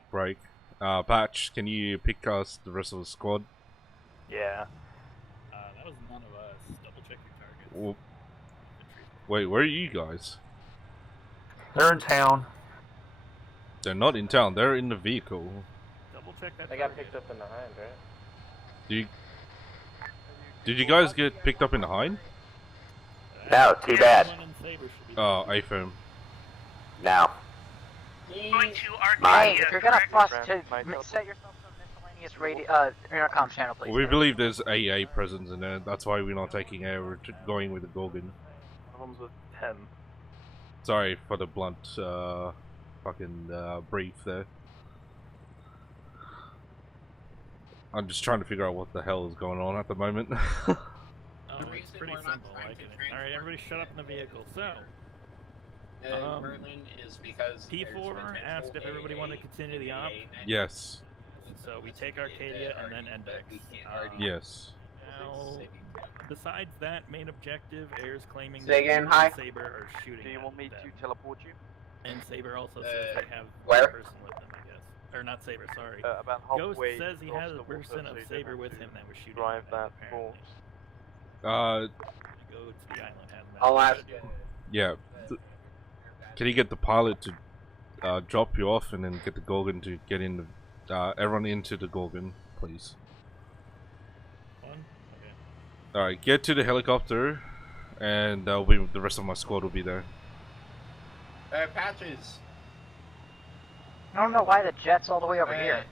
Patch, can you pick us the rest of the squad? Yeah. That was none of us. Double check your targets. Well, wait, where are you guys? They're in town. They're not in town, they're in the vehicle. Double check that. They got picked up in the hind, right? Did you guys get picked up in the hind? No, too bad. Oh, A-firm. Now. Going to Hey, Arcadia, if you're gonna correct? fuss to set yourself to a miscellaneous intercom channel, please. We believe there's AA presence in there, that's why we're not taking air, we're going with the Gorgon. Problems with him. Sorry for the blunt, brief there. I'm just trying to figure out what the hell is going on at the moment. Oh, it's pretty simple. Alright, everybody shut up in the vehicle. So, Merlin is because P4 asked if everybody wanted to continue the op. Yes. So we take Arcadia and then Index. Yes. Now, besides that main objective, Air's claiming Say again, that hi. Saber are shooting. Do you want me to teleport you? And Saber also says they have where? a person with them, I guess. Or not Saber, sorry. About Ghost halfway says he across has a the water, person so of you don't Saber have with to him that was shooting. drive them, that apparently. force. Go to the island, have them. I'll ask. Yeah. Can you get the pilot to drop you off and then get the Gorgon to get in the, everyone into the Gorgon, please? Alright, get to the helicopter and the rest of my squad will be there. Patches. I don't know why the jet's all the way over here.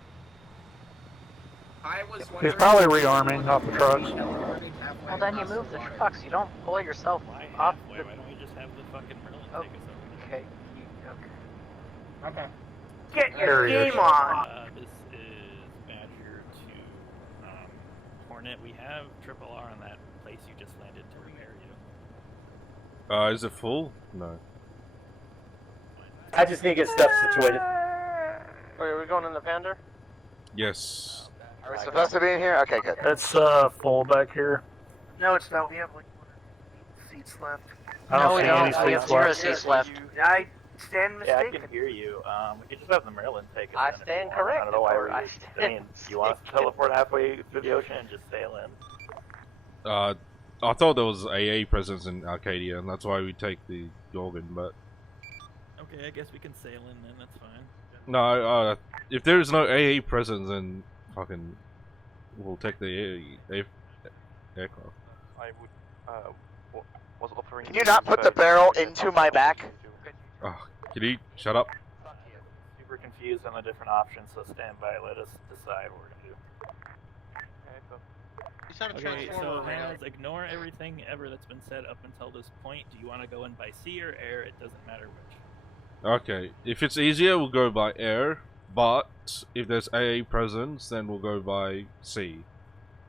I was He's probably rearming off the trucks. Well, then you move the trucks. You don't pull yourself off the... Why don't we just have the fucking Merlin Oh, take us over? okay. Okay. Get your game on! This is Badger to Hornet. We have Triple R on that place you just landed to repair you. Is it full? No. I just need to get stuff situated. Wait, are we going in the Panda? Yes. Are we supposed to be in here? Okay, good. It's full back here. No, it's not. We have like seats left. No, we don't. We have 0 seats left. I stand Yeah, I mistaken. can hear you. We could just have the Maryland take us. I in if you stand want. I don't corrected, know why or we're. I I stand mean, you want us to teleport halfway through the ocean and just sail in? I thought there was AA presence in Arcadia, and that's why we take the Gorgon, but... Okay, I guess we can sail in then, that's fine. No, if there is no AA presence, then fucking... we'll take the aircraft. I would, was offering... Can you not put the barrel into my back? Oh, can you shut up? Super confused on the different options, so stand by. Let us decide what we're gonna do. Okay, so Has, ignore everything ever that's been said up until this point. Do you want to go in by sea or air? It doesn't matter which. Okay, if it's easier, we'll go by air, but if there's AA presence, then we'll go by sea.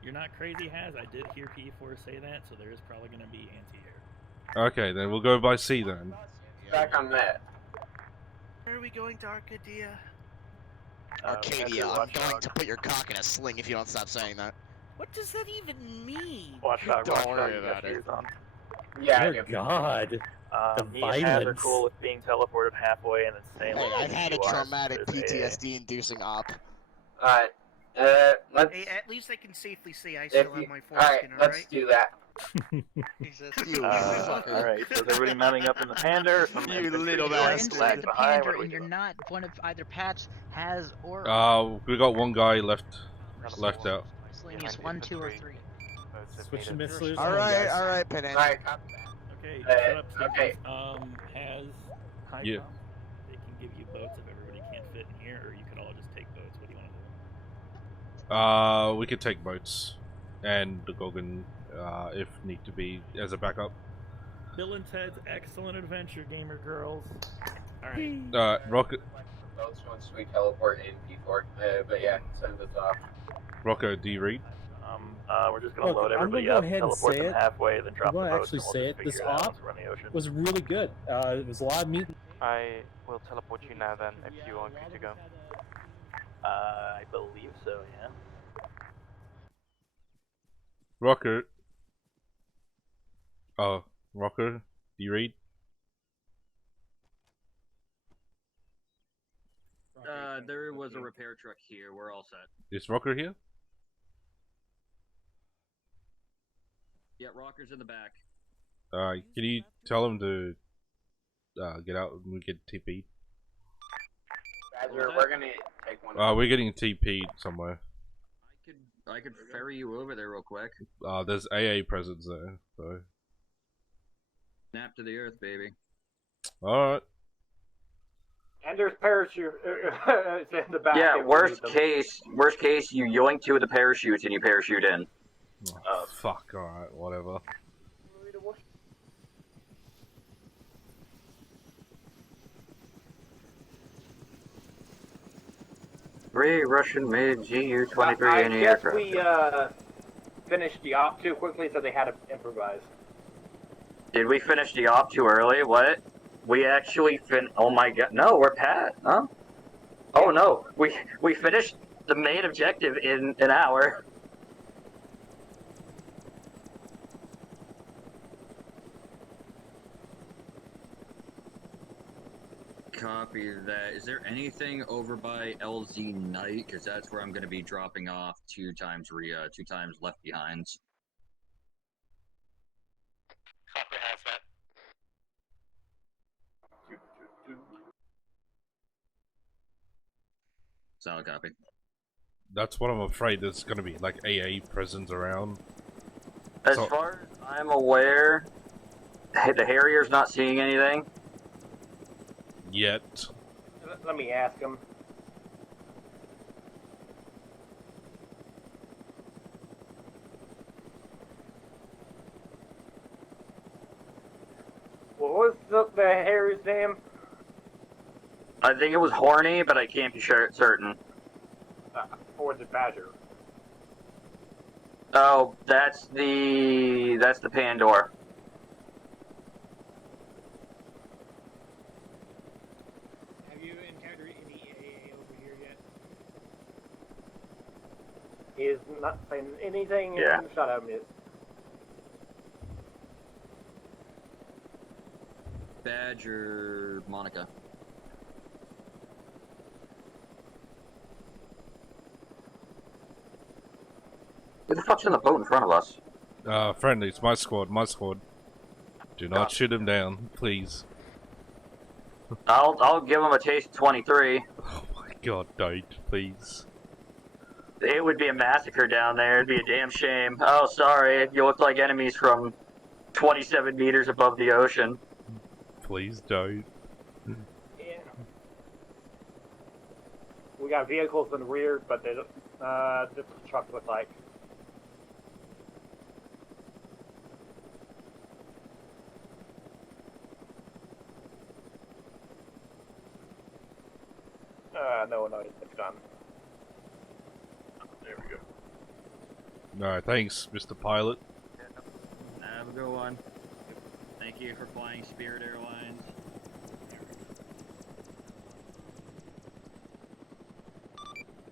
You're not crazy, Has. I did hear P4 say that, so there is probably going to be anti-air. Okay, then we'll go by sea then. Back on that. Where are we going to Arcadia? Arcadia, I'm going to put your cock in a sling if you don't stop saying that. What does that even mean? Watchdog, Don't Watchdog, worry you got about it. yours on. Yeah. Dear God. Me and Has are violence. cool with being teleported halfway and then sailing. Hey, I've had a You are, traumatic there's PTSD-inducing op. Alright. Let's... Hey, at least I can safely say I if still you- have my Alright, foreskin, let's alright? do that. Alright, so is everybody mounting up in the Panda or some You little infantry We're units bastard. inside lag the behind? Panda, What are we and you're doing? not one of either Patch, Has, or We got one guy left out. Miscellaneous 1, 2, or 3. Switch to missiles. Alright, Penn. Alright, Okay, Uh, shut up, Steve. okay. Has high Yeah. ground. They can give you boats if everybody can't fit in here, or you could all just take boats. What do you want to do? We could take boats. And the Gorgon, if need to be, as a backup. Bill and Ted's Excellent Adventure, gamer girls. Alright. Rocket, Boats once we teleport in P4. But yeah, send us off. Rocco, do you read? We're just gonna Look, load I'm gonna everybody go up, ahead and teleport say them it. halfway, then drop I'm the gonna boats, actually and we'll say just it. This figure it out op once we're on the ocean. was really good. It was a lot of meat. I will teleport you now then, if you want me to go. I believe so, yeah. Rocker. Oh, Rocker, do you read? There was a repair truck here. We're all set. Is Rocker here? Yeah, Rocker's in the back. Can you tell him to get out and we get TP'd? Badger, we're gonna take one. We're getting TP'd somewhere. I could ferry you over there real quick. There's AA presence there, so. Snap to the earth, baby. Alright. And there's parachute. It's in the back. Yeah, if we worst need them. case, you yoink two of the parachutes and you parachute in. Oh, fuck, alright, whatever. Three Russian-made GU-23 I in the guess aircraft. we finished the op too quickly, so they had to improvise. Did we finish the op too early? What? We actually oh my god, no, we're past, huh? Oh no, we finished the main objective in an hour. Copy that. Is there anything over by LZ Knight? Because that's where I'm going to be dropping off two times left behinds. Copy, has that. Solid copy. That's what I'm afraid there's gonna be, like, AA presence around. As So- far as I'm aware, the Harrier's not seeing anything. Yet. Let me ask him. What was the Harry's name? I think it was Horny, but I can't be certain. Or the Badger? Oh, that's the Pandora. Have you encountered any AA over here yet? He is not saying anything. Yeah. Shut up, miss. Badge or Monica? Who the fuck's in the boat in front of us? Friendly, it's my squad, my squad. Do not shoot him down, please. I'll give him a taste 23. Oh my god, don't, please. It would be a massacre down there. It'd be a damn shame. Oh, sorry. You look like enemies from 27 meters above the ocean. Please don't. Yeah. We got vehicles in the rear, but they don't. This truck looks like. No, it's done. There we go. Alright, thanks, Mr. Pilot. Have a good one. Thank you for flying Spirit Airlines.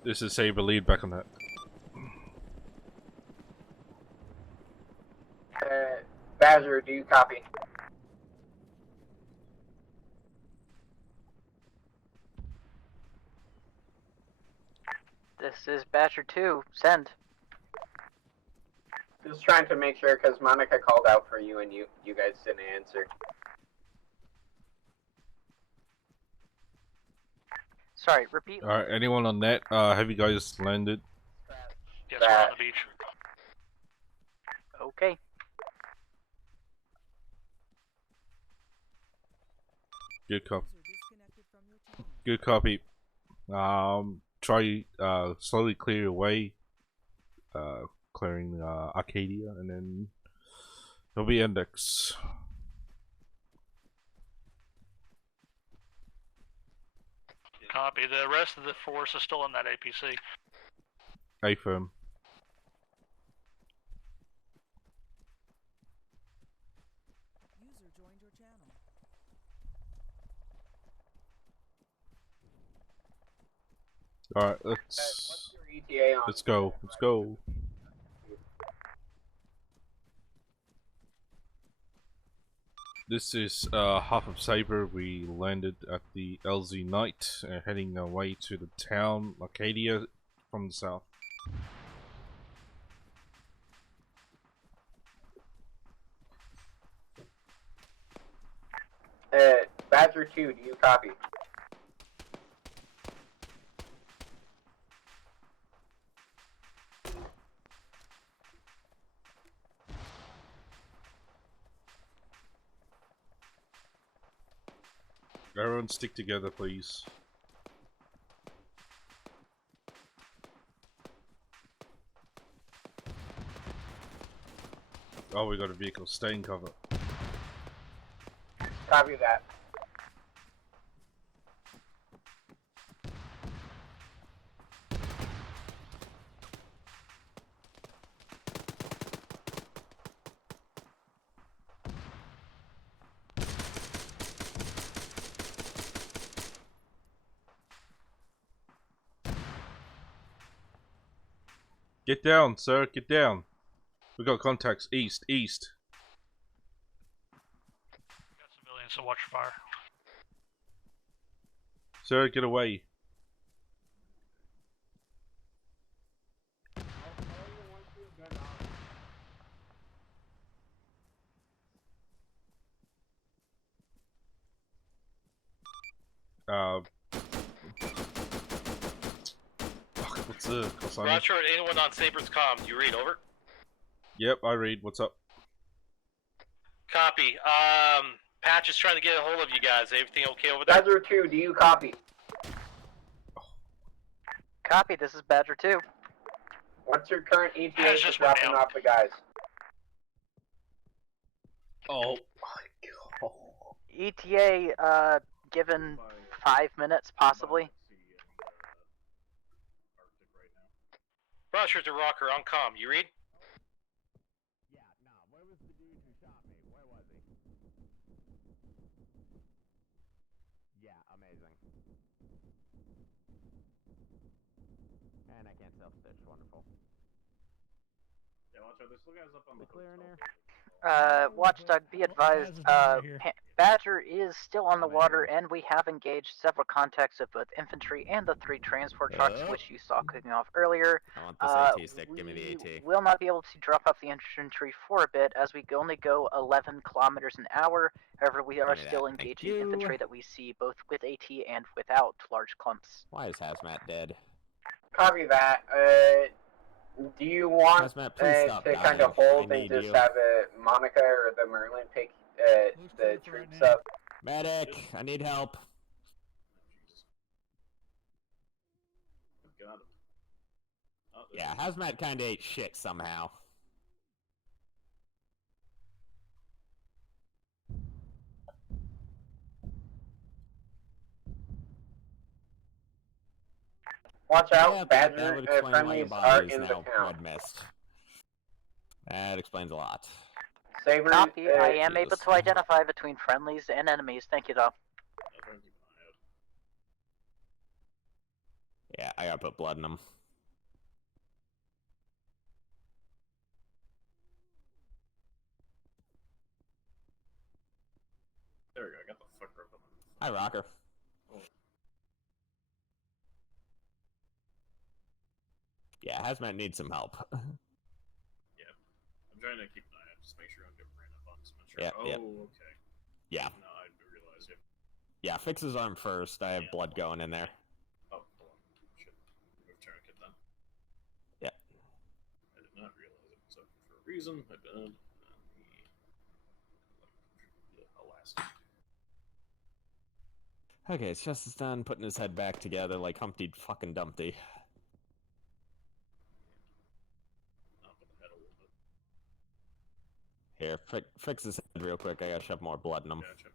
This is Saber, lead back on that. Badger, do you copy? This is Badger 2. Send. Just trying to make sure because Monica called out for you and you guys didn't answer. Sorry, repeat. Alright, anyone on net? Have you guys landed? Yes, we're on the beach. Okay. Good copy. Good copy. Try slowly clear your way. Clearing Arcadia, and then there'll be index. Copy. The rest of the force is still in that APC. A-firm. Alright, let's go. Let's go. This is half of Saber. We landed at the LZ Knight, heading our way to the town Arcadia from the south. Badger 2, do you copy? Everyone stick together, please. Oh, we got a vehicle. Stay in cover. Copy that. Get down, sir. Get down. We got contacts east. East. Got civilians, so watch your fire. Sir, get away. What's the call sign? Roger, anyone on Saber's comm, you read, over? Yep, I read. What's up? Copy. Patch is trying to get a hold of you guys. Everything okay over there? Badger 2, do you copy? Copy, this is Badger 2. What's your current ETA for dropping off the guys? Oh my god. ETA, given 5 minutes, possibly. Roger to Rocker on comm, you read? Yeah, no, where was the dude who shot me? Where was he? Yeah, amazing. And I can't self-stitch, wonderful. Yeah, watch out, there's still guys up on the clear in here. Watchdog, be advised, Badger is still on the water, and we have engaged several contacts of both infantry and the 3 transport trucks, which you saw cooking off earlier. I want this AT stick. Give me the AT. Will not be able to drop off the infantry for a bit, as we only go 11 kilometers an hour. However, we are still engaging infantry that we see both with AT and without large clumps. Why is Hazmat dead? Copy that. Do you want Hazmat, please stop to dying. kind of hold I and need just you. have Monica or the Merlin pick the troops up? Medic, I need help. Got him. Oh, Yeah, Hazmat kinda ate shit somehow. Watch out, Yeah, Badger that would explain why your friendlies body are is in the now town. red mist. That explains a lot. Saber, Copy, I am able to identify between friendlies and enemies, thank you though. Yeah, I gotta put blood in them. There we go, I got the fuck grip on him. Hi, Rocker. Yeah, Hazmat needs some help. Yeah. I'm trying to keep an eye out, just make sure I don't get ran up on so much. Yep, oh, yep. Okay. Yeah. No, I realize it. Yeah, fix his arm first. I have blood going in there. Oh, hold on. Shit. Remove tourniquet then. Yeah. I did not realize it was open for a reason. My bad. Alas. Okay, it's just done putting his head back together like Humpty fucking Dumpty. Here, fix his head real quick. I gotta shove more blood in him. Gotcha.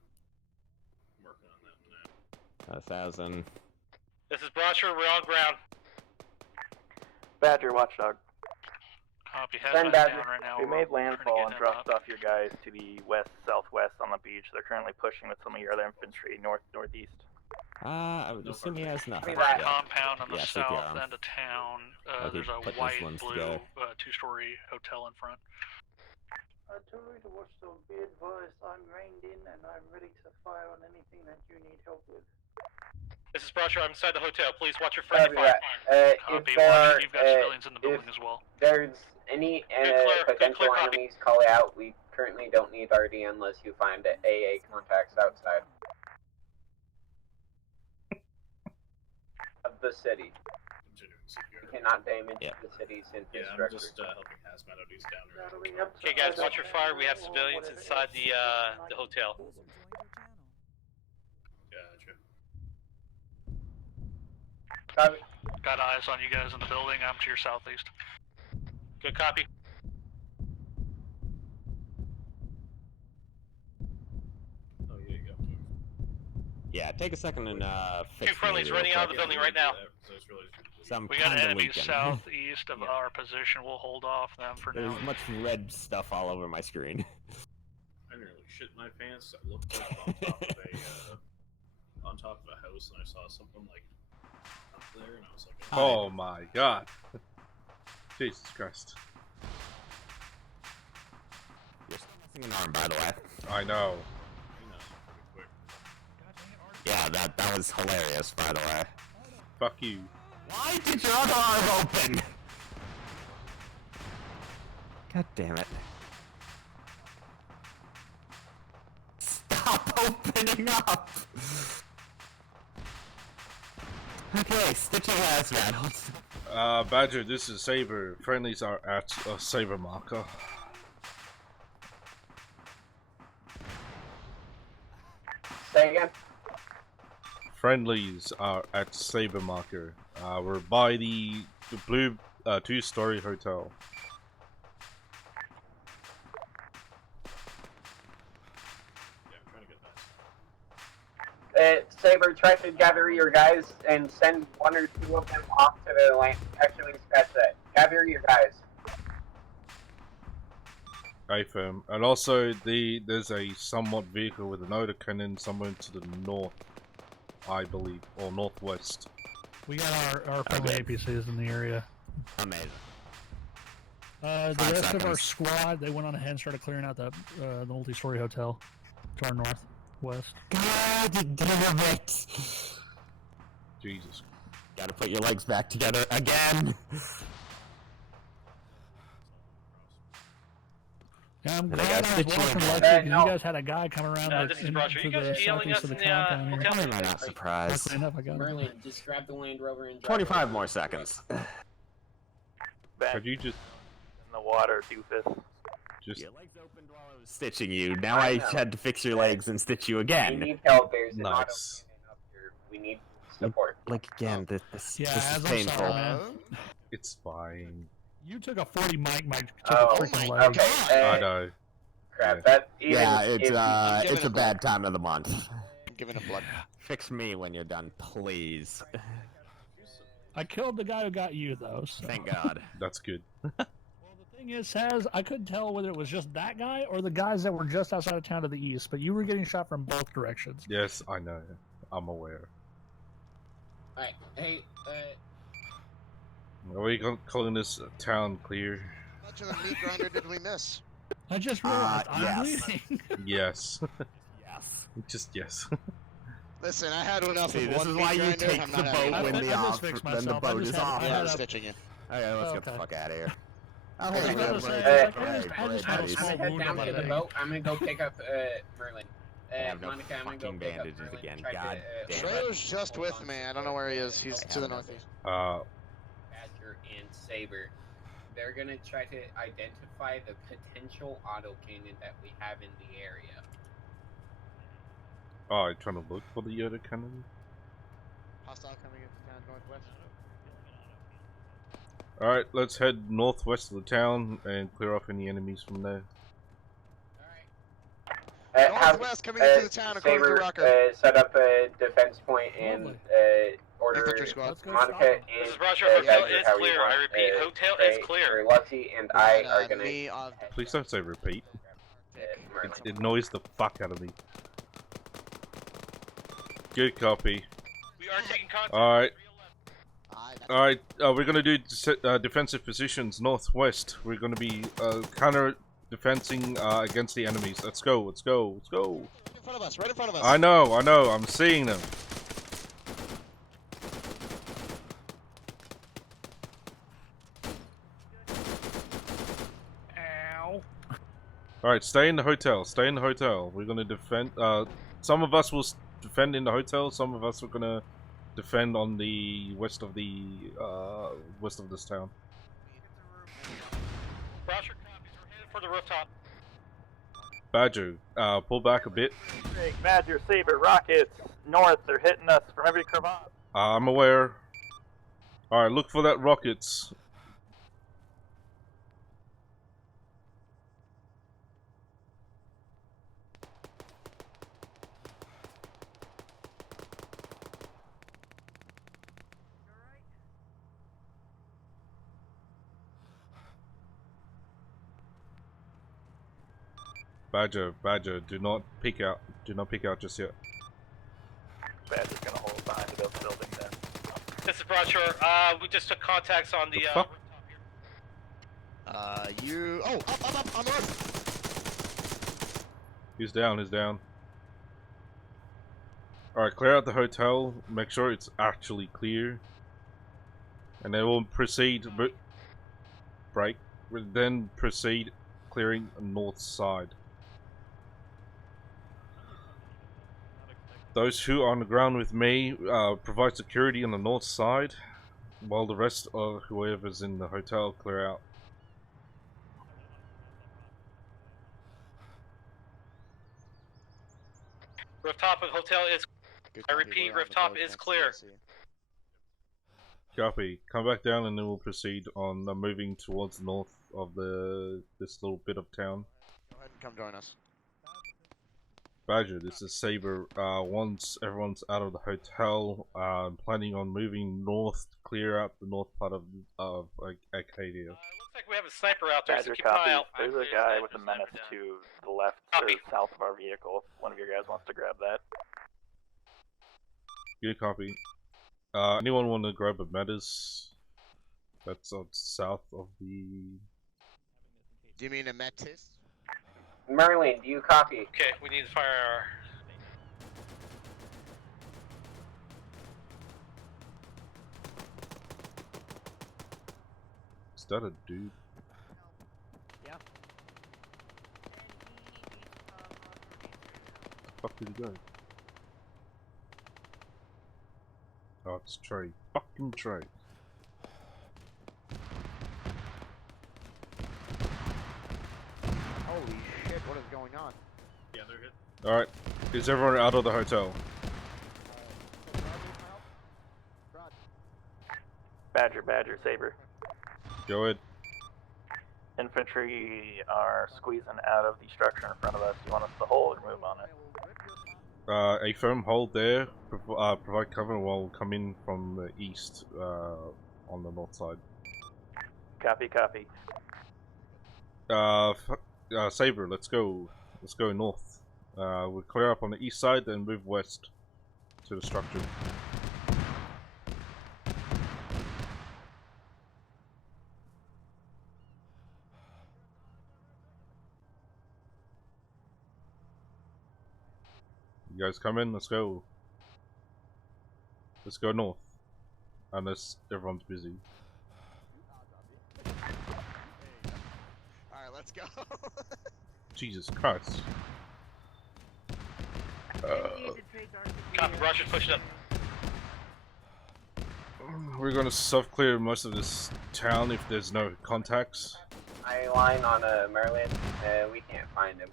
I'm working on that now. 1,000. This is Brasher, we're on ground. Badger, watchdog. Copy, Send Hazmat Badger. down right now. We We're made trying to landfall get and him dropped up. off your guys to the west-southwest on the beach. They're currently pushing with some of your other infantry north-northeast. I would assume he has nothing. That compound on the Yeah, south CPR. end of town. Okay, There's a put those white limbs blue together. two-story hotel in front. Artillery to Watchdog, be advised, I'm reined in and I'm ready to fire on anything that you need help with. This is Brasher, I'm inside the hotel. Please watch your friendly Copy fire. that. Copy, If there are, you've got civilians in the building as well. there's any potential enemies, call it out. We currently don't need RD unless you find AA contacts outside of the city. You cannot damage the city's Yeah, I'm infrastructure. just helping Hazmat out. He's down there. Okay guys, watch your fire. We have civilians inside the hotel. Gotcha. Copy. Got eyes on you guys in the building. I'm to your southeast. Good copy. Oh, yeah, you got moved. Yeah, take a second and fix Two friendlies me running real out of the quick. building right now. I'm We got kinda enemies leaking. southeast of our position. We'll hold off them for There's now. much red stuff all over my screen. I nearly shit my pants. I looked up on top of a house and I saw something like up there and I was like, Oh my god. Jesus Christ. You're still missing an arm, by the way. I know. Yeah, that was hilarious, by the way. Fuck you. Why did your other arm open? God damn it. Stop opening up! Okay, stitching hazmat. Badger, this is Saber. Friendlies are at Saber marker. Say again? Friendlies are at Saber marker. We're by the blue two-story hotel. Saber, try to gather your guys and send one or two of them off to the land. Actually, scratch that. Gather your guys. Affirm. And also, there's a somewhat vehicle with an autocannon somewhere to the north, I believe, or northwest. We got our friendly APCs in the area. Amazing. The rest of our squad, they went on ahead and started clearing out the multi-story hotel to our north. West. God damn it! Jesus. Gotta put your legs back together again. Yeah, I'm And I glad gotta I was stitch you watching again. Lucky because you guys had a guy come around This is into Roger. You the guys yelling southeast us of the in the town here. hotel? Why am I not surprised? Luckily enough, I got him. Merlin, just grab the Land Rover and drive 25 more seconds. Could you just In the water, doofus. just Your legs opened while I was stitching you. Now I had to fix your legs and stitch you We again. need help. There's an auto nice? cannon up here. We need support. Like again, this Yeah, is as I'm painful. sorry, man. It's fine. You took a 40 mic to Oh, the freaking leg. okay. I know. Crap. That even Yeah, if it's a bad time of the month. I'm giving him blood. Fix me when you're done, please. I killed the guy who got you, though. So. Thank God. That's good. The thing is, Saz, I couldn't tell whether it was just that guy or the guys that were just outside of town to the east, but you were getting shot from both directions. Yes, I know. I'm aware. Alright, hey, Are we calling this town clear? How much of a meat grinder did we miss? I just realized I'm yes. leaving. Yes. Yes. Just yes. Listen, I had enough See, of this one is meat why you grinder. take I'm the not having boat it. when I the just off, fixed then the myself. I boat just is had- off. I Yeah, had I'm a- stitching you. Okay, let's get Okay. the fuck out of here. Oh, Okay, hey, I was good, gonna say, great, I great, just great, had a great, small buddies. I'm gonna wound head on down my to the leg. boat. I'm gonna go pick up, Merlin. I have no Monica, I'm gonna go fucking pick up bandages Merlin. again. Try to, God damn it. Trailer's just with me. I don't know where he is. He's to the northeast. Badger and Saber. They're gonna try to identify the potential autocannon that we have in the area. Oh, I'm trying to look for the Yoda cannon. Hostile coming into town northwest. Alright, let's head northwest of the town and clear off any enemies from there. Northwest coming into the town according to Saber, Rucker. set up a defense point and order Infantry squad. Monica and This is Roger. Hotel Badger, is how you clear. want, I repeat, hotel Trey is clear. or Lutzy and I are gonna. Me of Please don't say repeat. Merlin. It annoys the fuck out of me. Good copy. We are taking contact. Alright. that's Alright, we're gonna do defensive positions northwest. We're gonna be counter defensing against the enemies. Let's go, let's go, let's go. in front of us, right in front of us. I know, I'm seeing them. Ow. Alright, stay in the hotel, stay in the hotel. We're gonna defend, some of us will defend in the hotel, some of us are gonna defend on the west of this town. Roger, copies. We're headed for the rooftop. Badger, pull back a bit. Badger, Saber, rockets, north, they're hitting us from every crevasse. I'm aware. Alright, look for that rockets. Badger, do not peek out. Do not peek out just yet. Badger's gonna hold behind the building then. This is Broadshore. We just took contacts on the fuck? You. Oh, up, on the roof. He's down, he's down. Alright, clear out the hotel. Make sure it's actually clear. And then we'll proceed. Break. We'll then proceed clearing the north side. Those who are on the ground with me provide security on the north side, while the rest of whoever's in the hotel clear out. rooftop of hotel is. I repeat, rooftop is clear. Copy. Come back down and then we'll proceed on moving towards the north of this little bit of town. Go ahead and come join us. Badger, this is Saber. Once everyone's out of the hotel, I'm planning on moving north to clear out the north part of Acadia. Looks like we have a sniper out there, so Badger, keep an eye copy. out. There's a guy with a menace to the left or south of our vehicle. One of your guys wants to grab that. Good copy. Anyone want to grab a metis? That's south of the... Do you mean a metis? Merlin, do you copy? Okay, we need to fire that a dude? Yeah. The fuck did he go? Oh, it's Trey. Fucking Trey. Holy shit, what is going on? Yeah, they're hit. Alright, is everyone out of the hotel? Badger, Saber. Go ahead. Infantry are squeezing out of the structure in front of us. Do you want us to hold or move on it? A firm hold there. Provide cover while we come in from the east on the north side. Copy. Saber, let's go. Let's go north. We'll clear up on the east side, then move west to the structure. You guys come in, let's go. Let's go north. Unless everyone's busy. Alright, let's go. Jesus Christ. Copy, Roger's pushing up. We're gonna self-clear most of this town if there's no contacts. I line on Merlin. We can't find him.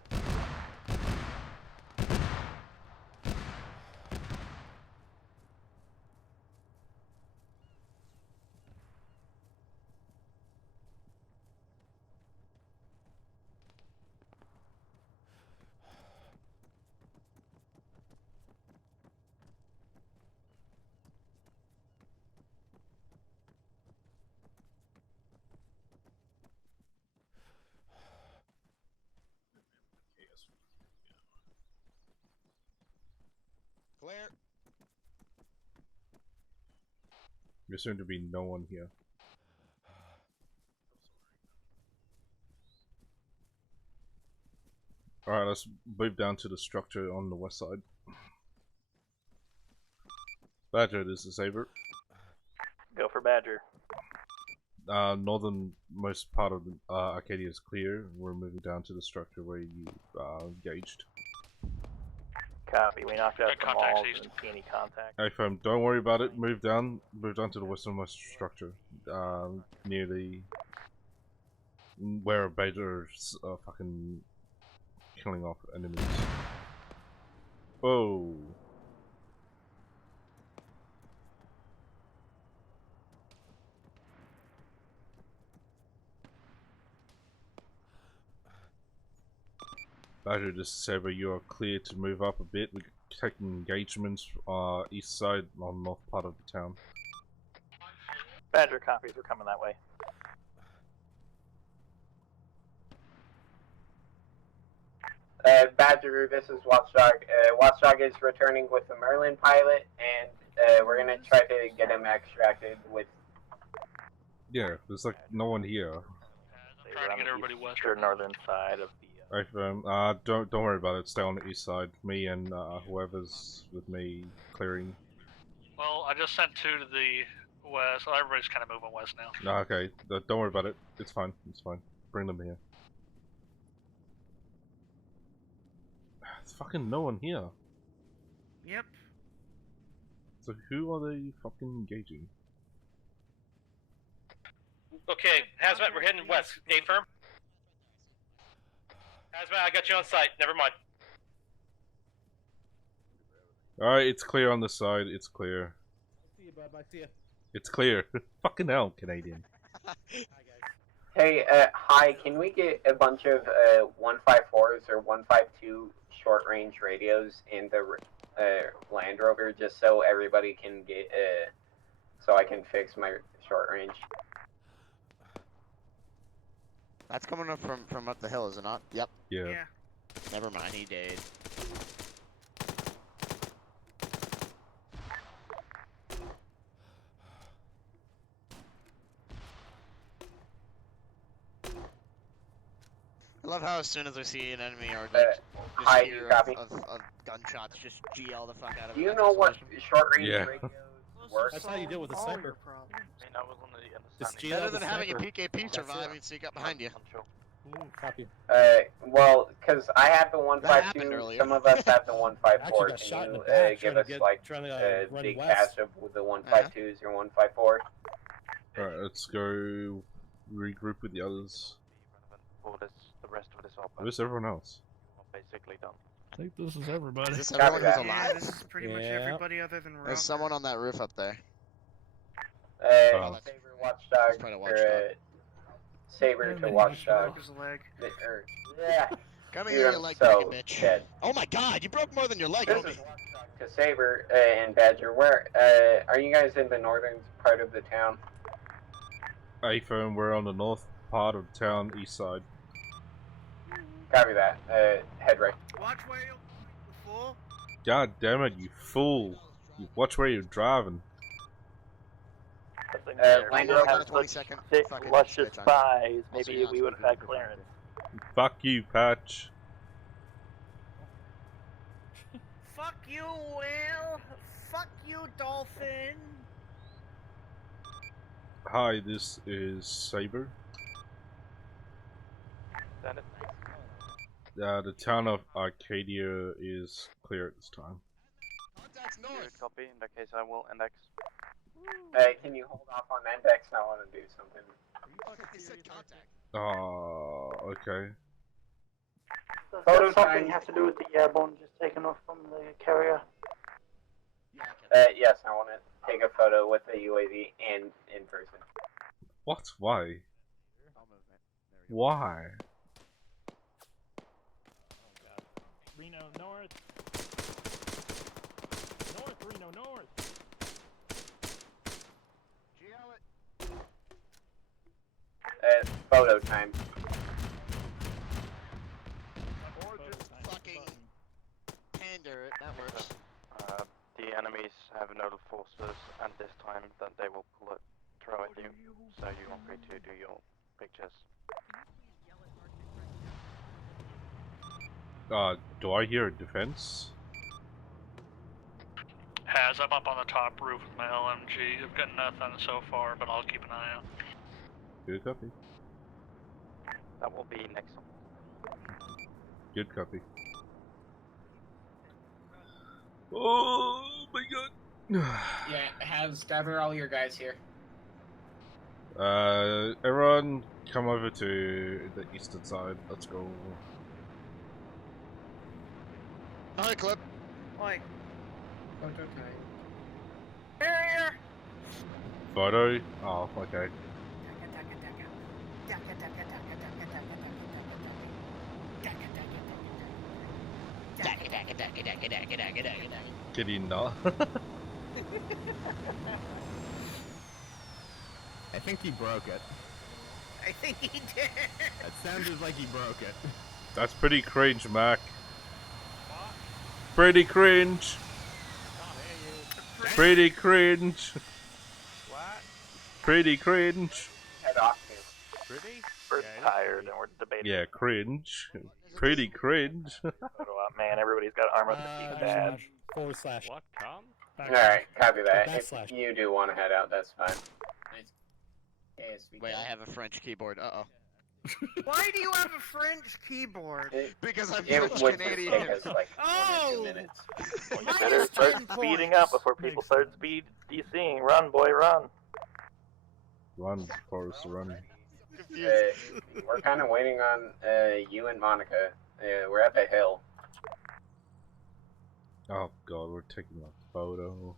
Clear. There's soon to be no one here. Alright, let's move down to the structure on the west side. Badger, this is Saber. Go for Badger. Northernmost part of Arcadia is clear. We're moving down to the structure where you engaged. Copy. We knocked out Got some contacts walls east. and see any contact. Hey fam, don't worry about it. Move down to the westernmost structure, near the where Badger's fucking killing off enemies. Whoa. Badger, this is Saber. You are clear to move up a bit. We're taking engagements east side on north part of the town. Badger copies. We're coming that way. Badger, this is Watchdog. Watchdog is returning with the Merlin pilot, and we're gonna try to get him extracted with. Yeah, there's like no one here. Trying to get everybody west. Northern side of the. Hey fam, don't worry about it. Stay on the east side. Me and whoever's with me clearing. Well, I just sent 2 to the west. So everybody's kind of moving west now. No, okay. Don't worry about it. It's fine. It's fine. Bring them here. There's fucking no one here. Yep. So who are they fucking engaging? Okay, Hazmat, we're heading west. Stay firm. Hazmat, I got you on site. Never mind. Alright, it's clear on this side. It's clear. See you, bud. I see you. It's clear. Fucking hell, Canadian. Hey, hi. Can we get a bunch of 154s or 152 short-range radios in the Land Rover, just so everybody can get so I can fix my short range. That's coming up from up the hill, is it not? Yep. Yeah. Never mind, he did. I love how as soon as I see an enemy or like hi, hear copy. of gunshots, just GL the fuck out of it. Do you know what short range Yeah. radios work. That's how you deal with a sniper. Better than having a PKP surviving so you got behind you. Copy. Well, because I have the That happened 152, earlier. some of us have the 154. Actually got shot in Can the you back give trying us to like run big west. patch of the 152s or 154? Alright, let's go regroup with the others. For this, the rest of this op. Where's everyone else? Basically done. I think this is everybody. Is this everyone who's that. alive? Yeah, this is pretty much everybody other than Rock. There's someone on that roof up there. Oh. Saber Watchdog, probably a or watchdog. Saber to Watchdog. Yeah. Come Dude, here, I'm you leg so breaking bitch. dead. Oh my god, you broke more than your leg, This homie. is to Saber and Badger. Where are you guys in the northern part of the town? Hey, firm, we're on the north part of town, east side. Copy that. Head right. Watch where you fool. God damn it, you fool! You watch where you're driving. Land Rover Rover. got a 20-second Thick, fucking luscious switch on. thighs. Also, Maybe yeah, we would have had clearance. Fuck you, Patch. Fuck you, Will. Fuck you, Dolphin. Hi, this is Saber. The town of Arcadia is clear at this time. Contacts Good north. copy. In that case, I will index. Can you hold off on index? I want to do something. He said contact. Okay. Does something have to do with the airborne just taken off from the carrier? Yes, I want to take a photo with the UAV and in person. What? Why? Why? Reno north. North, Reno north. Photo time. Or just fucking pander it, that works. The enemies have nodal forces, and this time that they will pull it throw at you. So you are free to do your pictures. Do I hear a defense? Has, I'm up on the top roof with my LMG. I've got nothing so far, but I'll keep an eye out. Good copy. That will be next one. Good copy. Oh my god. Yeah, gather all your guys here. Everyone come over to the eastern side. Let's go. Hi, Clip. Oi. Photo time. Barrier. Photo? Oh, okay. Get in now. I think he broke it. I think he did. That sounded like he broke it. That's pretty cringe, Mac. Pretty cringe. Pretty cringe. What? Pretty cringe. Head off. Pretty? We're tired and we're debating. Yeah, cringe. Pretty cringe. Photo op, man. Everybody's got armor fatigue bad. / What, Tom? Alright, copy that. If Backslash. you do want to head out, that's fine. Wait, I have a French keyboard. Uh-oh. Why do you have a French keyboard? Because I'm It French would Canadian. take us like 1 or 2 Oh! minutes. Well, you better start speeding up before people start speed DCing. Run, boy, run. Run, Forrest, run. We're kind of waiting on you and Monica. We're at the hill. Oh god, we're taking a photo.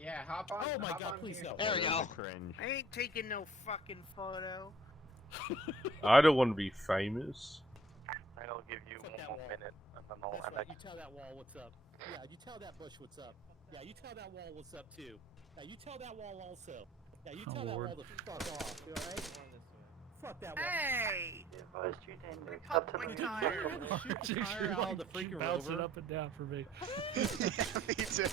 Yeah, hop on. Oh my hop god, on please here. no. There we go. Cringe. I ain't taking no fucking photo. I don't want to be famous. I'll give you Fuck that one more wall. minute, and then I'll That's right, index. you tell that wall what's up. Yeah, you tell that bush what's up. Yeah, you tell that wall what's up too. Yeah, you tell that wall also. Yeah, you tell that Lord. wall to fuck off, you alright? Fuck that wall. Hey! Advised you to Pop up to my the tire. Fire all the freaking bouncing rover. up and down for me. Yeah, me too.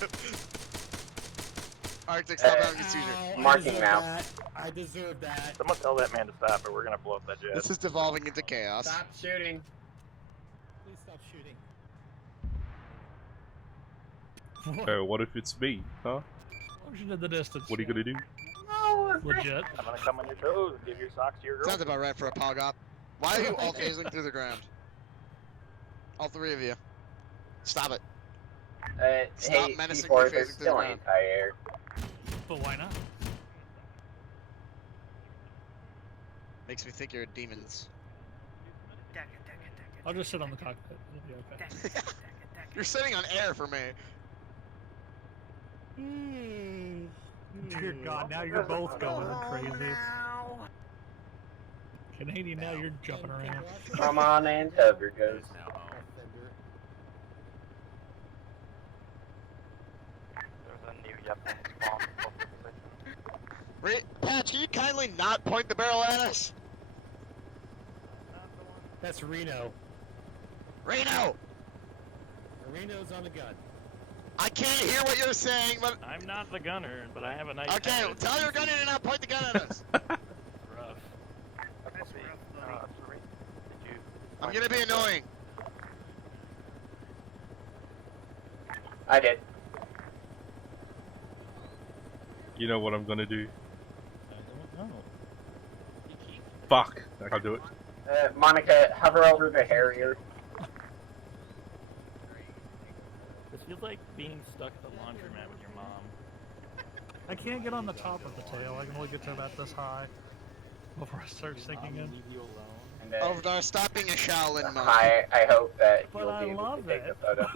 Arctic, stop having a seizure. Ow, Marking I now. deserve that. I deserve that. Someone tell that man to stop, or we're gonna blow up that jet. This is devolving into chaos. Stop shooting. Please stop shooting. What if it's me, huh? explosion in the distance. What are you gonna do? Legit. I'm gonna come on your toes and give your socks to your girl. Sounds about right for a POG op. Why are you all phasing through the ground? All three of you. Stop it. Stop hey, menacing P4, me there's phasing through the still ground. anti-air. But why not? Makes me think you're demons. I'll just sit on the cockpit. It'll be okay. You're sitting on air for me. Dear God, now you're both going crazy. Canadian, now you're jumping around. Come on in, Tubber goes. There's a new Japanese bomb. Patch, can you kindly not point the barrel at us? That's Reno. Reno! Reno's on the gun. I can't hear what you're saying, but... I'm not the gunner, but I have a nice... Okay, well, tell your gunner to not point the gun at us. Rough. I'm gonna be annoying. I did. You know what I'm gonna do? I don't know. Fuck! I can't do it. Monica, hover over the Harrier. This feels like being stuck at the laundromat with your mom. I can't get on the top of the tail. I can only get to about this high before I start sinking in. Leave you alone. Over stop being a Shaolin monk. I hope that But you'll I be able love to take it. a photo.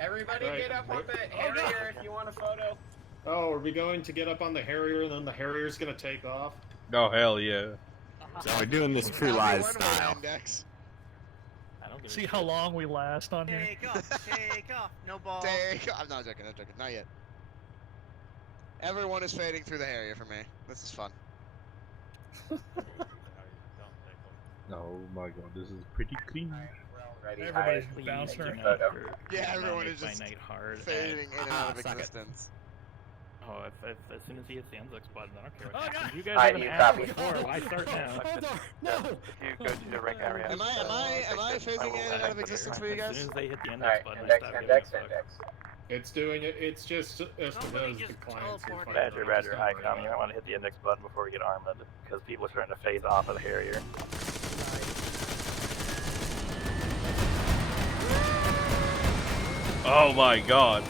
Everybody get up on the Harrier if you want a photo. Oh, are we going to get up on the Harrier and then the Harrier's gonna take off? Oh hell yeah! So we're doing this True Lies style. See how long we last on here. Take off, no ball. I'm not joking, not yet. Everyone is fading through the Harrier for me. This is fun. Oh my god, this is pretty clean. Everybody's bouncing around. Yeah, everyone is just night hard fading in and out of existence. Oh, if as soon as he hits the Enzux button, I don't care what Oh, happens. God. You guys I haven't do asked copy. before. Why start now? Hold on, no! You go to the wreck area. Am I phasing in and out of existence for you As guys? soon as they hit the Enzux Alright, button, I index, stop giving index, a fuck. index. It's doing it. It's just as Somebody the just clients. teleported. Badger, I come. You might want to hit the index button before we get armored, because people are starting to phase off of the Harrier. Oh my god!